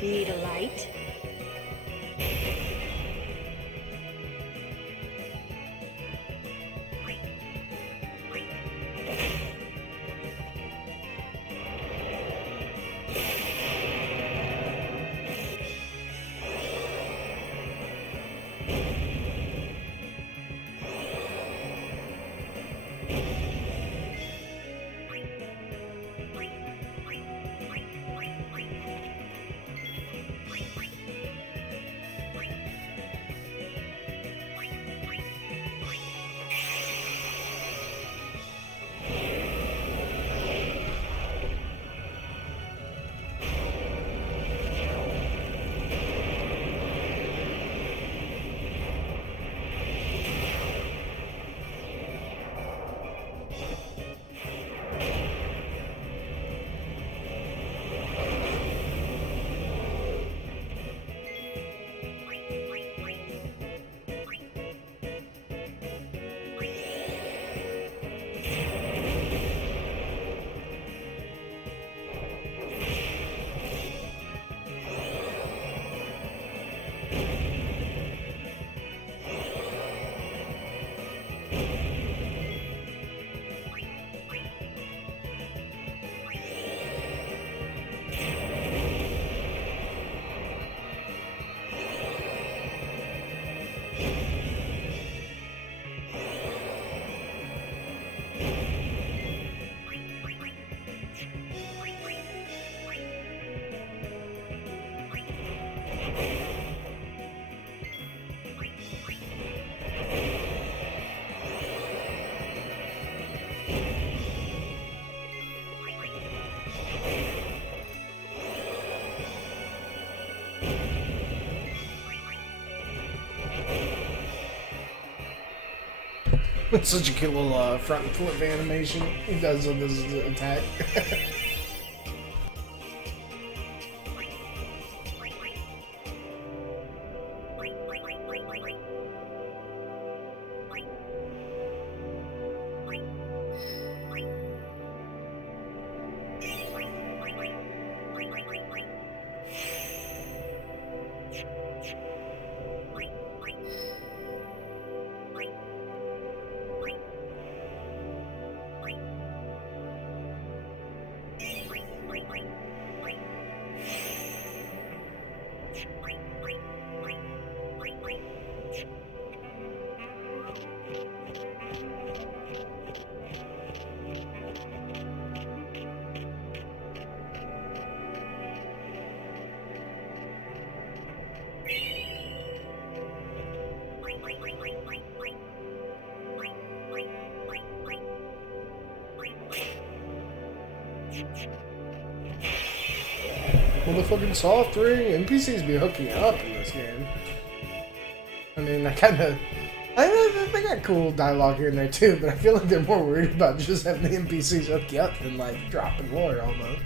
Need a light? It's such a cute little front flip animation he does with his attack. Motherfucking soft ring. NPCs be hooking up in this game. I mean, they got cool dialogue here and there too, but I feel like they're more worried about just having the NPCs hook you up than like dropping lore almost.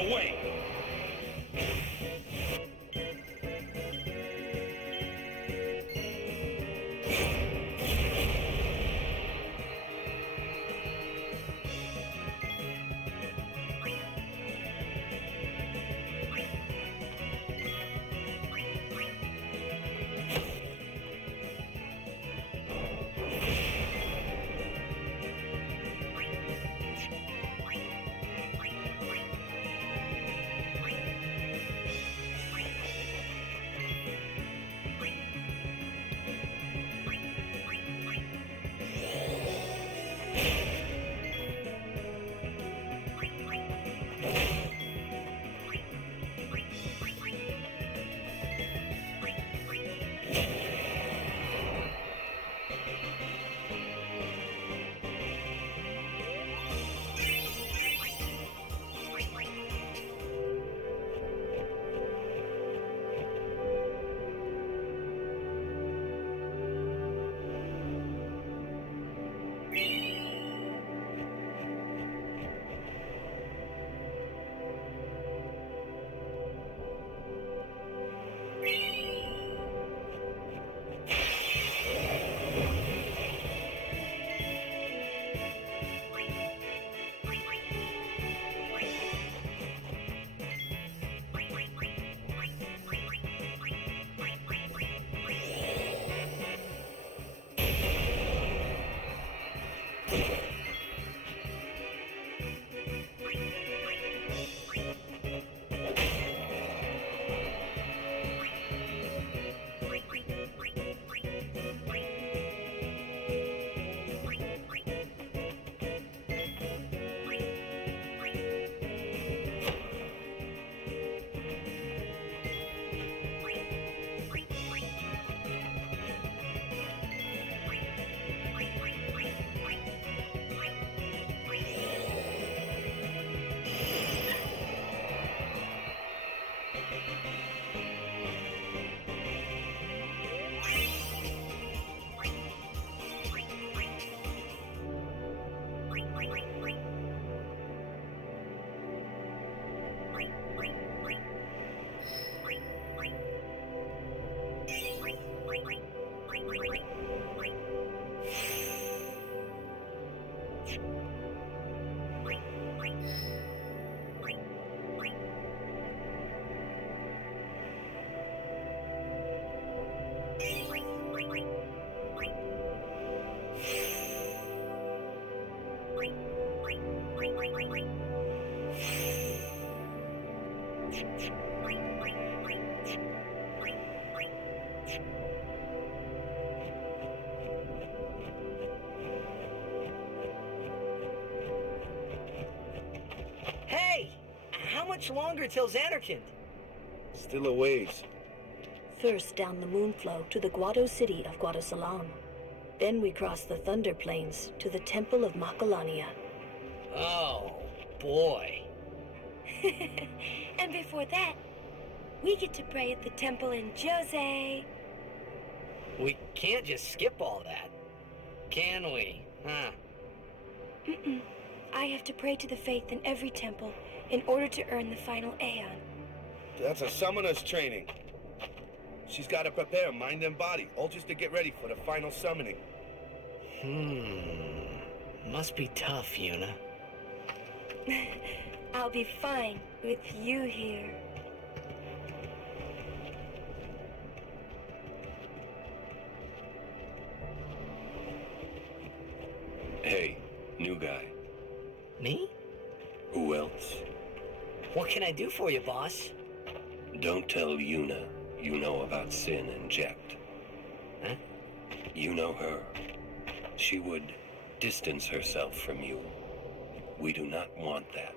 Away! Hey! How much longer till Xanarkand? Still a ways. First down the Moonflow to the Guado city of Guadosalam. Then we cross the Thunder Plains to the Temple of Macalania. Oh, boy. And before that, we get to pray at the temple in Jose. We can't just skip all that, can we? Huh? Mm-mm. I have to pray to the faith in every temple in order to earn the final Aeon. That's a summoner's training. She's got to prepare mind and body, all just to get ready for the final summoning. Must be tough, Yuna. I'll be fine with you here. Hey, new guy. Me? Who else? What can I do for you, boss? Don't tell Yuna you know about Sin and Jecht. Huh? You know her. She would distance herself from you. We do not want that.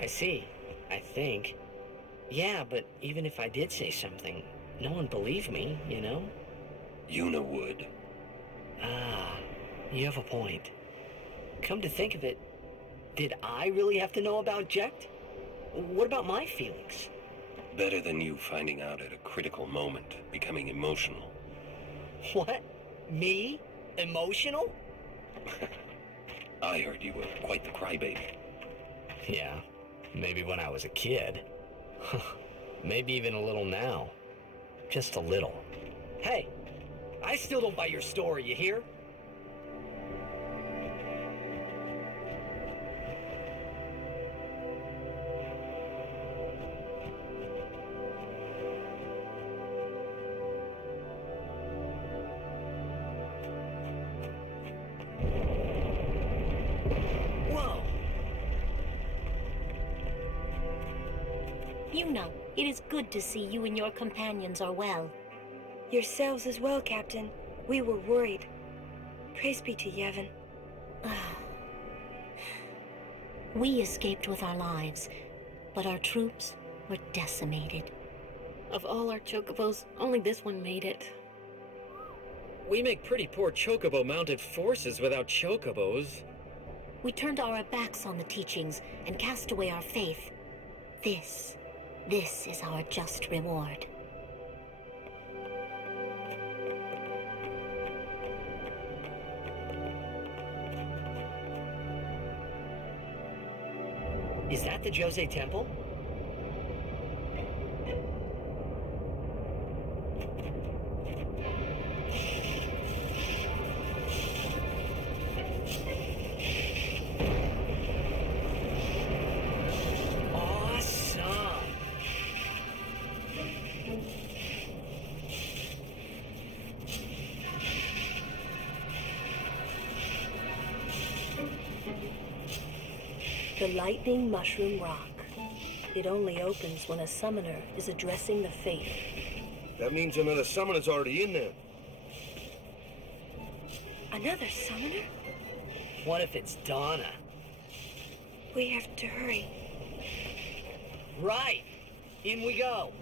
I see. I think. Yeah, but even if I did say something, no one believed me, you know? Yuna would. Ah, you have a point. Come to think of it, did I really have to know about Jecht? What about my feelings? Better than you finding out at a critical moment, becoming emotional. What? Me? Emotional? I heard you were quite the crybaby. Yeah, maybe when I was a kid. Maybe even a little now. Just a little. Hey, I still don't buy your story, you hear? Whoa! Yuna, it is good to see you and your companions are well. Yourselves as well, Captain. We were worried. Praise be to Yevon. We escaped with our lives, but our troops were decimated. Of all our chocobos, only this one made it. We make pretty poor chocobo-mounted forces without chocobos. We turned our backs on the teachings and cast away our faith. This is our just reward. Is that the Jose Temple? Awesome! The Lightning Mushroom Rock. It only opens when a summoner is addressing the faith. That means another summoner's already in there. Another summoner? What if it's Donna? We have to hurry. Right! In we go!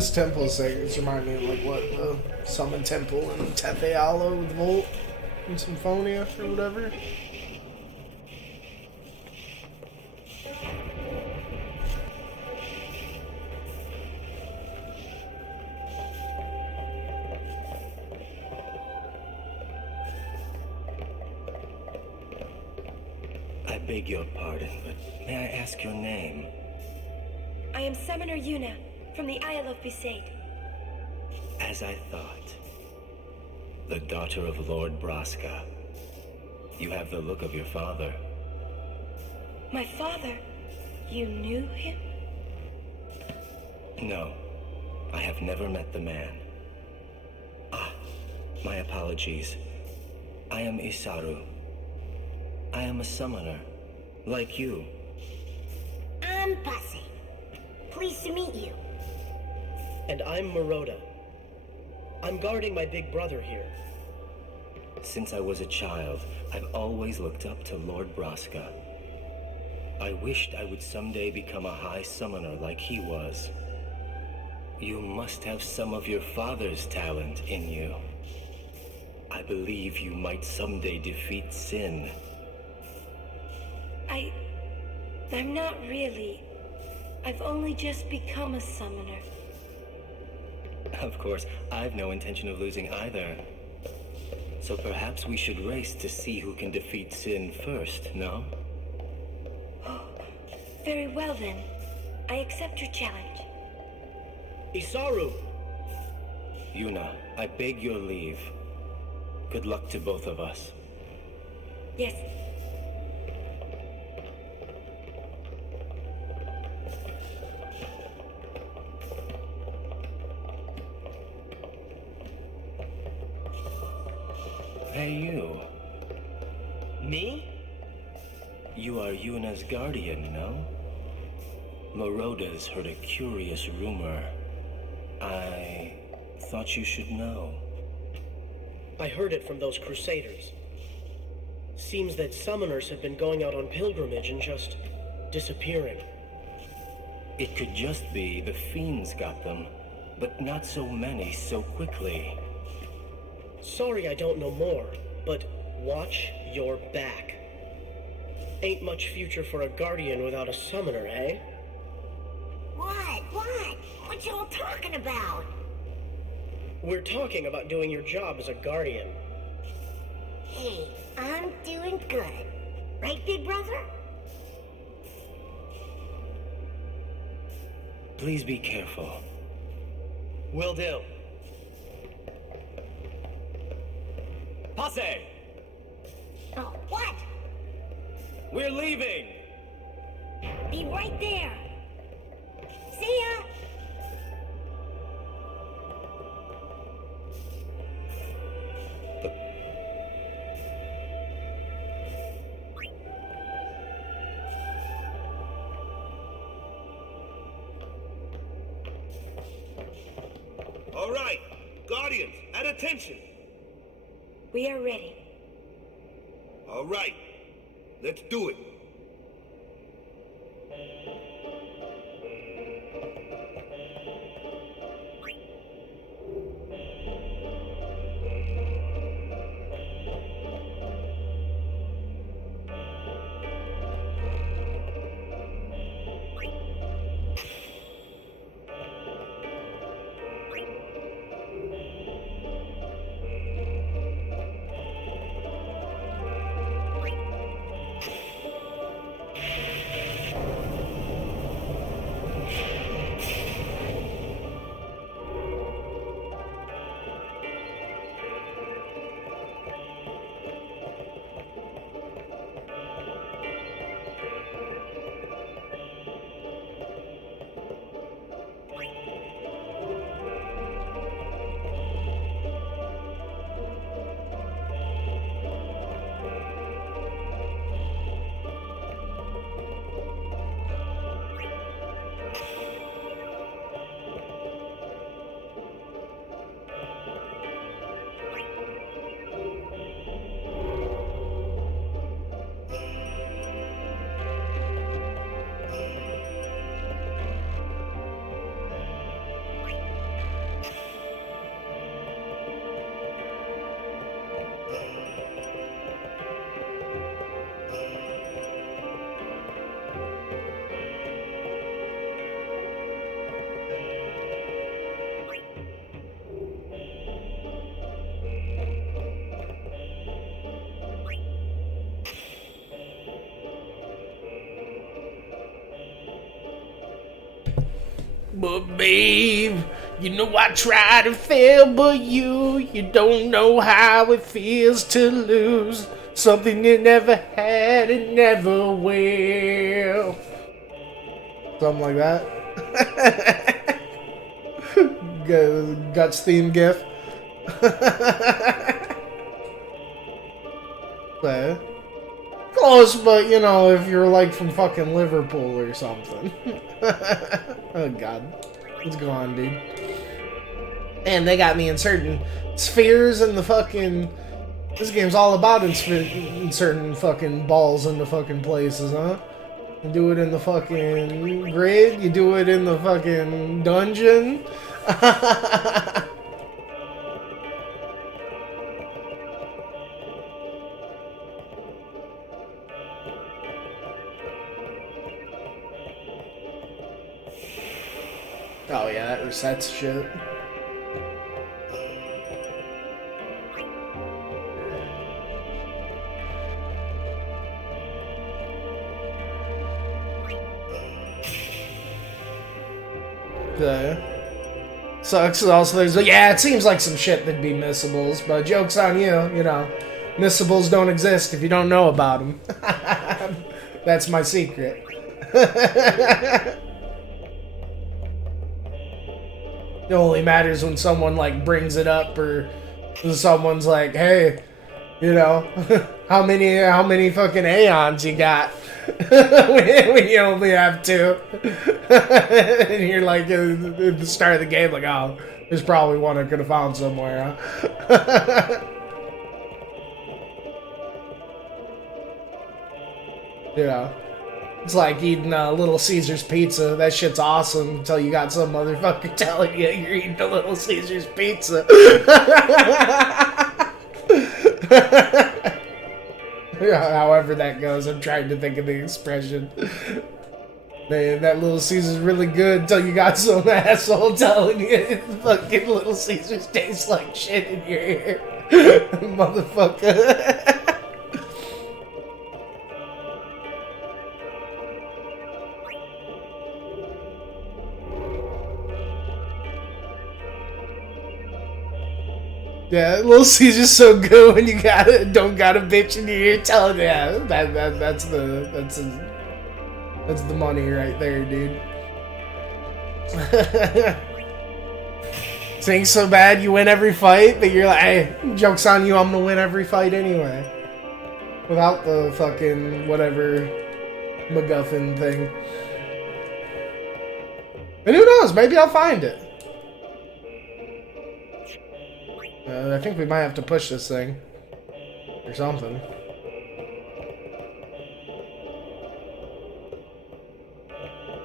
Anubis Temple's sake, it's reminding me of like what the Summon Temple in Tetheala with Volt and Symphonia or whatever. I beg your pardon, but may I ask your name? I am Summoner Yuna, from the Isle of Besaid. As I thought. The daughter of Lord Braska. You have the look of your father. My father? You knew him? No, I have never met the man. Ah, my apologies. I am Isaru. I am a summoner, like you. I'm Pase. Pleased to meet you. And I'm Maroda. I'm guarding my big brother here. Since I was a child, I've always looked up to Lord Braska. I wished I would someday become a high summoner like he was. You must have some of your father's talent in you. I believe you might someday defeat Sin. I'm not really. I've only just become a summoner. Of course, I've no intention of losing either. So perhaps we should race to see who can defeat Sin first, no? Oh, very well then. I accept your challenge. Isaru! Yuna, I beg your leave. Good luck to both of us. Yes. Hey, you. Me? You are Yuna's guardian, no? Maroda's heard a curious rumor. I thought you should know. I heard it from those crusaders. Seems that summoners have been going out on pilgrimage and just disappearing. It could just be the fiends got them, but not so many so quickly. Sorry I don't know more, but watch your back. Ain't much future for a guardian without a summoner, eh? What? What y'all talking about? We're talking about doing your job as a guardian. Hey, I'm doing good. Right, big brother? Please be careful. Will do. Pase! Oh, what? We're leaving! Be right there. See ya! All right, Guardians, at attention. We are ready. All right, let's do it. But babe, you know I try to fail, but you don't know how it feels to lose something you never had and never will. Something like that. Guts theme gif. Okay. Close, but you know, if you're like from fucking Liverpool or something. Oh god. What's going on, dude? Man, they got me inserting spheres in the fucking... This game's all about inserting fucking balls into fucking places, huh? You do it in the fucking grid, you do it in the fucking dungeon. Oh yeah, that resets shit. Okay. Sucks. Also, there's yeah, it seems like some shit that'd be missables, but joke's on you. You know, missables don't exist if you don't know about them. That's my secret. It only matters when someone like brings it up, or someone's like, "Hey, you know, how many fucking Aeons you got?" when you only have 2, and you're like at the start of the game, like, "Oh, there's probably one I could have found somewhere." Huh? Yeah. It's like eating Little Caesars pizza. That shit's awesome until you got some motherfucker telling you you're eating a Little Caesars pizza. However that goes, I'm trying to think of the expression. Man, that Little Caesars really good until you got some asshole telling you fucking Little Caesars tastes like shit in your ear. Motherfucker. Yeah, Little Caesar's so good when you don't got a bitch in your ear telling you. Yeah, that's the money right there, dude. Saying so bad you win every fight, but you're like, hey, joke's on you, I'm gonna win every fight anyway. Without the fucking whatever MacGuffin thing. And who knows, maybe I'll find it. I think we might have to push this thing. Or something.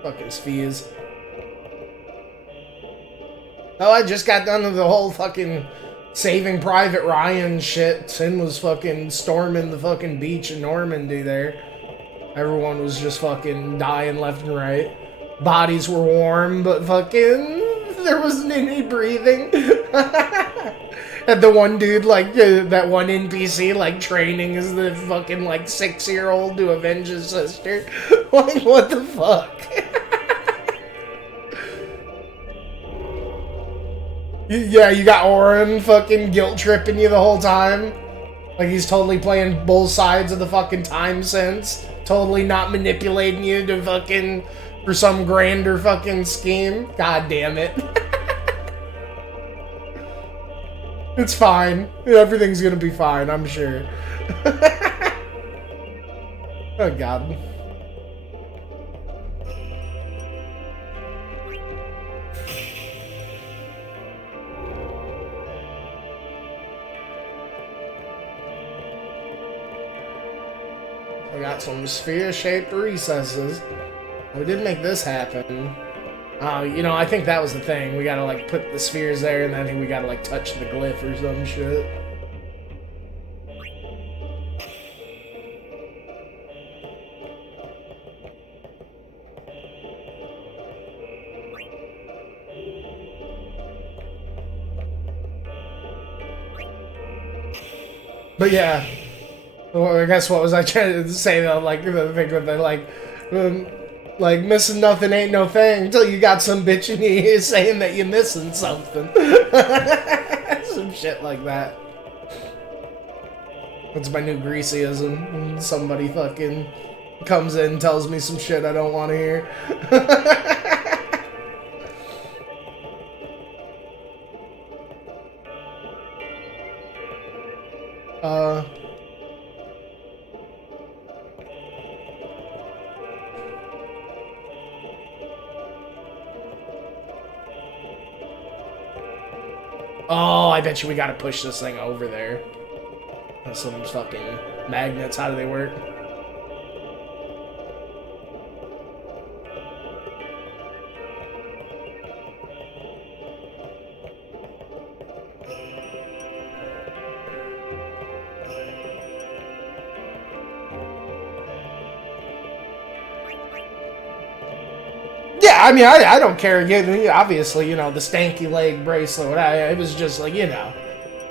Fucking spheres. Oh, I just got done with the whole fucking Saving Private Ryan shit. Sin was fucking storming the fucking beach in Normandy there. Everyone was just fucking dying left and right. Bodies were warm, but fucking... there wasn't any breathing. And the one dude, like, that one NPC, like, training as the fucking, like, 6-year-old to avenge his sister. Like, what the fuck? Yeah, you got Orin fucking guilt-tripping you the whole time. Like, he's totally playing both sides of the fucking time sense. Totally not manipulating you to fucking... for some grander fucking scheme. God damn it. It's fine. Everything's gonna be fine, I'm sure. Oh god. I got some sphere-shaped recesses. We did make this happen. You know, I think that was the thing. We gotta, like, put the spheres there, and then I think we gotta, like, touch the glyph or some shit. But yeah. Well, I guess what was I trying to say, though? Like, the thing with the, like... Like, missing nothing ain't no thing until you got some bitch in your ear saying that you're missing something. Some shit like that. That's my new Greasyism. When somebody fucking comes in and tells me some shit I don't want to hear. Oh, I bet you we gotta push this thing over there. That's some fucking magnets. How do they work? Yeah, I mean, I don't care. Obviously, you know, the stanky leg bracelet, it was just like, you know,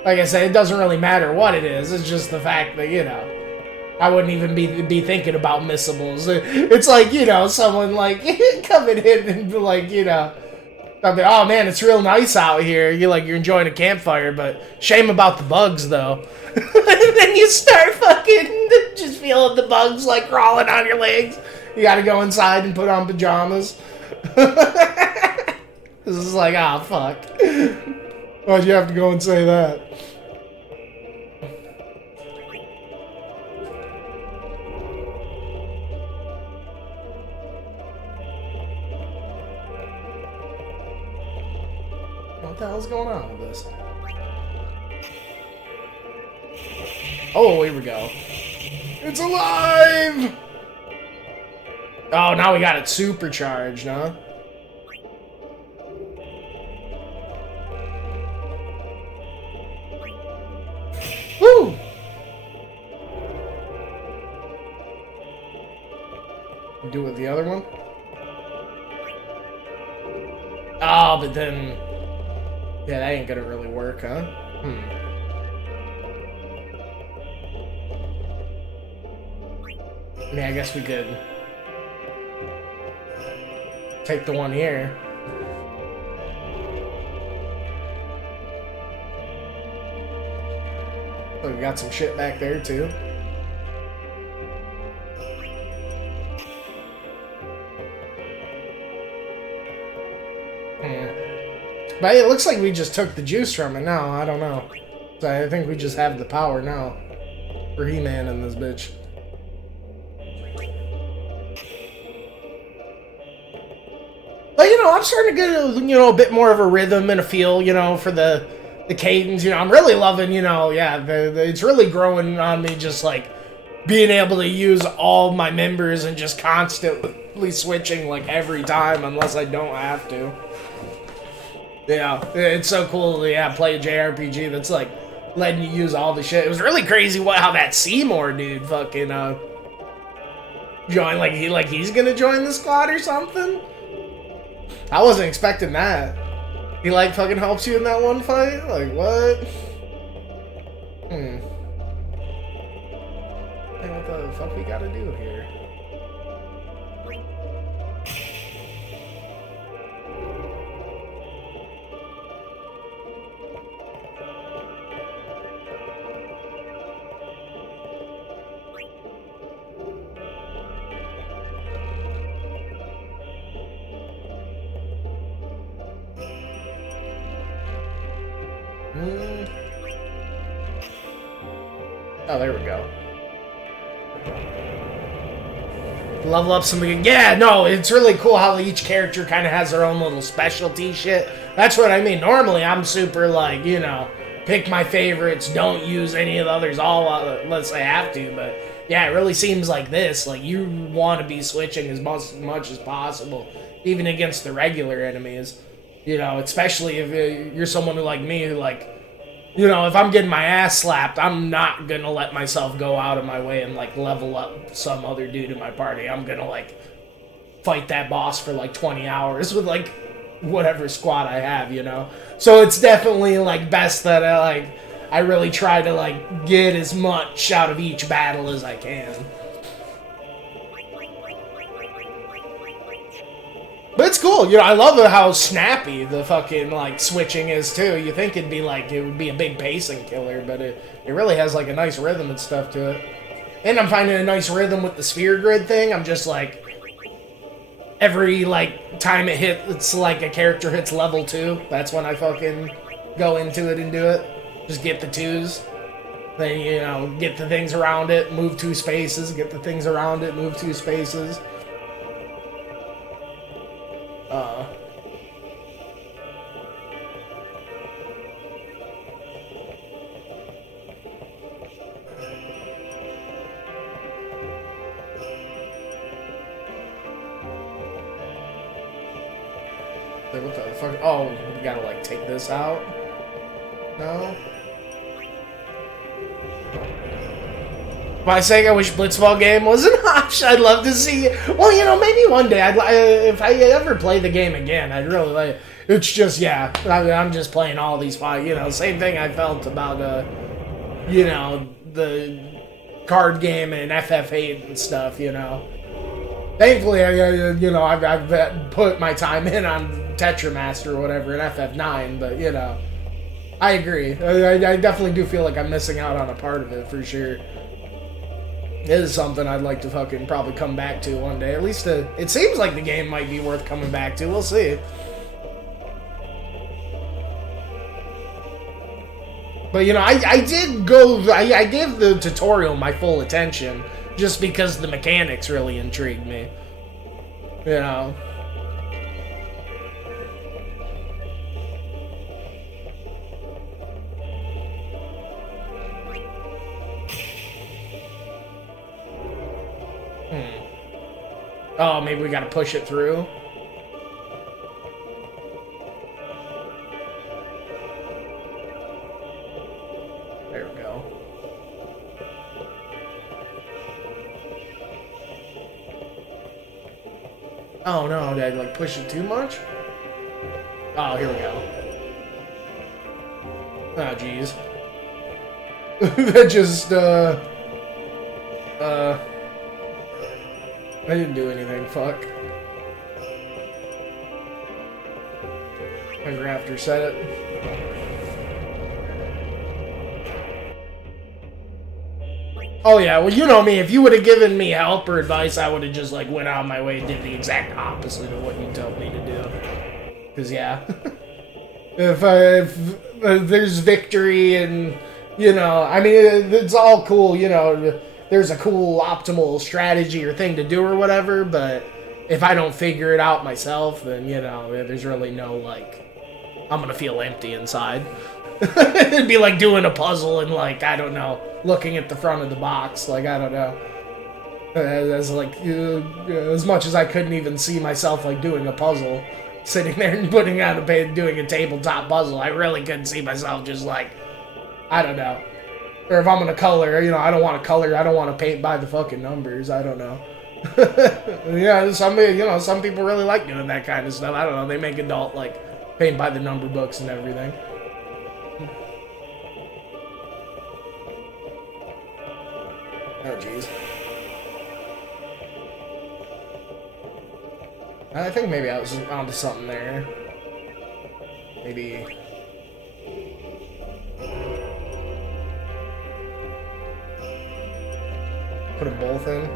like I said, it doesn't really matter what it is. It's just the fact that, you know, I wouldn't even be thinking about missables. It's like, you know, someone like coming in and be like, you know, oh man, it's real nice out here. You're enjoying a campfire, but shame about the bugs though. And then you start fucking just feeling the bugs like crawling on your legs. You gotta go inside and put on pajamas. This is like, ah, fuck. Why'd you have to go and say that? What the hell's going on with this? Oh, here we go. It's alive! Oh, now we got it supercharged, huh? Woo! Do it with the other one? Oh, but then... Yeah, that ain't gonna really work, huh? I mean, I guess we could... take the one here. Oh, we got some shit back there too. But it looks like we just took the juice from it now. I don't know. So I think we just have the power now for He-Man in this bitch. But, you know, I'm starting to get, you know, a bit more of a rhythm and a feel, you know, for the cadence. You know, I'm really loving, you know, yeah, it's really growing on me, just, like, being able to use all my members and just constantly switching, like, every time, unless I don't have to. Yeah, it's so cool to, yeah, play a JRPG that's, like, letting you use all the shit. It was really crazy how that Seymour dude fucking, joined, he's gonna join the squad or something? I wasn't expecting that. He, like, fucking helps you in that one fight? Like, what? Hey, what the fuck we gotta do here? Oh, there we go. Level up something. Yeah, no, it's really cool how each character kind of has their own little specialty shit. That's what I mean. Normally, I'm super, like, you know, pick my favorites, don't use any of the others, all unless I have to. But, yeah, it really seems like this. Like, you want to be switching as much as possible, even against the regular enemies. You know, especially if you're someone who, like me, who, like, you know, if I'm getting my ass slapped, I'm not gonna let myself go out of my way and, like, level up some other dude in my party. I'm gonna, like, fight that boss for, like, 20 hours with, like, whatever squad I have, you know? So it's definitely, like, best that I really try to, like, get as much out of each battle as I can. But it's cool, you know, I love how snappy the fucking, like, switching is, too. You think it'd be, like, it would be a big pacing killer, but it really has, like, a nice rhythm and stuff to it. And I'm finding a nice rhythm with the sphere grid thing. I'm just, like, every, like, time it's like a character hits level 2, that's when I fucking go into it and do it. Just get the 2s. Then, you know, get the things around it, move 2 spaces, get the things around it, move 2 spaces. Like, what the fuck? Oh, we gotta, like, take this out? No? By saying I wish Blitzball game was an option, I'd love to see. Well, you know, maybe one day, if I ever play the game again, I'd really like. It's just, yeah, I'm just playing all these fights. You know, same thing I felt about, you know, the card game and FF8 and stuff. You know, thankfully, you know, I've put my time in on Tetramaster or whatever in FF9, but you know, I agree. I definitely do feel like I'm missing out on a part of it for sure. It is something I'd like to fucking probably come back to one day. At least it seems like the game might be worth coming back to. We'll see. But, you know, I did go... I gave the tutorial my full attention just because the mechanics really intrigued me. You know... Oh, maybe we gotta push it through? There we go. Oh no, did I like push it too much? Oh, here we go. Oh, jeez. That just, I didn't do anything, fuck. My grafter said it. Oh yeah, well you know me, if you would have given me help or advice, I would have just like went out of my way and did the exact opposite of what you told me to do. Cause yeah. if there's victory and, you know, I mean, it's all cool, you know, there's a cool optimal strategy or thing to do or whatever, but if I don't figure it out myself, then, you know, there's really no, like, I'm gonna feel empty inside. It'd be like doing a puzzle and, like, I don't know, looking at the front of the box, like, I don't know. As, like, as much as I couldn't even see myself, like, doing a puzzle, sitting there and putting out doing a tabletop puzzle, I really couldn't see myself just, like, I don't know. Or if I'm gonna color, you know, I don't want to color, I don't want to paint by the fucking numbers, I don't know. Yeah, some people really like doing that kind of stuff, I don't know, they make adult, like, paint by the number books and everything. Oh, jeez. I think maybe I was onto something there. Maybe... put them both in.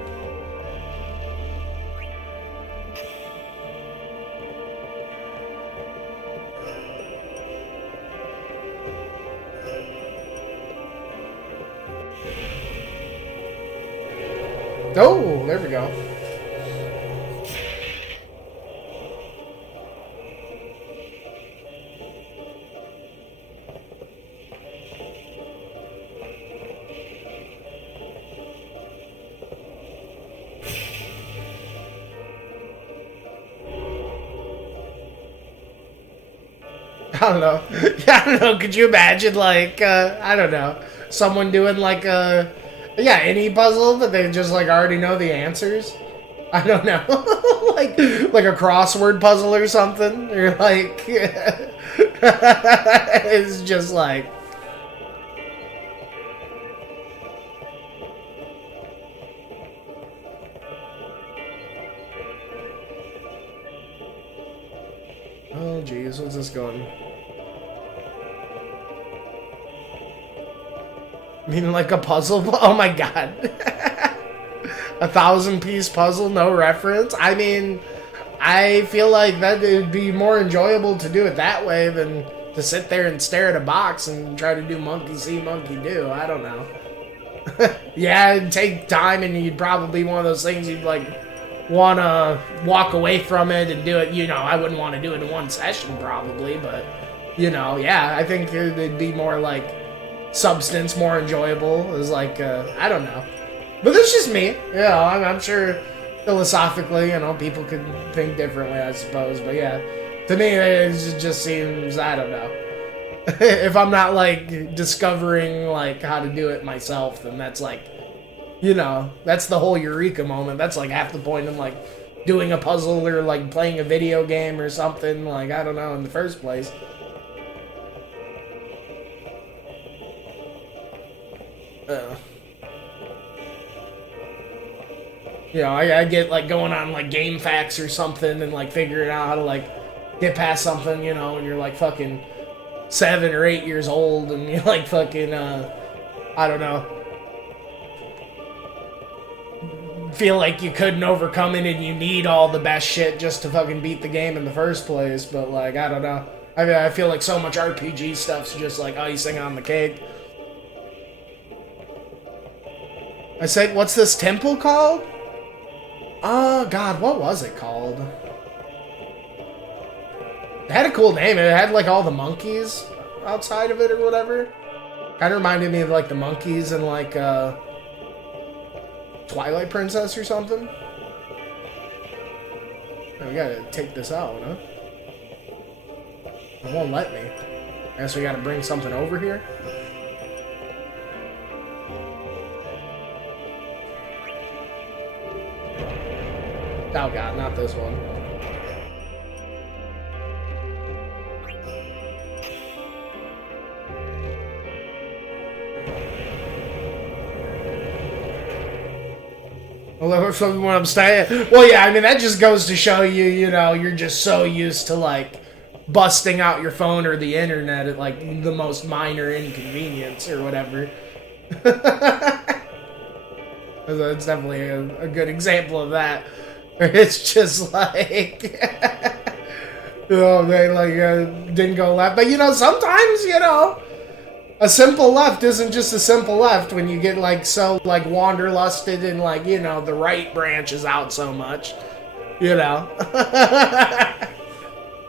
Oh, there we go. I don't know. I don't know. Could you imagine, like, I don't know, someone doing, like, any puzzle, but they just, like, already know the answers? I don't know. like a crossword puzzle or something? Or, like, it's just, like... RPGs. What's this going? Meaning like a puzzle? Oh my god. 1,000-piece puzzle, no reference? I mean, I feel like that it would be more enjoyable to do it that way than to sit there and stare at a box and try to do monkey see, monkey do. I don't know. Yeah, it'd take time, and you'd probably be one of those things you'd like want to walk away from it and do it. You know, I wouldn't want to do it in one session probably, but you know, yeah, I think it'd be more like substance, more enjoyable. It was like, I don't know. But that's just me. You know, I'm sure philosophically, you know, people could think differently, I suppose. But yeah, to me, it just seems, I don't know. If I'm not like discovering like how to do it myself, then that's like, you know, that's the whole eureka moment. That's like half the point in like doing a puzzle or like playing a video game or something. Like, I don't know, in the first place. You know, I get like going on like Game Facts or something and like figuring out how to like get past something, you know, and you're like fucking 7 or 8 years old and you're like fucking, I don't know, feel like you couldn't overcome it and you need all the best shit just to fucking beat the game in the first place. But like, I don't know. I mean, I feel like so much RPG stuff's just like icing on the cake. I say, what's this temple called? Oh, God, what was it called? It had a cool name. It had, like, all the monkeys outside of it or whatever. Kind of reminded me of, like, the monkeys in, like, Twilight Princess or something. Oh, we gotta take this out, huh? It won't let me. I guess we gotta bring something over here. Oh god, not this one. Well, that's what I'm saying. Well, yeah, I mean, that just goes to show you, you know, you're just so used to, like, busting out your phone or the internet at, like, the most minor inconvenience or whatever. That's definitely a good example of that. It's just like, oh, they like didn't go left. But, you know, sometimes, you know, a simple left isn't just a simple left when you get like so like wanderlusted and like, you know, the right branch is out so much, you know.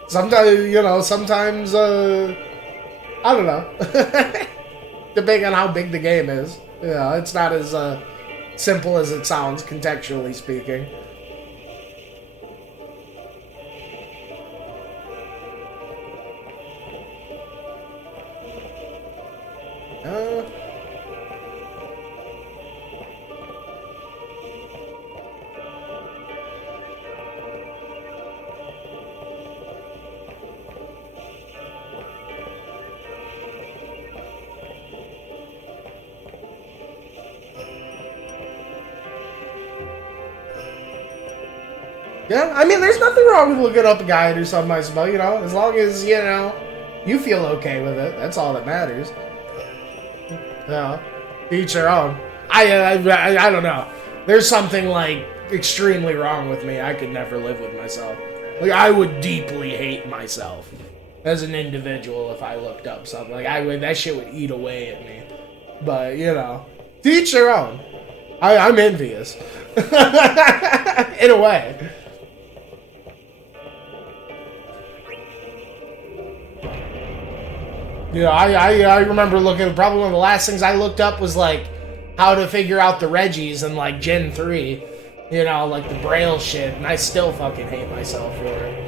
Sometimes, you know, sometimes, I don't know. Depending on how big the game is. You know, it's not as simple as it sounds, contextually speaking. Yeah, I mean, there's nothing wrong with looking up a guide or something, I suppose, you know, as long as, you know, you feel okay with it. That's all that matters. Yeah, each their own. I don't know. There's something, like, extremely wrong with me. I could never live with myself. Like, I would deeply hate myself as an individual if I looked up something. Like, that shit would eat away at me. But, you know, to each their own. I'm envious. In a way. You know, I remember looking, probably one of the last things I looked up was, like, how to figure out the Reggies in, like, Gen 3. You know, like, the Braille shit, and I still fucking hate myself for it.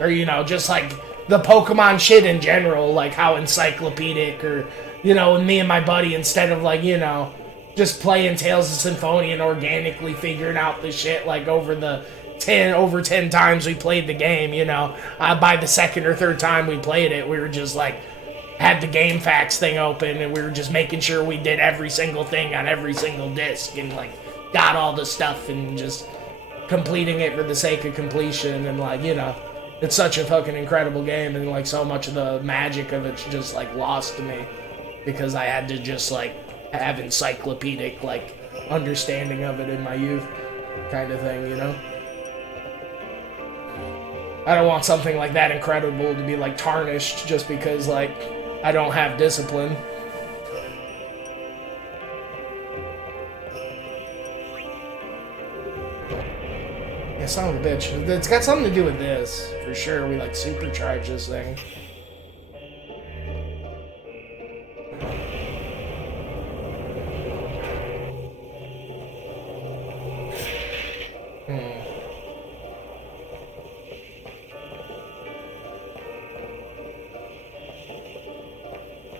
Or, you know, just, like, the Pokemon shit in general, like, how encyclopedic, or, you know, me and my buddy, instead of, like, you know, just playing Tales of Symphonia and organically figuring out the shit, like, over 10 times we played the game, you know. By the second or third time we played it, we were just like, had the Game Facts thing open, and we were just making sure we did every single thing on every single disc, and like got all the stuff and just completing it for the sake of completion, and like, you know, it's such a fucking incredible game, and like so much of the magic of it's just like lost to me because I had to just like have encyclopedic like understanding of it in my youth kind of thing, you know? I don't want something like that incredible to be like tarnished just because like I don't have discipline. Yeah, son of a bitch. It's got something to do with this, for sure. We like supercharge this thing.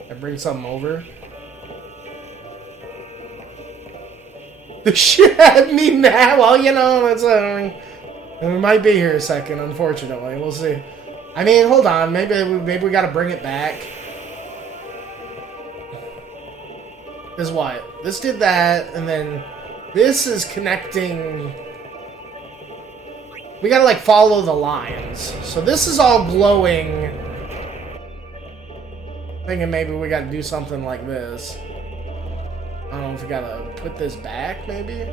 I bring something over. The shit had me mad. Well, you know, it's we might be here a second, unfortunately. We'll see. I mean, hold on. Maybe we gotta bring it back. Because what? This did that, and then this is connecting. We gotta like follow the lines. So this is all glowing. Thinking maybe we gotta do something like this. I don't know if we gotta put this back, maybe?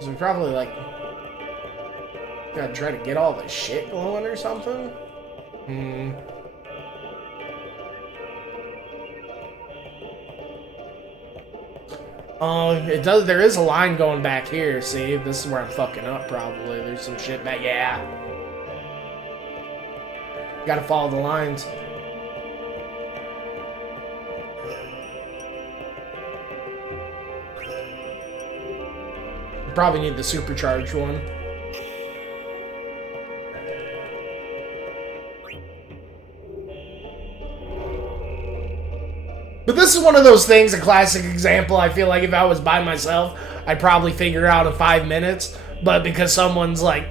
So we probably, like, gotta try to get all the shit glowing or something? Oh, it does. There is a line going back here. See, this is where I'm fucking up. Probably there's some shit back. Yeah, you gotta follow the lines. You probably need the supercharged one. But this is one of those things, a classic example. I feel like if I was by myself, I'd probably figure it out in 5 minutes. But because someone's like,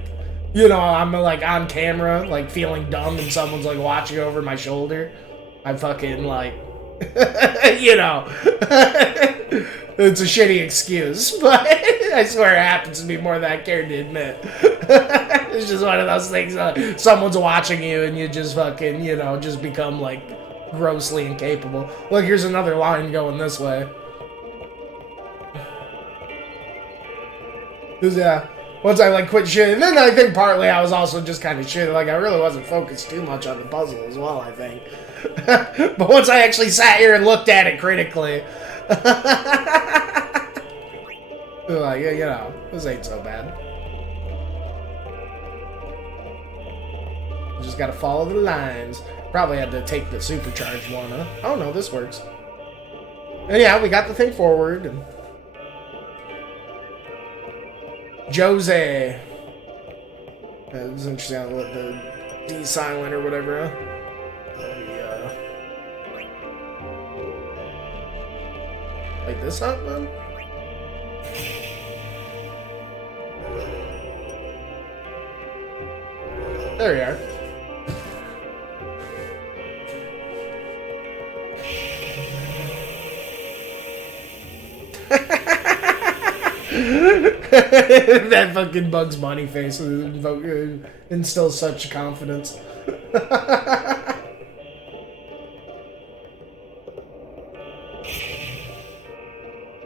you know, I'm like on camera, like feeling dumb, and someone's like watching over my shoulder, I'm fucking like, you know, it's a shitty excuse, but I swear it happens to me more than I care to admit. It's just one of those things, someone's watching you and you just fucking, you know, just become like grossly incapable. Look, here's another line going this way. Cause yeah, once I like quit shit, and then I think partly I was also just kind of shit. Like I really wasn't focused too much on the puzzle as well, I think. But once I actually sat here and looked at it critically, like, you know, this ain't so bad. You just gotta follow the lines. Probably had to take the supercharged one, huh? Oh no, this works. And yeah, we got the thing forward. And Jose. It was interesting how the D silent or whatever, huh? Light this up, then? There we are. That fucking Bugs Bunny face instills such confidence.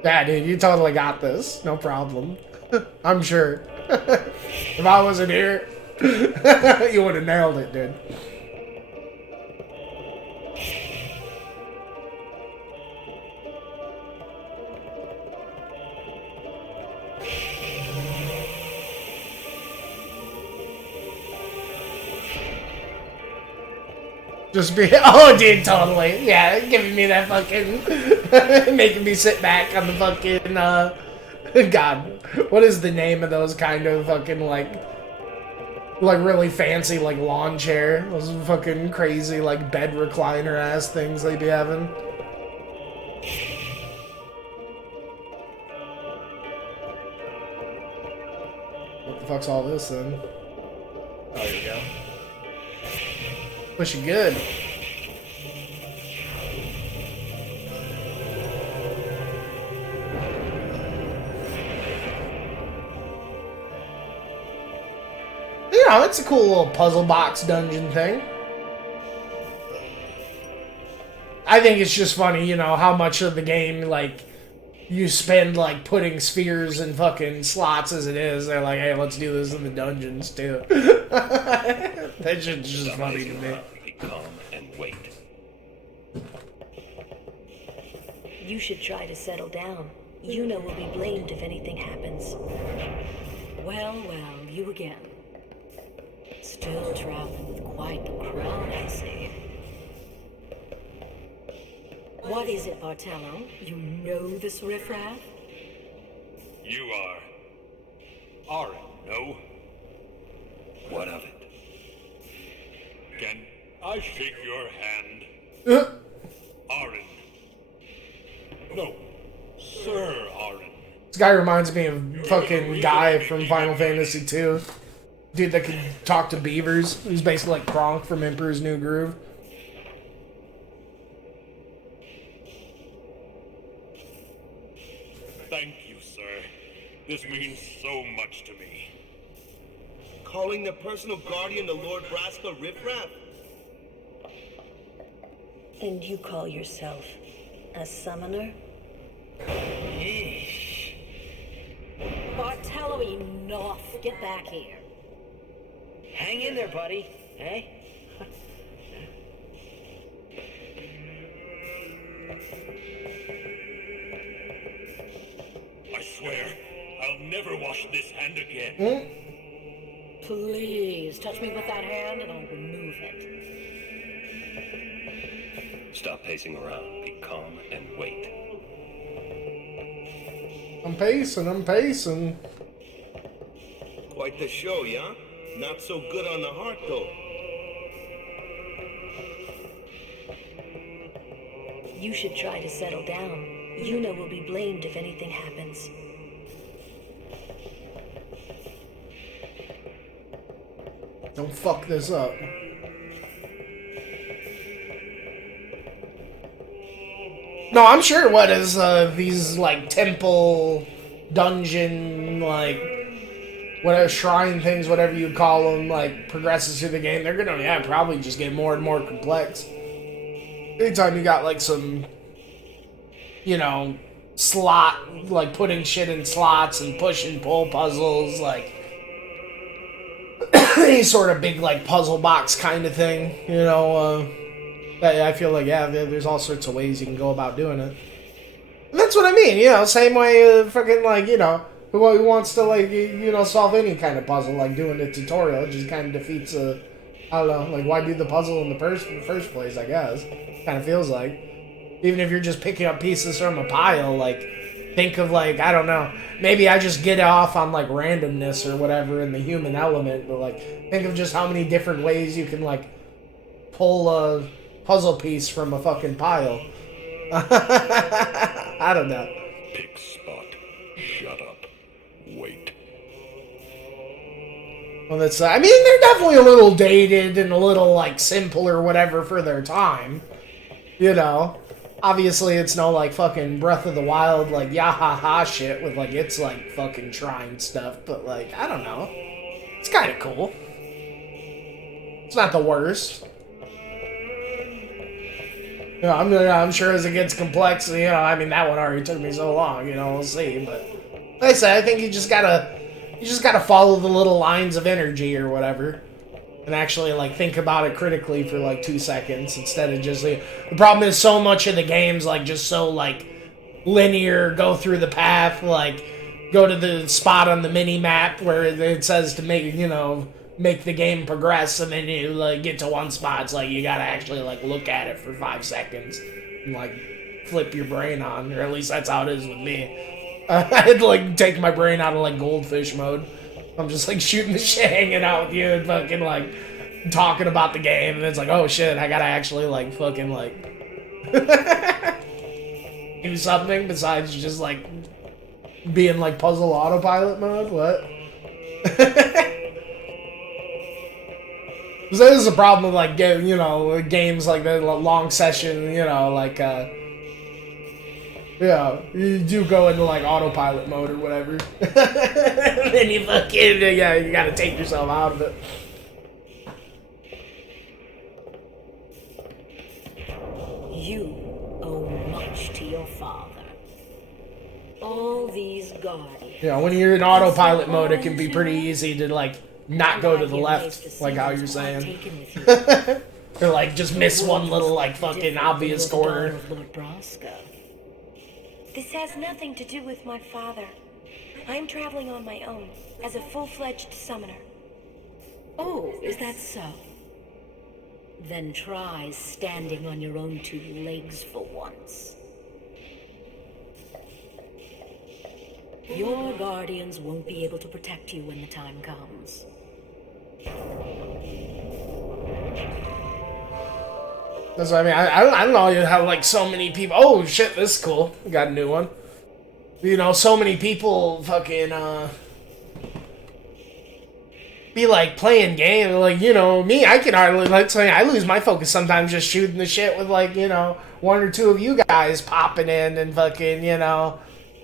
Yeah, dude, you totally got this. No problem. I'm sure. If I wasn't here, you would have nailed it, dude. Just be, oh dude, totally. Yeah, giving me that fucking, making me sit back on the fucking, God, what is the name of those kind of fucking, like really fancy, like, lawn chair? Those fucking crazy, like, bed recliner ass things they be having. What the fuck's all this then? Oh, there you go. Pushing good. know, it's a cool little puzzle box dungeon thing. I think it's just funny, you know, how much of the game, like, you spend, like, putting spheres in fucking slots as it is. They're like, hey, let's do this in the dungeons, too. That's just funny to me. Be calm and wait. You should try to settle down. Yuna will be blamed if anything happens. Well, you again. Still traveling with quite the crowd, I see. What is it, Bartello? You know this riffraff? You are. Arin, no? What of it? Can I shake your hand? Arin. No, Sir Arin. This guy reminds me of fucking guy from Final Fantasy II. Dude that could talk to beavers. He's basically like Kronk from Emperor's New Groove. Thank you, sir. This means so much to me. Calling the personal guardian the Lord Braska riffraff? And you call yourself a summoner? Bartello, enough. Get back here. Hang in there, buddy. Hey? I swear, I'll never wash this hand again. Please, touch me with that hand and I'll remove it. Stop pacing around. Be calm and wait. I'm pacing. Quite the show, yeah? Not so good on the heart, though. You should try to settle down. Yuna will be blamed if anything happens. Don't fuck this up. No, I'm sure what is these like temple, dungeon, like whatever shrine things, whatever you call them, like progresses through the game, they're gonna probably just get more and more complex. Anytime you got like some, you know, slot, like putting shit in slots and push and pull puzzles, like any sort of big like puzzle box kind of thing, you know. I feel like there's all sorts of ways you can go about doing it. And that's what I mean, you know, same way fucking like, you know, who wants to like, you know, solve any kind of puzzle, like doing a tutorial, it just kind of defeats I don't know, like why do the puzzle in the first place, I guess. Kind of feels like. Even if you're just picking up pieces from a pile, like, think of like, I don't know, maybe I just get off on like randomness or whatever in the human element, but like, think of just how many different ways you can like pull a puzzle piece from a fucking pile. I don't know. Pick spot. Shut up. Wait. Well, that's, I mean, they're definitely a little dated and a little, like, simple or whatever for their time. You know? Obviously, it's no, like, fucking Breath of the Wild, like, yahaha shit with, like, it's, like, fucking shrine stuff. But, like, I don't know. It's kind of cool. It's not the worst. You know, I'm sure as it gets complex, you know, I mean, that one already took me so long, you know, we'll see. But, like I said, I think you just gotta follow the little lines of energy or whatever. And actually, like, think about it critically for, like, 2 seconds instead of just, like, the problem is so much of the game's, like, just so, like, linear, go through the path, like, go to the spot on the mini-map where it says to make, you know, make the game progress, and then you, like, get to one spot, it's like, you gotta actually, like, look at it for 5 seconds and, like, flip your brain on, or at least that's how it is with me. I had to, like, take my brain out of, like, goldfish mode. I'm just, like, shooting the shit, hanging out with you, and fucking, like, talking about the game, and it's like, oh, shit, I gotta actually, like, fucking, like, do something besides just, like, being, like, puzzle autopilot mode? What? Because that is a problem with, like, you know, games like the long session, you know, like, Yeah, you do go into like autopilot mode or whatever. Then you fucking, yeah, you gotta take yourself out of it. You owe much to your father. All these guardians. Yeah, when you're in autopilot mode, it can be pretty easy to like not go to the left, like how you're saying. Or like just miss one little like fucking obvious corner. This has nothing to do with my father. I'm traveling on my own, as a full-fledged summoner. Oh, is that so? Then try standing on your own two legs for once. Your guardians won't be able to protect you when the time comes. That's what I mean. I don't know how like so many people. Oh shit, this is cool. We got a new one. You know, so many people fucking be like playing games. Like, you know, me, I can hardly like say I lose my focus sometimes just shooting the shit with like, you know, one or two of you guys popping in and fucking, you know,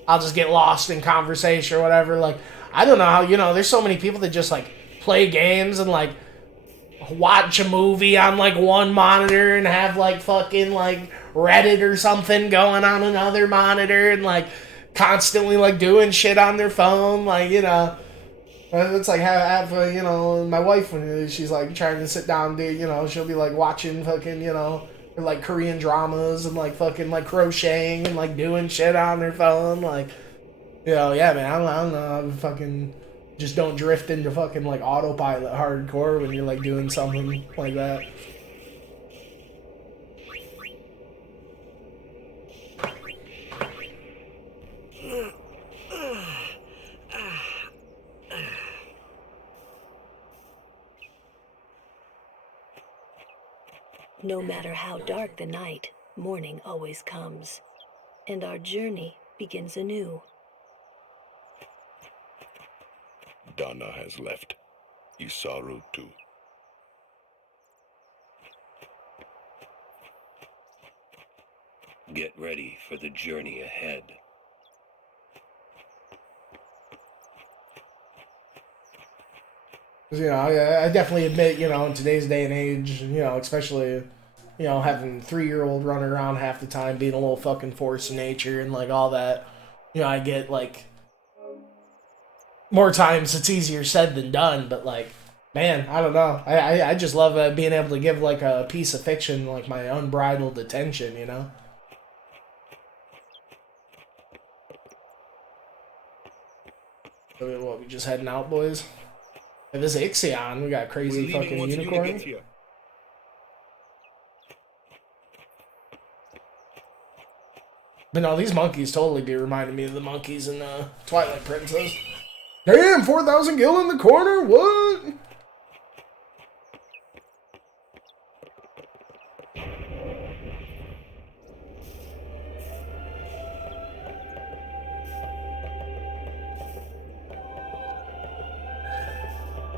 I'll just get lost in conversation or whatever. Like, I don't know how, you know, there's so many people that just like play games and like watch a movie on like one monitor and have like fucking like Reddit or something going on another monitor and like constantly like doing shit on their phone, like, you know, it's like have you know, my wife when she's like trying to sit down, dude, you know, she'll be like watching fucking, you know, like Korean dramas and like fucking like crocheting and like doing shit on their phone, like, you know, yeah, man, I don't know, fucking just don't drift into fucking like autopilot hardcore when you're like doing something like that. No matter how dark the night, morning always comes, and our journey begins anew. Donna has left. Isaru too. Get ready for the journey ahead. You know, I definitely admit, you know, in today's day and age, you know, especially, you know, having 3-year-old running around half the time, being a little fucking force of nature and like all that, you know, I get like more times it's easier said than done, but like, man, I don't know. I just love being able to give like a piece of fiction like my unbridled attention, you know? So what, we just heading out, boys? Hey, this Ixion, we got crazy fucking unicorn. But no, these monkeys totally be reminding me of the monkeys in Twilight Princess. Damn, 4,000 gil in the corner? What?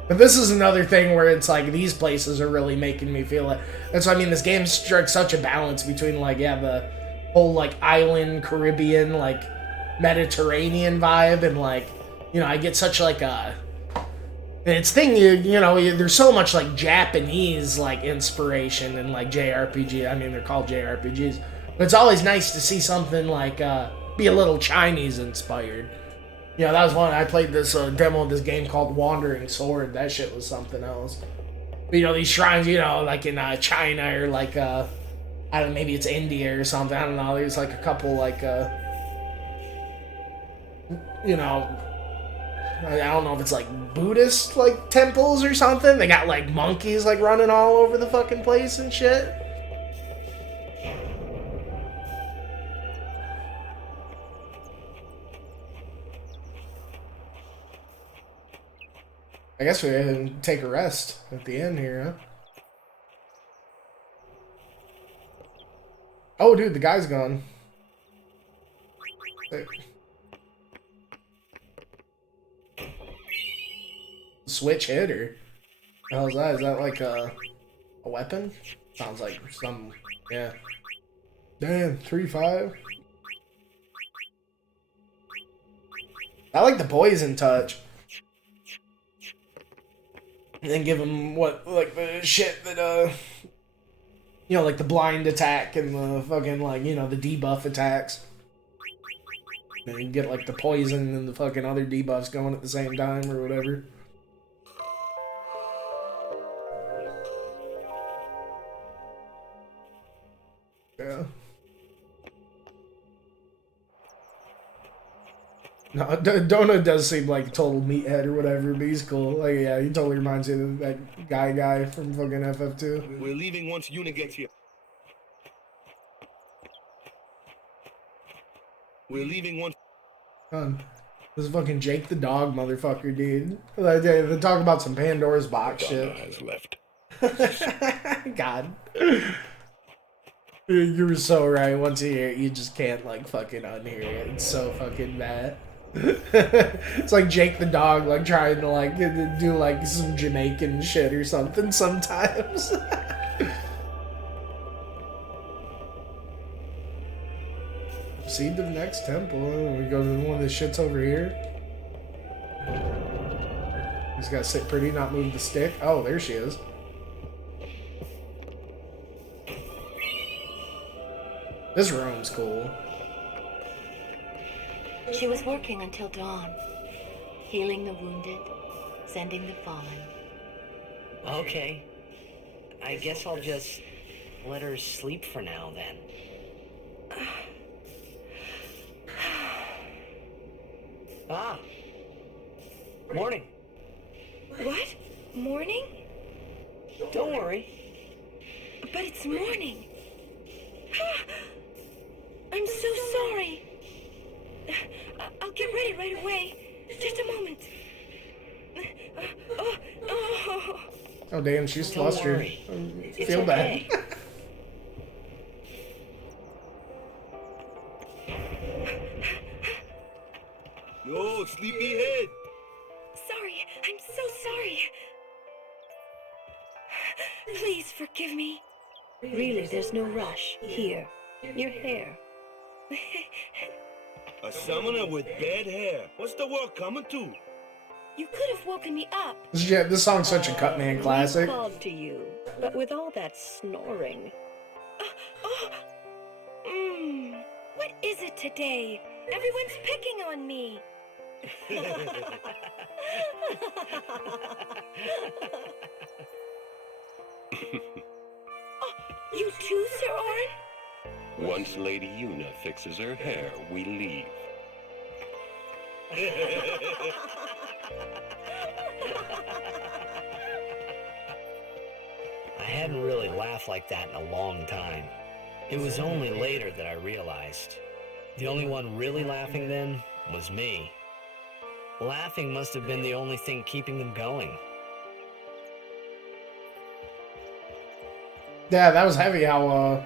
But this is another thing where it's like these places are really making me feel like that's what I mean. This game strikes such a balance between like, yeah, the whole like island Caribbean like Mediterranean vibe and like, you know, I get such like a it's thing you know there's so much like Japanese like inspiration and like JRPG. I mean they're called JRPGs, but it's always nice to see something like be a little Chinese inspired. Yeah, that was one. I played this demo of this game called Wandering Sword. That shit was something else. But, you know, these shrines, you know, like in China or like, I don't know, maybe it's India or something. I don't know. There's like a couple like, you know, I don't know if it's like Buddhist like temples or something. They got like monkeys like running all over the fucking place and shit. I guess we can take a rest at the end here, huh? Oh, dude, the guy's gone. Switch hit, or what the hell is that? Is that like a weapon? Sounds like some, yeah. Damn, 3-5. I like the poison touch. And then give him what, like the shit that, you know, like the blind attack and the fucking, like, you know, the debuff attacks. And you get, like, the poison and the fucking other debuffs going at the same time or whatever. Yeah. No, Donut does seem like a total meathead or whatever, but he's cool. Like, yeah, he totally reminds me of that guy from fucking FF2. We're leaving once Yuna gets here. We're leaving once. This is fucking Jake the dog, motherfucker, dude. They talk about some Pandora's box shit. Has left. God. You were so right. Once you hear it, you just can't, like, fucking unhear it. It's so fucking bad. It's like Jake the dog, like, trying to, like, do, like, some Jamaican shit or something sometimes. Proceed to the next temple. We go to one of the shits over here. He's got to sit pretty, not move the stick. Oh, there she is. This room's cool. She was working until dawn, healing the wounded, sending the fallen. Okay. I guess I'll just let her sleep for now, then. Ah. Morning. What? Morning? Don't worry. But it's morning. I'm so sorry. I'll get ready right away. Just a moment. Oh damn, she's flustered. I feel okay. bad. No, sleepyhead. Sorry, I'm so sorry. Please forgive me. Really, there's no rush. Here, your hair. A summoner with bad hair. What's the world coming to? You could have woken me up. Yeah, this song's such a Cutman classic. We called to you, but with all that snoring. What is it today? Everyone's picking on me. You too, Sir Auron? Once Lady Yuna fixes her hair, we leave. I hadn't really laughed like that in a long time. It was only later that I realized. The only one really laughing then was me. Laughing must have been the only thing keeping them going. Yeah, that was heavy how,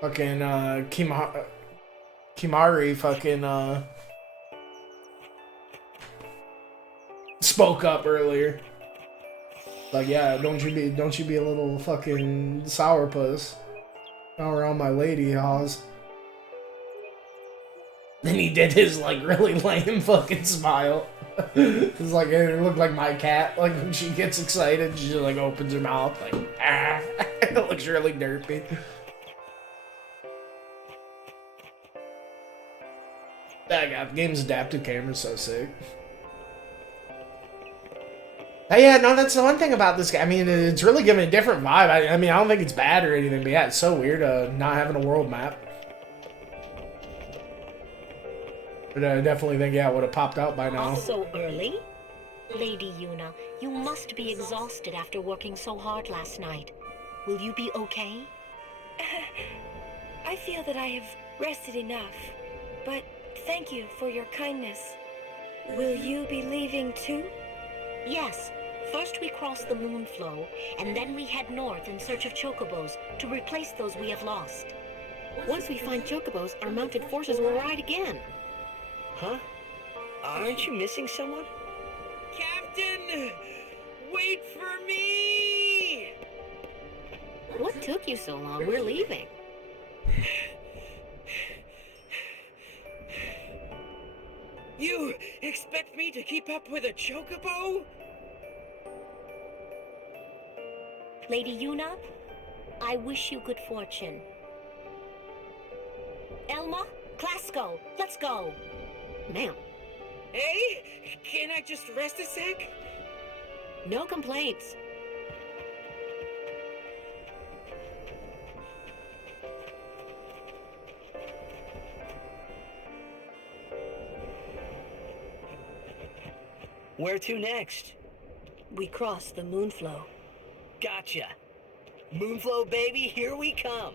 fucking, Kimari fucking, spoke up earlier. Like, yeah, don't you be a little fucking sourpuss. Not around my lady, Oz. Then he did his, like, really lame fucking smile. It's like, it looked like my cat. Like, when she gets excited, she just, like, opens her mouth, like, ah. It looks really derpy. That God, the game's adaptive camera's so sick. Yeah, no, that's the one thing about this game. I mean, it's really giving a different vibe. I mean, I don't think it's bad or anything, but yeah, it's so weird not having a world map. But I definitely think, yeah, it would have popped out by now. So early? Lady Yuna, you must be exhausted after working so hard last night. Will you be okay? I feel that I have rested enough, but thank you for your kindness. Will you be leaving too? Yes. First we cross the Moonflow, and then we head north in search of chocobos to replace those we have lost. Once we find chocobos, our mounted forces will ride again. Huh? Aren't you missing someone? Captain! Wait for me! What took you so long? We're leaving. You expect me to keep up with a chocobo? Lady Yuna, I wish you good fortune. Elma, Clasco, let's go. Ma'am. Hey, can I just rest a sec? No complaints. Where to next? We cross the Moonflow. Gotcha. Moonflow, baby, here we come.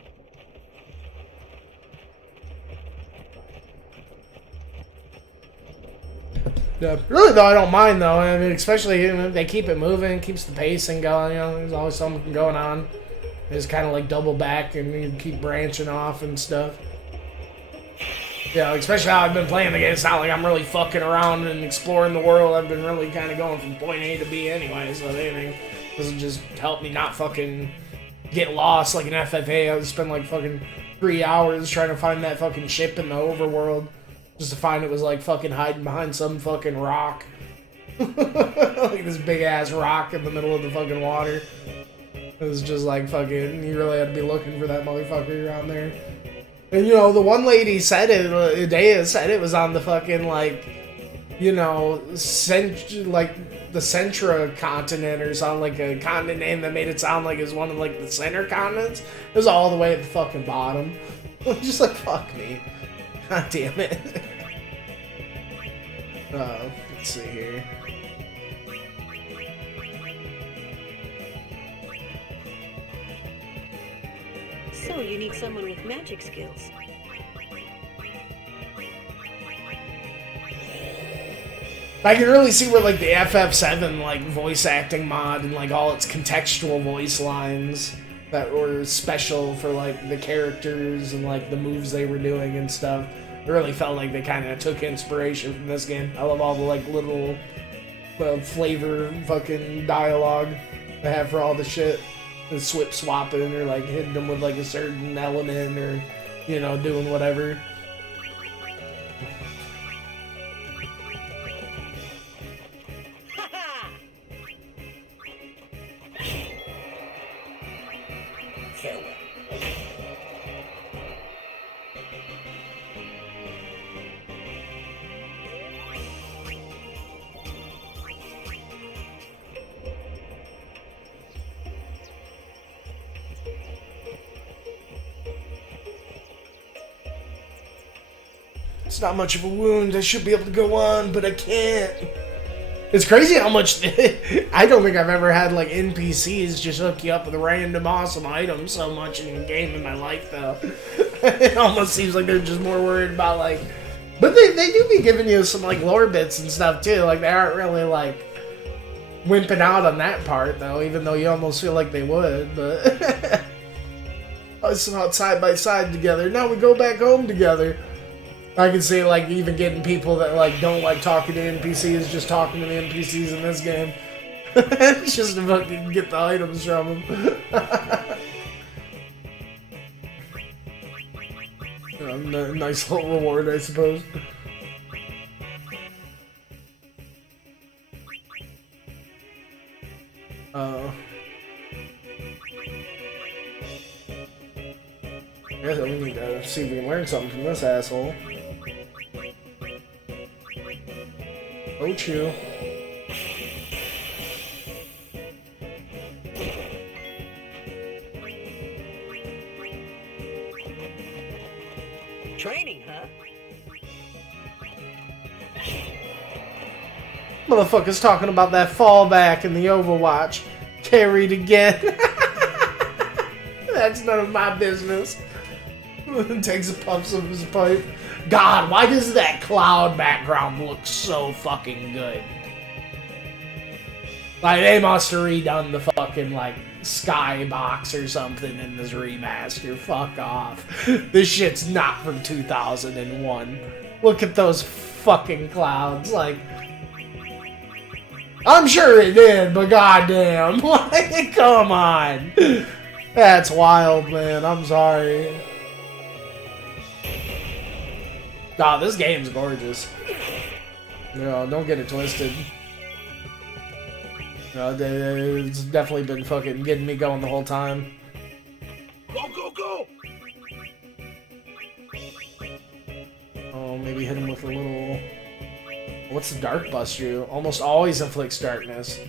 Yeah, really though, I don't mind though. I mean, especially if they keep it moving, keeps the pacing going. You know, there's always something going on. It's kind of like double back and you keep branching off and stuff. Yeah, especially how I've been playing the game. It's not like I'm really fucking around and exploring the world. I've been really kind of going from point A to B anyway. So anything doesn't just help me not fucking get lost like an FFA. I would spend like fucking 3 hours trying to find that fucking ship in the overworld. Just to find it was like fucking hiding behind some fucking rock. Like this big ass rock in the middle of the fucking water. It was just like fucking, you really had to be looking for that motherfucker around there. And you know, the one lady said it, Idea said it was on the fucking like, you know, like the Centra continent or something, like a continent name that made it sound like it was one of like the center continents. It was all the way at the fucking bottom. Just like, fuck me. God damn it. Let's see here. So you need someone with magic skills. I can really see where like the FF7 like voice acting mod and like all its contextual voice lines that were special for like the characters and like the moves they were doing and stuff. It really felt like they kind of took inspiration from this game. I love all the like little flavor fucking dialogue they have for all the shit. The swip swapping or like hitting them with like a certain element or, you know, doing whatever. It's not much of a wound. I should be able to go on, but I can't. It's crazy how much... I don't think I've ever had, like, NPCs just hook you up with random awesome items so much in a game in my life, though. It almost seems like they're just more worried about, like... But they do be giving you some, like, lore bits and stuff, too. Like, they aren't really, like, wimping out on that part, though, even though you almost feel like they would, but... Us out side by side together. Now we go back home together. I can see, like, even getting people that, like, don't like talking to NPCs just talking to the NPCs in this game. It's just to fucking get the items from them. Nice little reward, I suppose. I guess we need to see if we can learn something from this asshole. Ochu. Training, huh? Motherfucker's talking about that fallback in the Overwatch. Carried again. That's none of my business. Takes a puffs of his pipe. God, why does that cloud background look so fucking good? Like, they must have redone the fucking, like, skybox or something in this remaster. Fuck off. This shit's not from 2001. Look at those fucking clouds. Like, I'm sure it did, but goddamn. Like, come on. That's wild, man. I'm sorry. God, this game's gorgeous. No, don't get it twisted. No, it's definitely been fucking getting me going the whole time. Go, go, go! Oh, maybe hit him with a little... What's the Dark Bust do? Almost always inflicts darkness.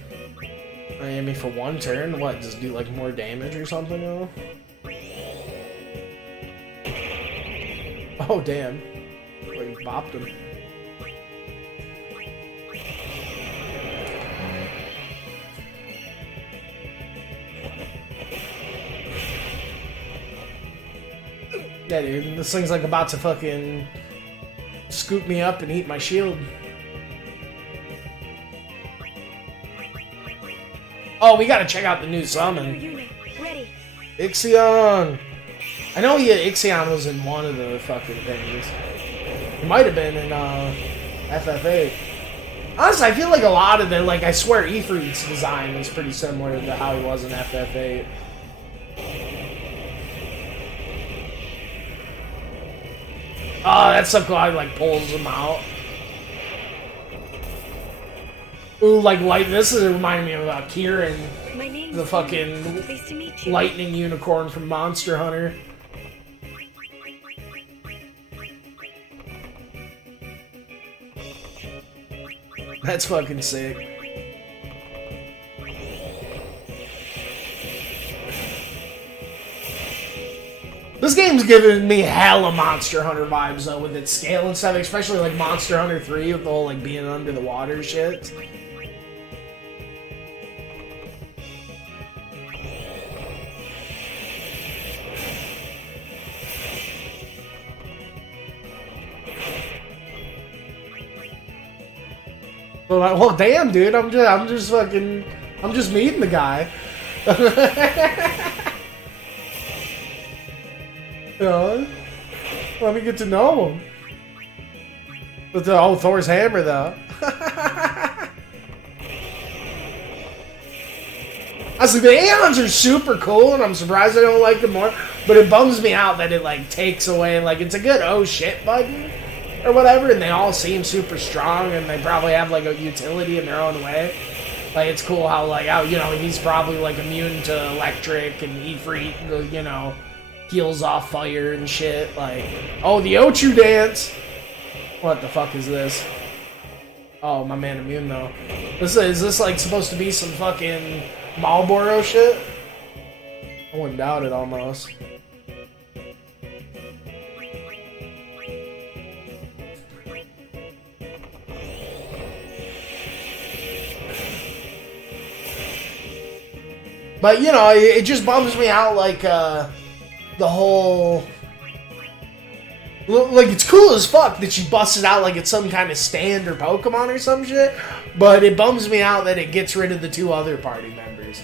I mean, for one turn, what? Just do like more damage or something? Though? Oh, damn. Like, bopped him. Yeah, dude, this thing's like about to fucking scoop me up and eat my shield. Oh, we gotta check out the new summon. Ready. Ixion! I know Ixion was in one of the fucking things. It might have been in FF8. Honestly, I feel like a lot of the, like, I swear Ifrit's design is pretty similar to how he was in FF8. Oh, that's so cool. I like pulls them out. Ooh, like light. This is reminding me of Kieran, the fucking lightning unicorn from Monster Hunter. That's fucking sick. This game's giving me hella Monster Hunter vibes though, with its scale and stuff, especially like Monster Hunter 3 with the whole like being under the water shit. Well, damn, dude, I'm just meeting the guy. Let me get to know him. But Thor's hammer, though. Honestly, the Aeons are super cool, and I'm surprised I don't like them more. But it bums me out that it, like, takes away, like, it's a good oh shit button, or whatever, and they all seem super strong, and they probably have, like, a utility in their own way. Like, it's cool how, like, you know, he's probably, like, immune to electric, and Ifrit, you know, heals off fire and shit. Like, oh, the Ochu dance! What the fuck is this? Oh, my man immune, though. Is this, like, supposed to be some fucking Marlboro shit? I wouldn't doubt it, almost. But, you know, it just bums me out, like, the whole... Like, it's cool as fuck that she busts it out like it's some kind of stand or Pokemon or some shit, but it bums me out that it gets rid of the two other party members.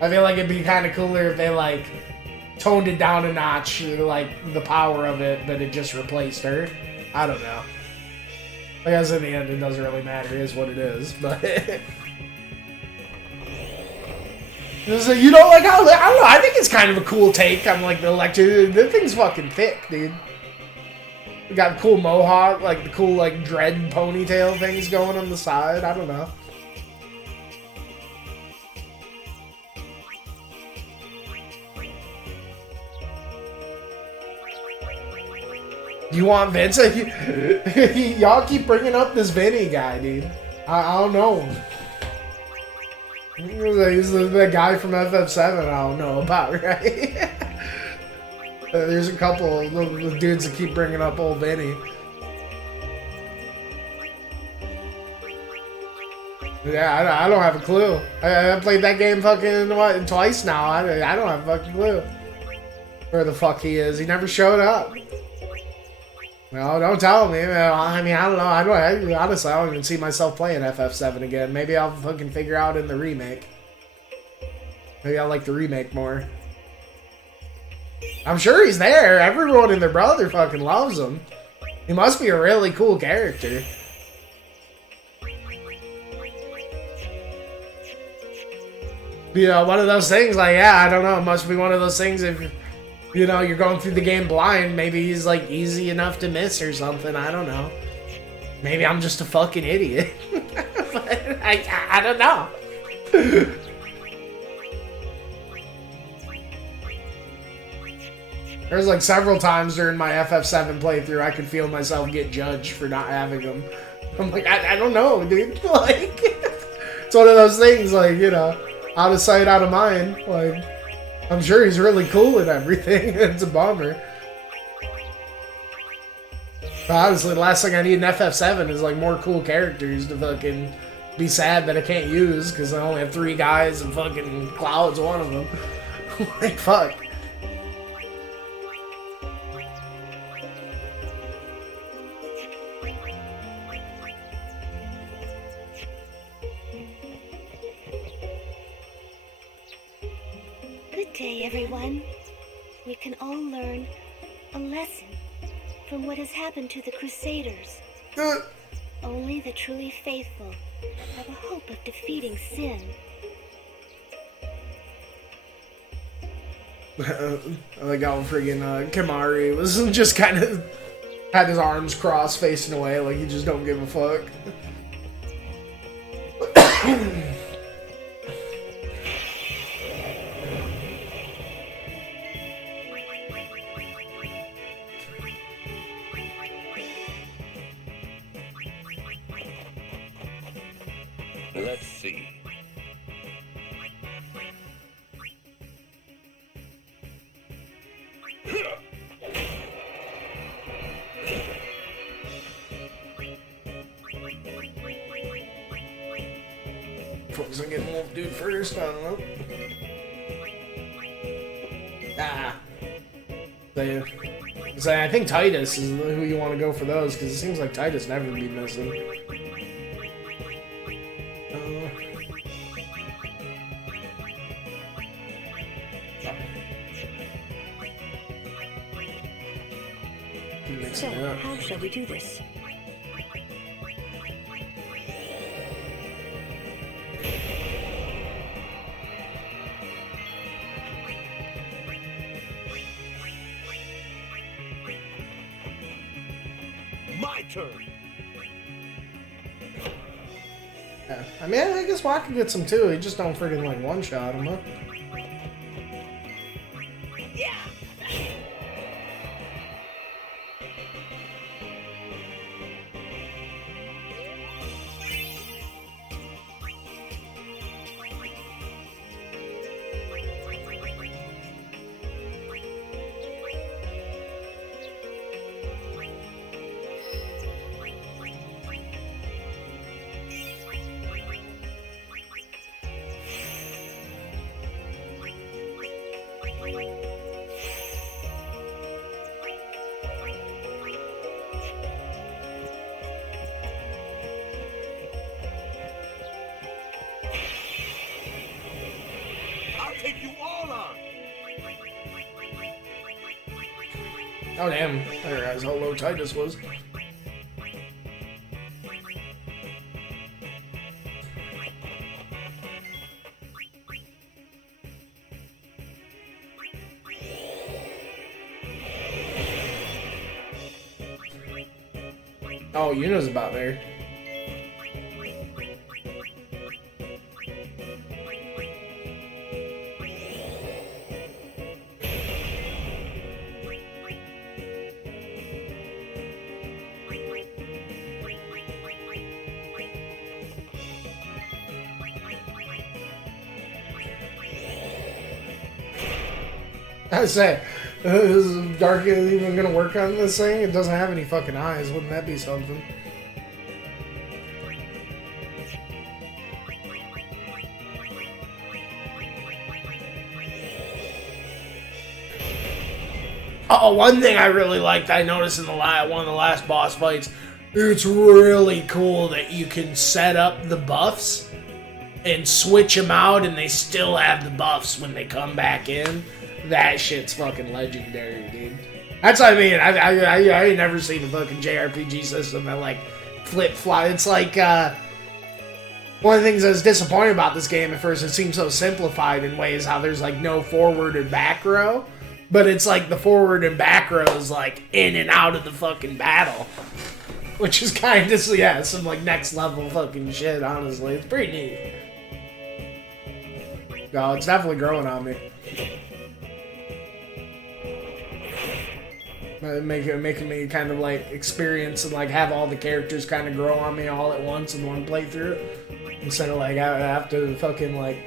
I feel like it'd be kind of cooler if they, like, toned it down a notch, like, the power of it, but it just replaced her. I don't know. I guess in the end it doesn't really matter, it is what it is, but... So, you know, like, I don't know, I think it's kind of a cool take on, like, the electric. The thing's fucking thick, dude. We got cool mohawk, like, the cool, like, dread ponytail things going on the side. I don't know. You want Vince? Y'all keep bringing up this Vinny guy, dude. I don't know him. He's the guy from FF7 I don't know about, right? There's a couple of dudes that keep bringing up old Vinny. Yeah, I don't have a clue. I played that game fucking, what, twice now. I don't have a fucking clue where the fuck he is. He never showed up. No, don't tell me. I mean, I don't know. Honestly, I don't even see myself playing FF7 again. Maybe I'll fucking figure out in the remake. Maybe I like the remake more. I'm sure he's there. Everyone and their brother fucking loves him. He must be a really cool character. You know, one of those things, like, yeah, I don't know. It must be one of those things if... You know, you're going through the game blind. Maybe he's, like, easy enough to miss or something. I don't know. Maybe I'm just a fucking idiot. But I don't know. There's like several times during my FF7 playthrough I could feel myself get judged for not having them. I'm like, I don't know, dude. Like, it's one of those things, like, you know, out of sight, out of mind. Like, I'm sure he's really cool and everything. It's a bummer. But honestly, the last thing I need in FF7 is like more cool characters to fucking be sad that I can't use because I only have 3 guys and fucking Cloud's one of them. Like, fuck. Good day, everyone. We can all learn a lesson from what has happened to the Crusaders. Only the truly faithful have a hope of defeating sin. I like how friggin' Kimahri was just kind of had his arms crossed facing away like he just don't give a fuck. Let's see. Focus on getting Wolf Dude first, I don't know. So I think Titus is who you want to go for those, because it seems like Titus never be missing. So, how shall we do this? My turn. Yeah. I mean, I guess Waka gets him too. He just don't friggin' like one-shot him, huh? I'll take you all on. Oh damn, I didn't realize how low Titus was. Oh, Yuna's about there. I say, is Dark even gonna work on this thing? It doesn't have any fucking eyes. Wouldn't that be something? Oh, one thing I really liked, I noticed in the one of the last boss fights, it's really cool that you can set up the buffs and switch them out, and they still have the buffs when they come back in. That shit's fucking legendary, dude. That's what I mean. I ain't never seen a fucking JRPG system that, like, flip-flop. It's like, one of the things I was disappointed about this game at first, it seemed so simplified in ways how there's, like, no forward and back row. But it's like the forward and back row is, like, in and out of the fucking battle. Which is kind of, yeah, some like next level fucking shit, honestly. It's pretty neat. No, it's definitely growing on me. Making me kind of like experience and like have all the characters kind of grow on me all at once in one playthrough. Instead of like I have to fucking like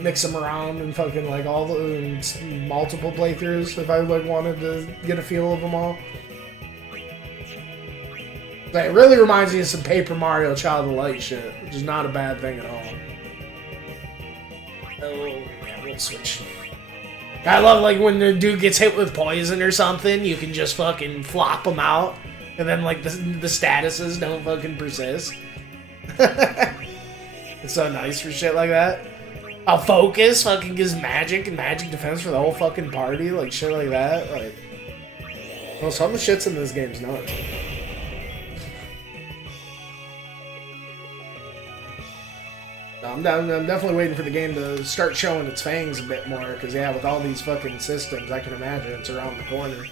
mix them around and fucking like all the multiple playthroughs if I like wanted to get a feel of them all. Like, it really reminds me of some Paper Mario Child of Light shit, which is not a bad thing at all. Oh, yeah, we'll switch. I love like when the dude gets hit with poison or something, you can just fucking flop him out, and then like the statuses don't fucking persist. It's so nice for shit like that. A focus fucking gives magic and magic defense for the whole fucking party, like shit like that. Like, well, some of the shits in this game's nuts. I'm definitely waiting for the game to start showing its fangs a bit more, because yeah, with all these fucking systems, I can imagine it's around the corner.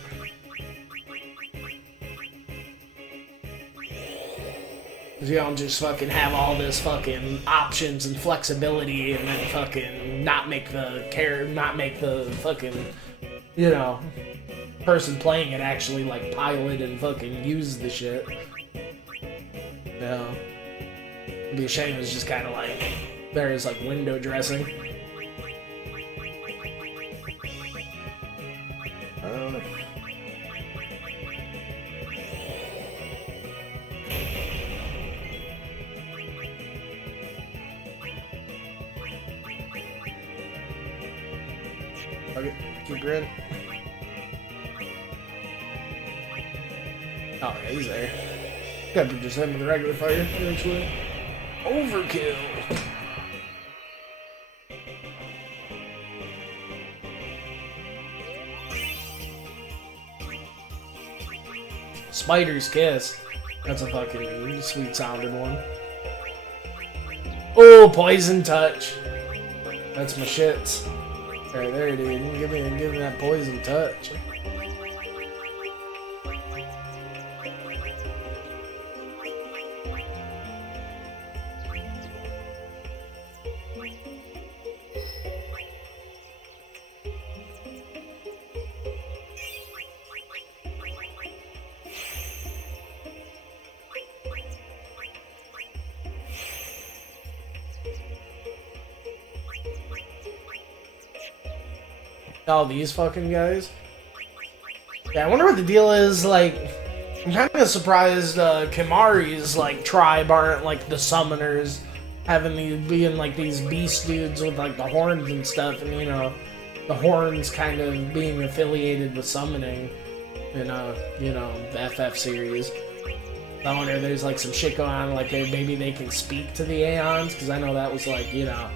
Because you don't just fucking have all this fucking options and flexibility and then fucking not make the fucking, you know, person playing it actually like pilot and fucking use the shit. No. It'd be a shame it's just kind of like there's like window dressing. I don't know. Okay, keep grid. Oh, yeah, he's there. Gotta be just him with the regular fire eventually. Overkill. Spider's Kiss. That's a fucking sweet sounding one. Oh, Poison Touch. That's my shits. Right there, dude. Give me that Poison Touch. All these fucking guys. Yeah, I wonder what the deal is, like, I'm kind of surprised Kimahri's, like, tribe aren't, like, the summoners, having these, being, like, these beast dudes with, like, the horns and stuff, and, you know, the horns kind of being affiliated with summoning in, you know, the FF series. I wonder if there's, like, some shit going on, like, maybe they can speak to the Aeons, because I know that was, like, you know,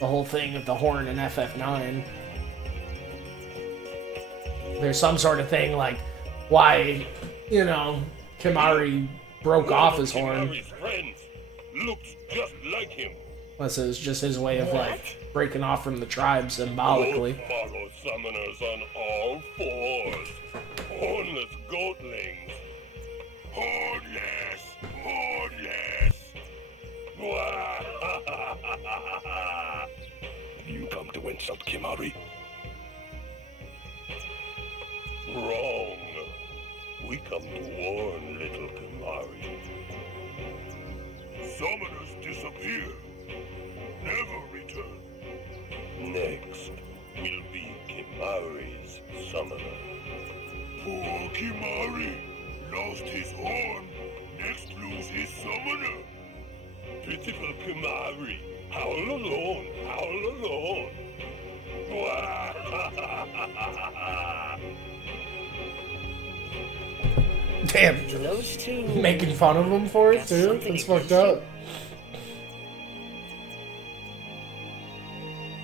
the whole thing of the horn in FF9. There's some sort of thing like why, you know, Kimahri broke off his horn. Looks just like him. Unless it was just his way of like breaking off from the tribe symbolically. Follow summoners on all fours. Hornless goatlings. Hornless. You come to insult Kimahri? Wrong. We come to warn little Kimahri. Summoners disappear. Never return. Next will be Kimahri's summoner. Poor Kimahri lost his horn. Next lose his summoner. Pitiful Kimahri. Howl alone. Howl alone. Damn. Those two Making fun of him for it too? That's fucked up.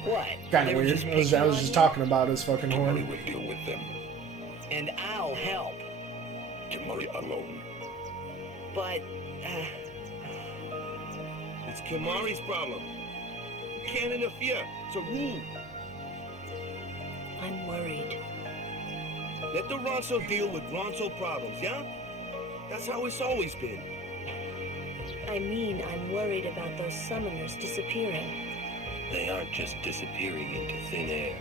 What? Kinda weird. I was just talking about his fucking horn. Kimahri will deal with them. And I'll help. Kimahri alone. But, It's Kimahri's problem. You can't interfere. It's a rule. I'm worried. Let the Ronso deal with Ronso problems, yeah? That's how it's always been. I mean, I'm worried about those summoners disappearing. They aren't just disappearing into thin air.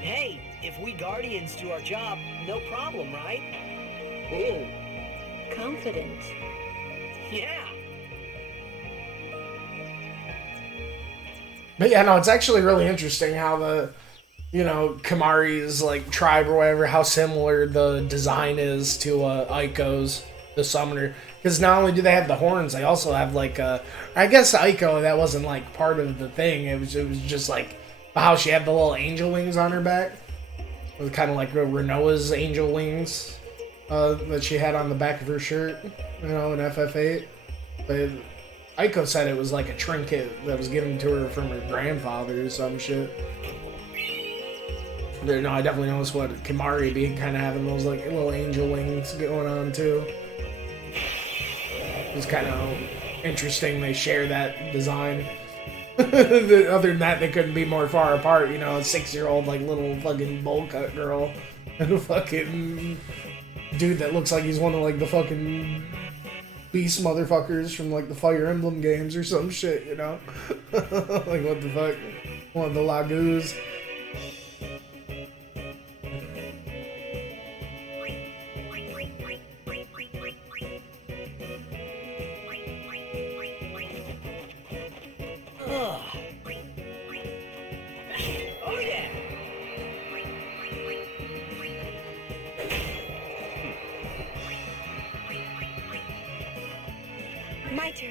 Hey, if we Guardians do our job, no problem, right? Ooh. Confident. Yeah. But yeah, no, it's actually really interesting how the, you know, Kimahri's like tribe or whatever, how similar the design is to Aiko's, the summoner. Because not only do they have the horns, they also have like I guess Aiko, that wasn't like part of the thing. It was just like how she had the little angel wings on her back. It was kind of like Renoa's angel wings that she had on the back of her shirt, you know, in FF8. But Aiko said it was like a trinket that was given to her from her grandfather or some shit. But no, I definitely noticed what Kimahri being kind of having those like little angel wings going on too. It's kind of interesting they share that design. Other than that, they couldn't be more far apart. You know, a 6-year-old like little fucking bowl cut girl and a fucking dude that looks like he's one of like the fucking beast motherfuckers from like the Fire Emblem games or some shit. You know, like what the fuck, one of the Lagoos. Oh yeah. My turn.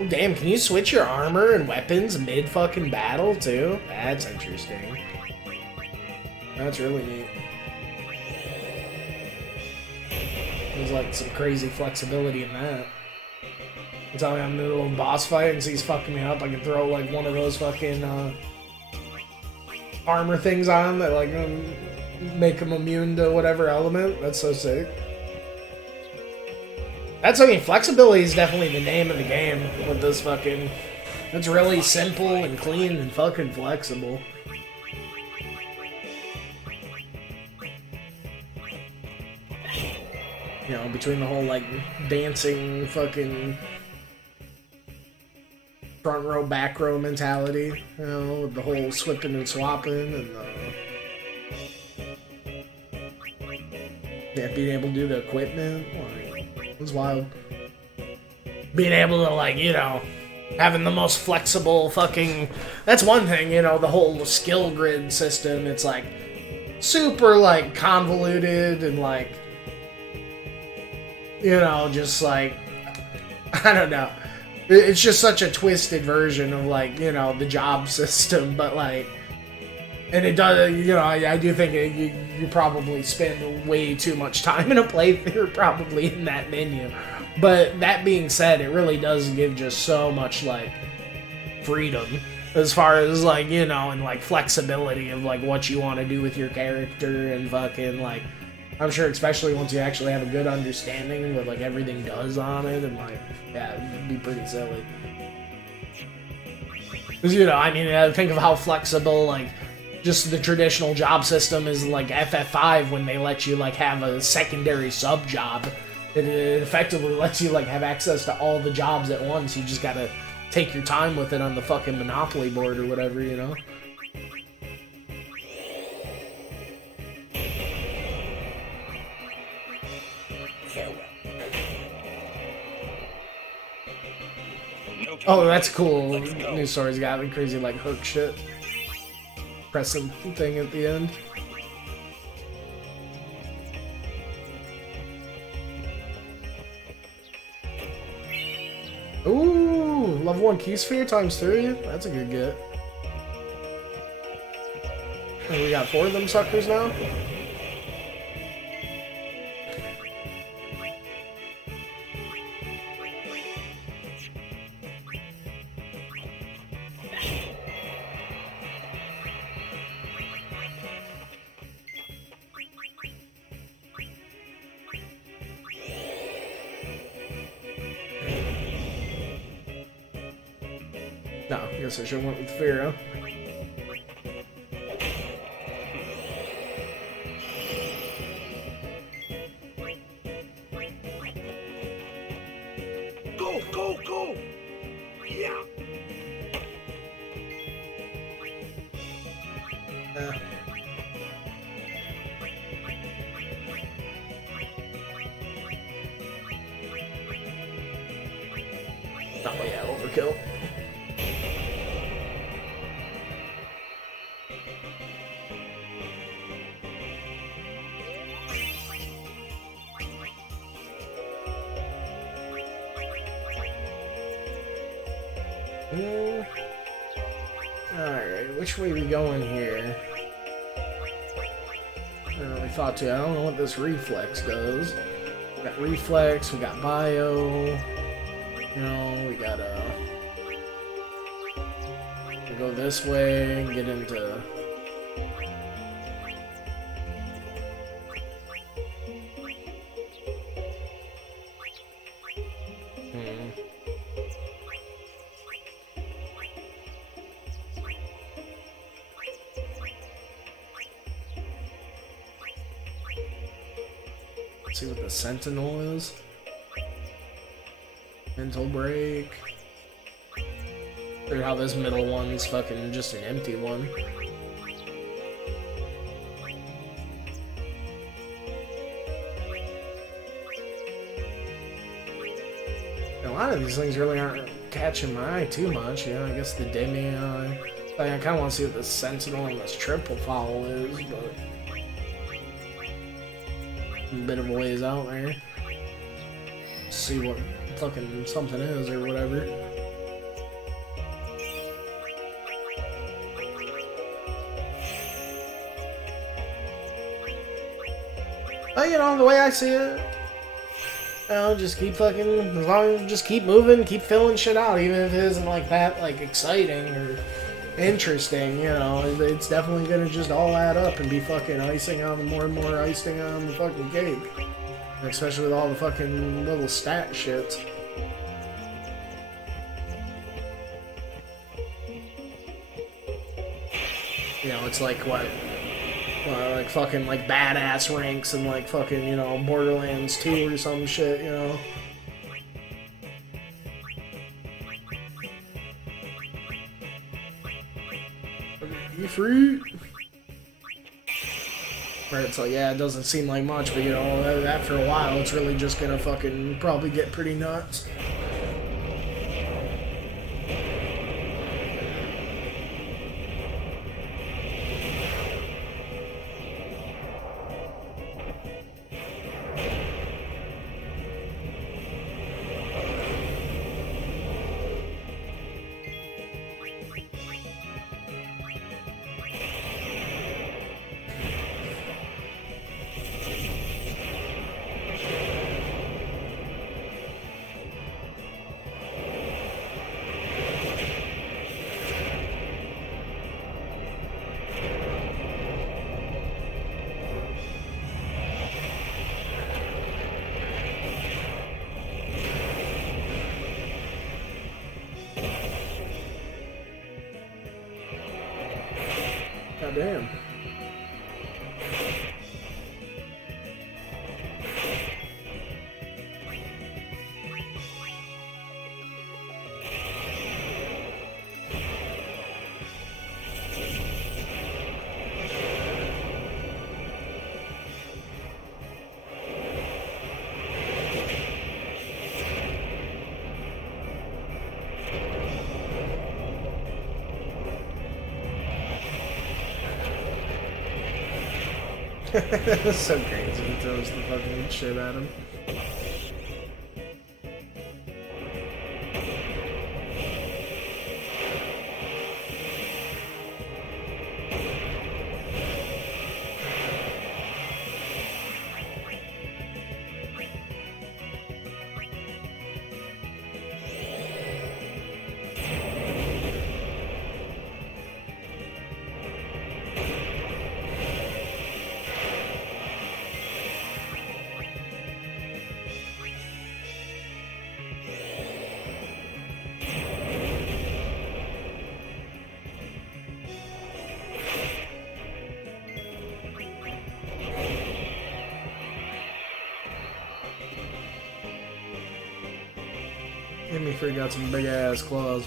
Oh, damn, can you switch your armor and weapons mid fucking battle too? That's interesting. That's really neat. There's like some crazy flexibility in that. It's how I'm in a little boss fight and he's fucking me up. I can throw like one of those fucking armor things on that like make him immune to whatever element. That's so sick. That's, I mean, flexibility is definitely the name of the game with this fucking... It's really simple and clean and fucking flexible. You know, between the whole, like, dancing fucking front row, back row mentality, you know, with the whole swapping and swapping and yeah, being able to do the equipment, like, it was wild. Being able to, like, you know, having the most flexible fucking... That's one thing, you know, the whole skill grid system, it's, like, super, like, convoluted and, like, you know, just, like, I don't know. It's just such a twisted version of, like, you know, the job system, but, like... And it does, you know, I do think you probably spend way too much time in a playthrough probably in that menu. But that being said, it really does give just so much, like, freedom as far as, like, you know, and, like, flexibility of, like, what you want to do with your character and fucking, like, I'm sure especially once you actually have a good understanding of what, like, everything does on it and, like, yeah, it'd be pretty silly. Because, you know, I mean, think of how flexible, like, just the traditional job system is like FF5 when they let you like have a secondary sub job. It effectively lets you like have access to all the jobs at once. You just gotta take your time with it on the fucking Monopoly board or whatever, you know? Oh, that's cool. New story's got like crazy like hook shit. Pressing thing at the end. Ooh, level 1 key sphere times 3. That's a good get. And we got 4 of them suckers now. No, I guess I should have went with Pharaoh. Go, go! Yeah! Oh yeah, overkill. Alright, which way we going here? I don't really thought to. I don't know what this reflex does. We got reflex, we got bio. You know, we gotta go this way and get into. See what the Sentinel is. Mental break. Or how this middle one's fucking just an empty one. A lot of these things really aren't catching my eye too much. You know, I guess the Demi. I kind of want to see what the Sentinel and this triple foul is, but a bit of a ways out there. See what fucking something is or whatever. But you know, the way I see it, you know, just keep fucking, as long as you just keep moving, keep filling shit out, even if it isn't like that, like exciting or interesting, you know, it's definitely gonna just all add up and be fucking icing on more and more icing on the fucking cake. Especially with all the fucking little stat shit. You know, it's like what? Like fucking like badass ranks and like fucking, you know, Borderlands 2 or some shit, you know. You free? Where it's like, yeah, it doesn't seem like much, but you know, after a while, it's really just gonna fucking probably get pretty nuts. Damn. That's so crazy. He throws the fucking shit at him. Hemi-3 got some big ass claws.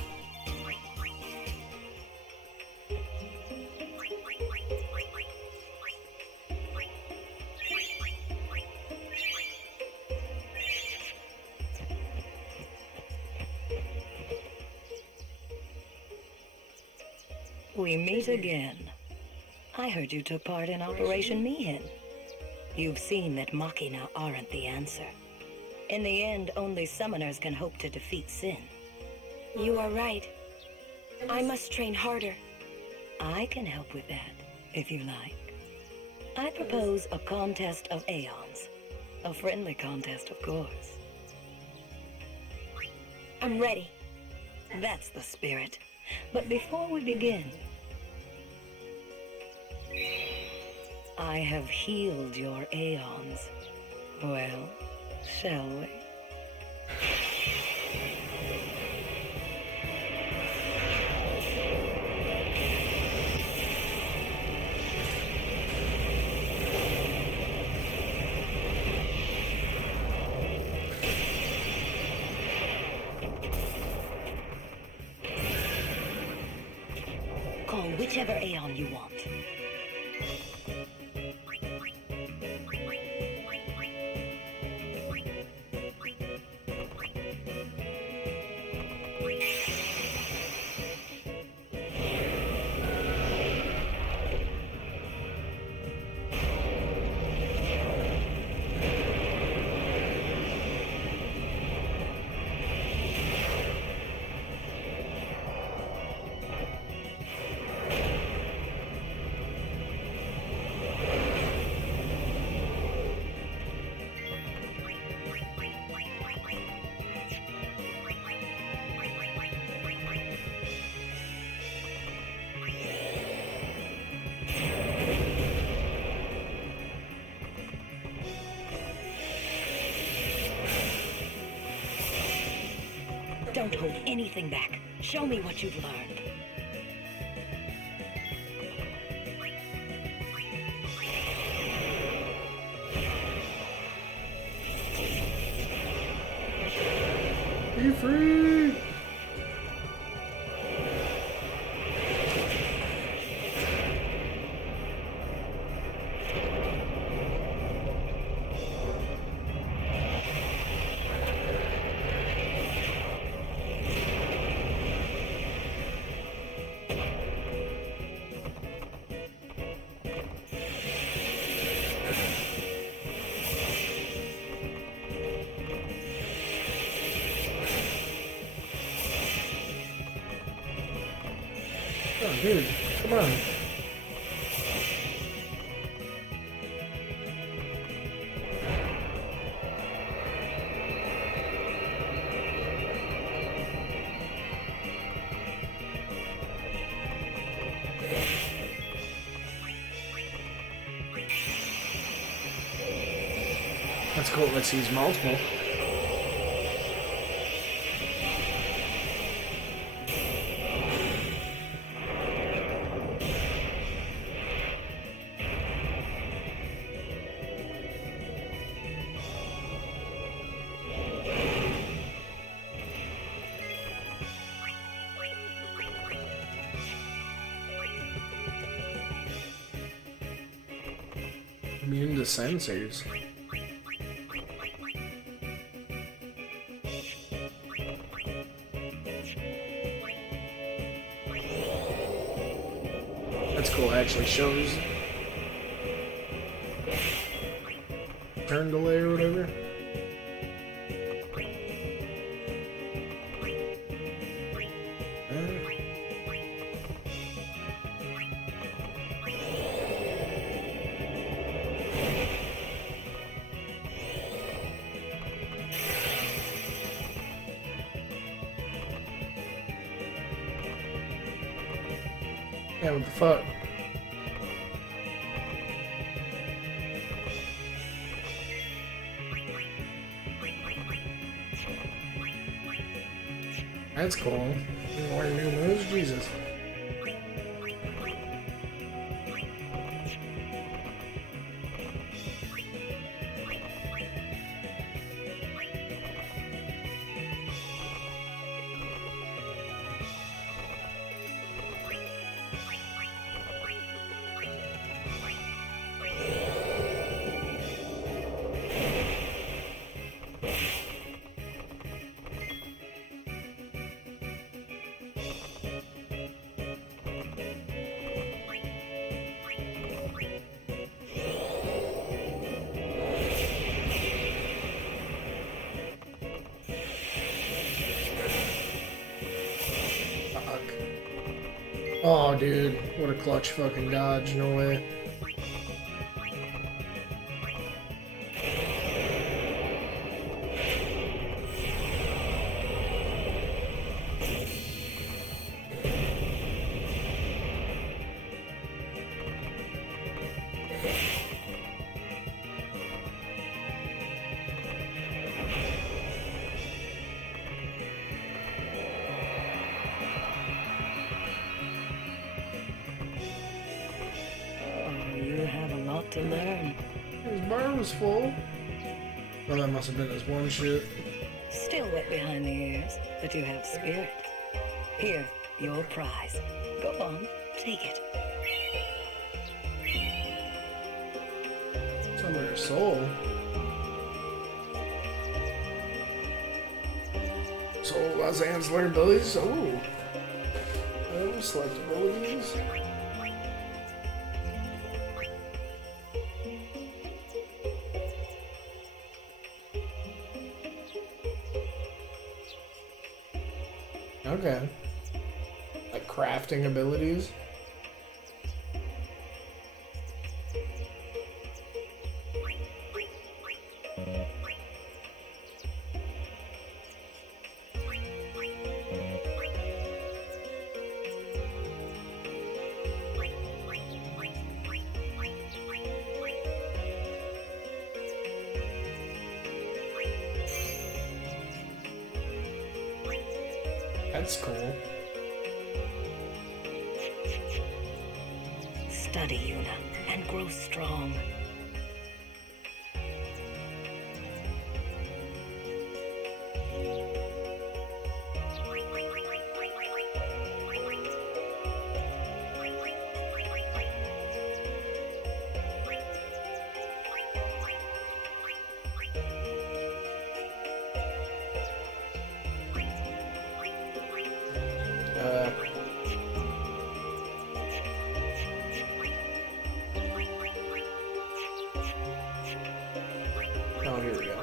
We meet again. I heard you took part in Operation Mihin. You've seen that Machina aren't the answer. In the end, only summoners can hope to defeat Sin. You are right. I must train harder. I can help with that, if you like. I propose a contest of Aeons. A friendly contest, of course. I'm ready. That's the spirit. But before we begin, I have healed your Aeons. Well, shall we? Call whichever Aeon you want. Don't hold anything back. Show me what you've learned. Be free! Oh, dude, come on. That's cool. Let's use multiple. Immune to sensors. That's cool. It actually shows turn delay or whatever. Yeah, what the fuck? That's cool. More new moves? Jesus. Oh, dude. What a clutch fucking dodge. No way. To learn. His bar was full. Well, that must have been his one shit. Still wet behind the ears, but you have spirit. Here, your prize. Go on, take it. Summoner's Soul. Soul has ancillary abilities. Ooh. Select abilities. Okay. Like crafting abilities. That's cool. Study, Yuna, and grow strong. Oh, here we go.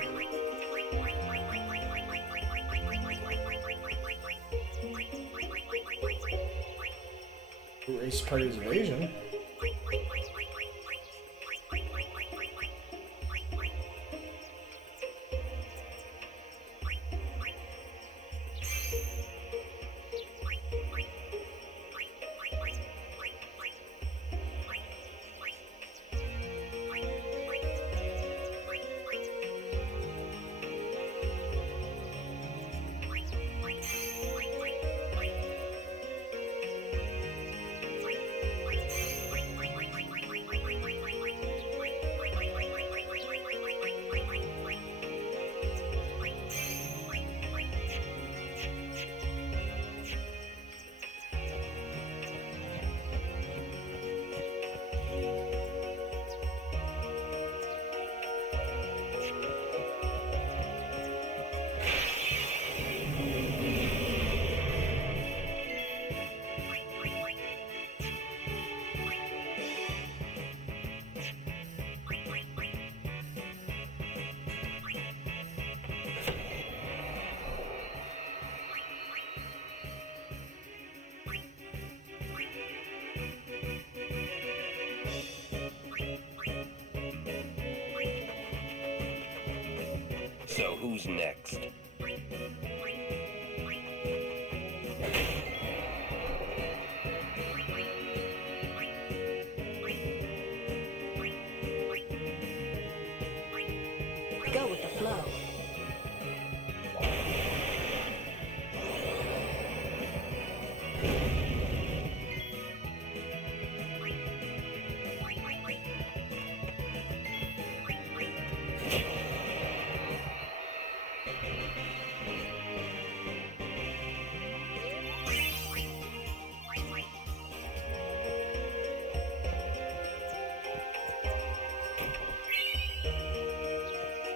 Erase party's evasion. So who's next? Go with the flow.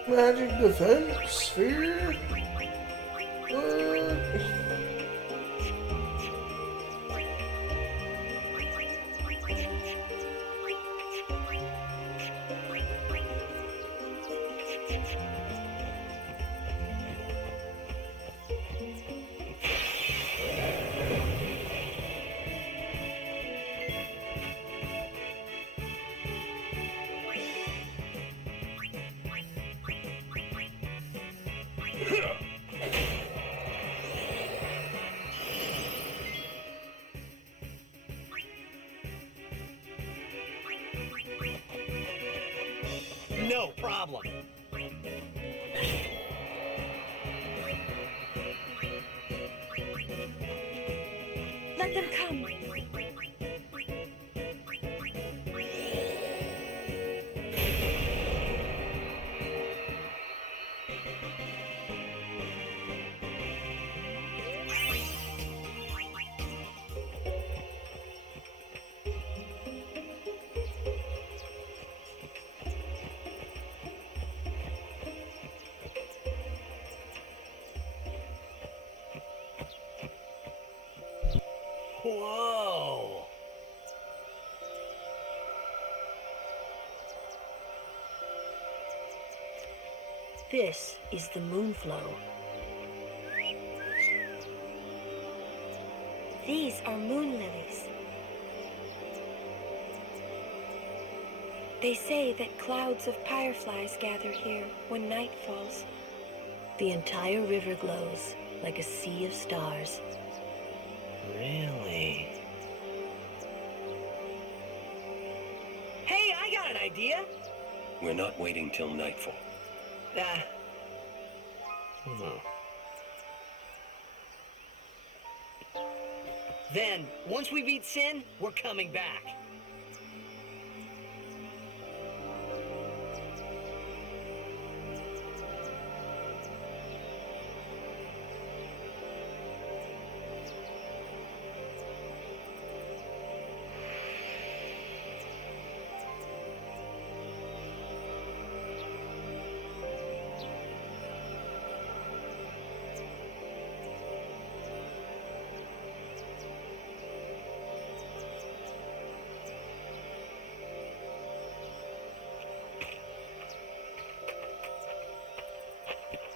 Magic defense sphere. What? No problem. Let them come. Whoa! This is the Moonflow. These are moon lilies. They say that clouds of fireflies gather here when night falls. The entire river glows like a sea of stars. Really? Hey, I got an idea! We're not waiting till nightfall. Then, once we beat Sin, we're coming back.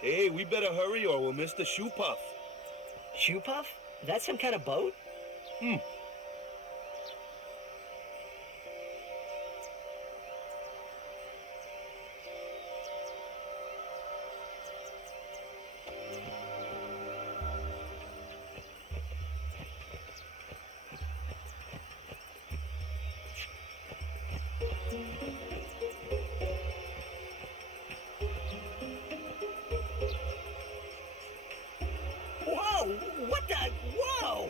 Hey, we better hurry or we'll miss the Shoe Puff. Shoe Puff? That's some kind of boat? Whoa! What the? Whoa!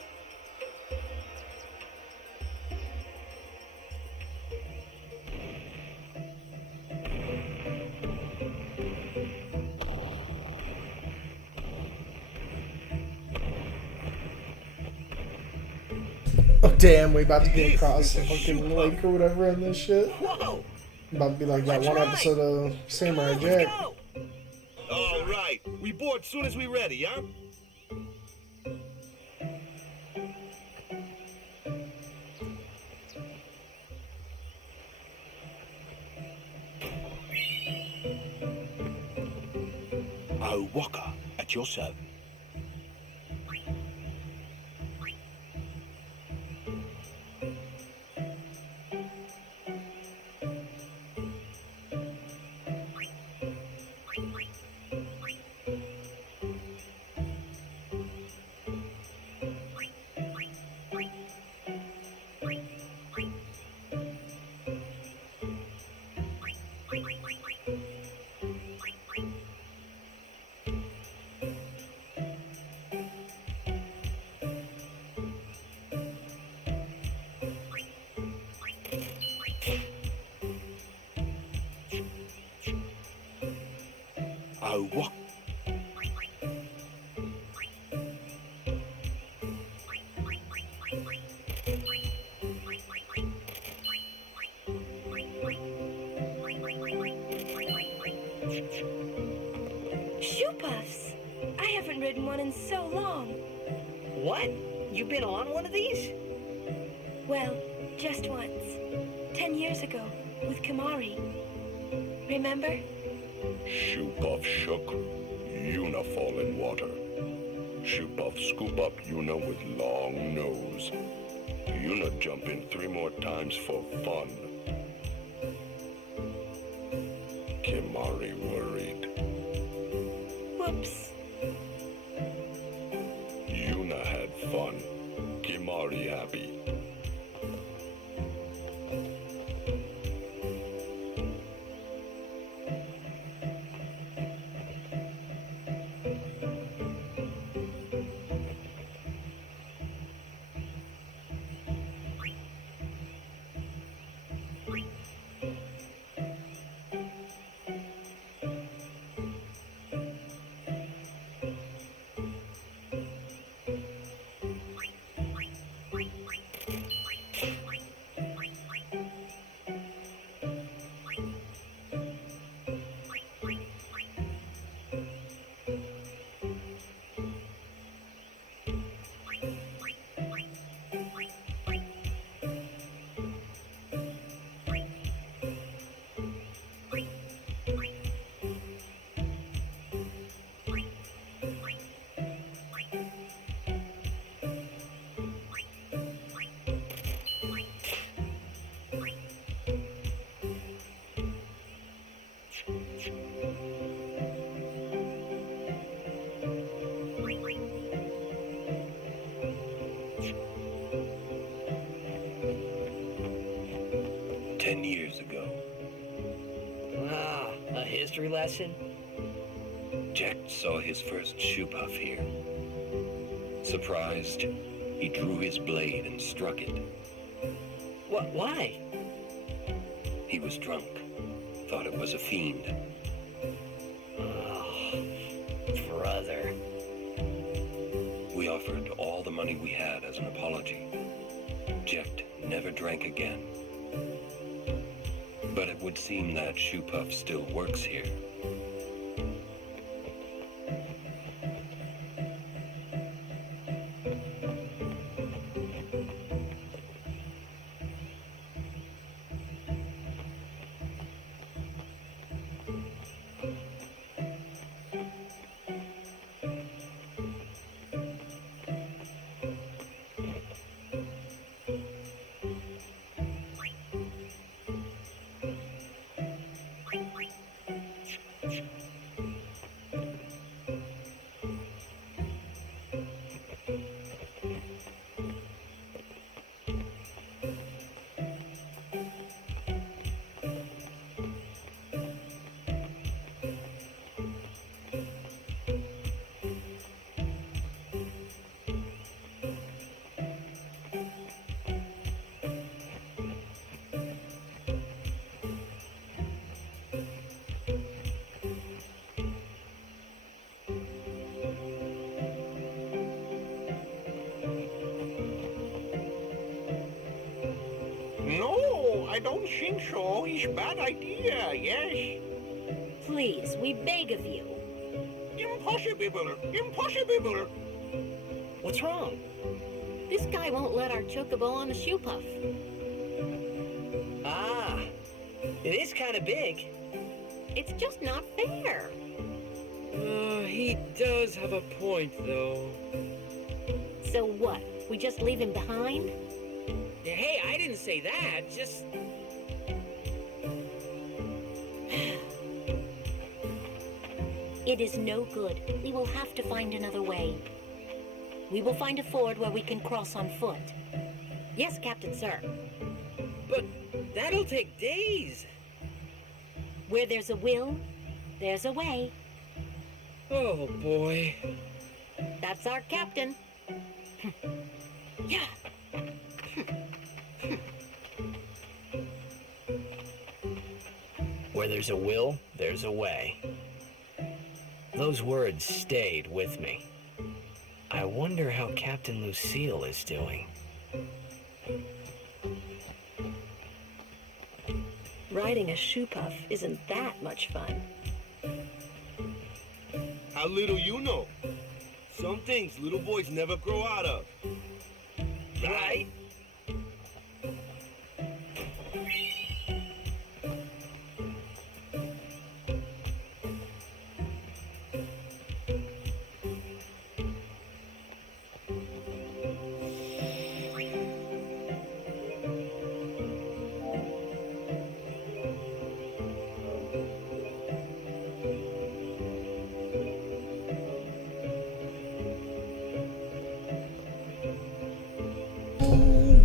Oh damn, we about to get across the fucking lake or whatever on this shit. About to be like that one episode of Samurai Jack. All right, we board soon as we ready, huh? Oh, Waka, at your service. Oh, what? Shoe Puffs! I haven't ridden one in so long. What? You've been on one of these? Well, just once. 10 years ago, with Kimari. Remember? Shoe Puff shook, Yuna fall in water. Shoe Puff scoop up Yuna with long nose. Yuna jump in 3 more times for fun. Kimari worried. Whoops. Yuna had fun. Kimari happy. Years ago. Ah, a history lesson? Jack saw his first shoe puff here. Surprised, he drew his blade and struck it. What? Why? He was drunk. Thought it was a fiend. Oh, brother. We offered all the money we had as an apology. Jecht never drank again. But it would seem that shoe puff still works here. No, I don't think so. It's a bad idea, yes. Please, we beg of you. Impossible! Impossible! What's wrong? This guy won't let our chocobo on the shoe puff. Ah, it is kind of big. It's just not fair. He does have a point, though. So what? We just leave him behind? Hey, I didn't say that. Just... It is no good. We will have to find another way. We will find a ford where we can cross on foot. Yes, Captain, sir. But that'll take days. Where there's a will, there's a way. Oh, boy. That's our captain. Yeah. Where there's a will, there's a way. Those words stayed with me. I wonder how Captain Lucille is doing. Riding a shoe puff isn't that much fun. How little you know. Some things little boys never grow out of. Right?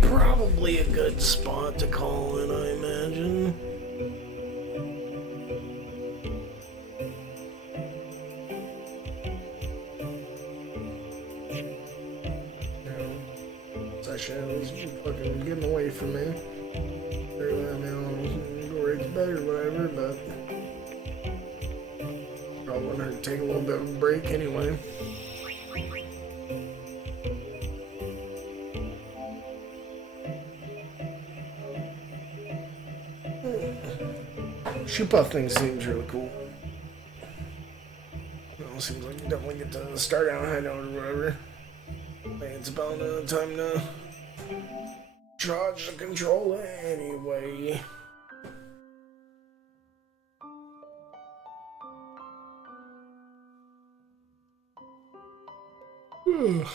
Probably a good spot to call in, I imagine. Sessions fucking getting away from me. Go right to bed or whatever, but probably want her to take a little bit of a break anyway. Shoe puff thing seems really cool. Seems like you definitely get to start out high note or whatever. I think it's about time to charge the controller anyway. Ugh.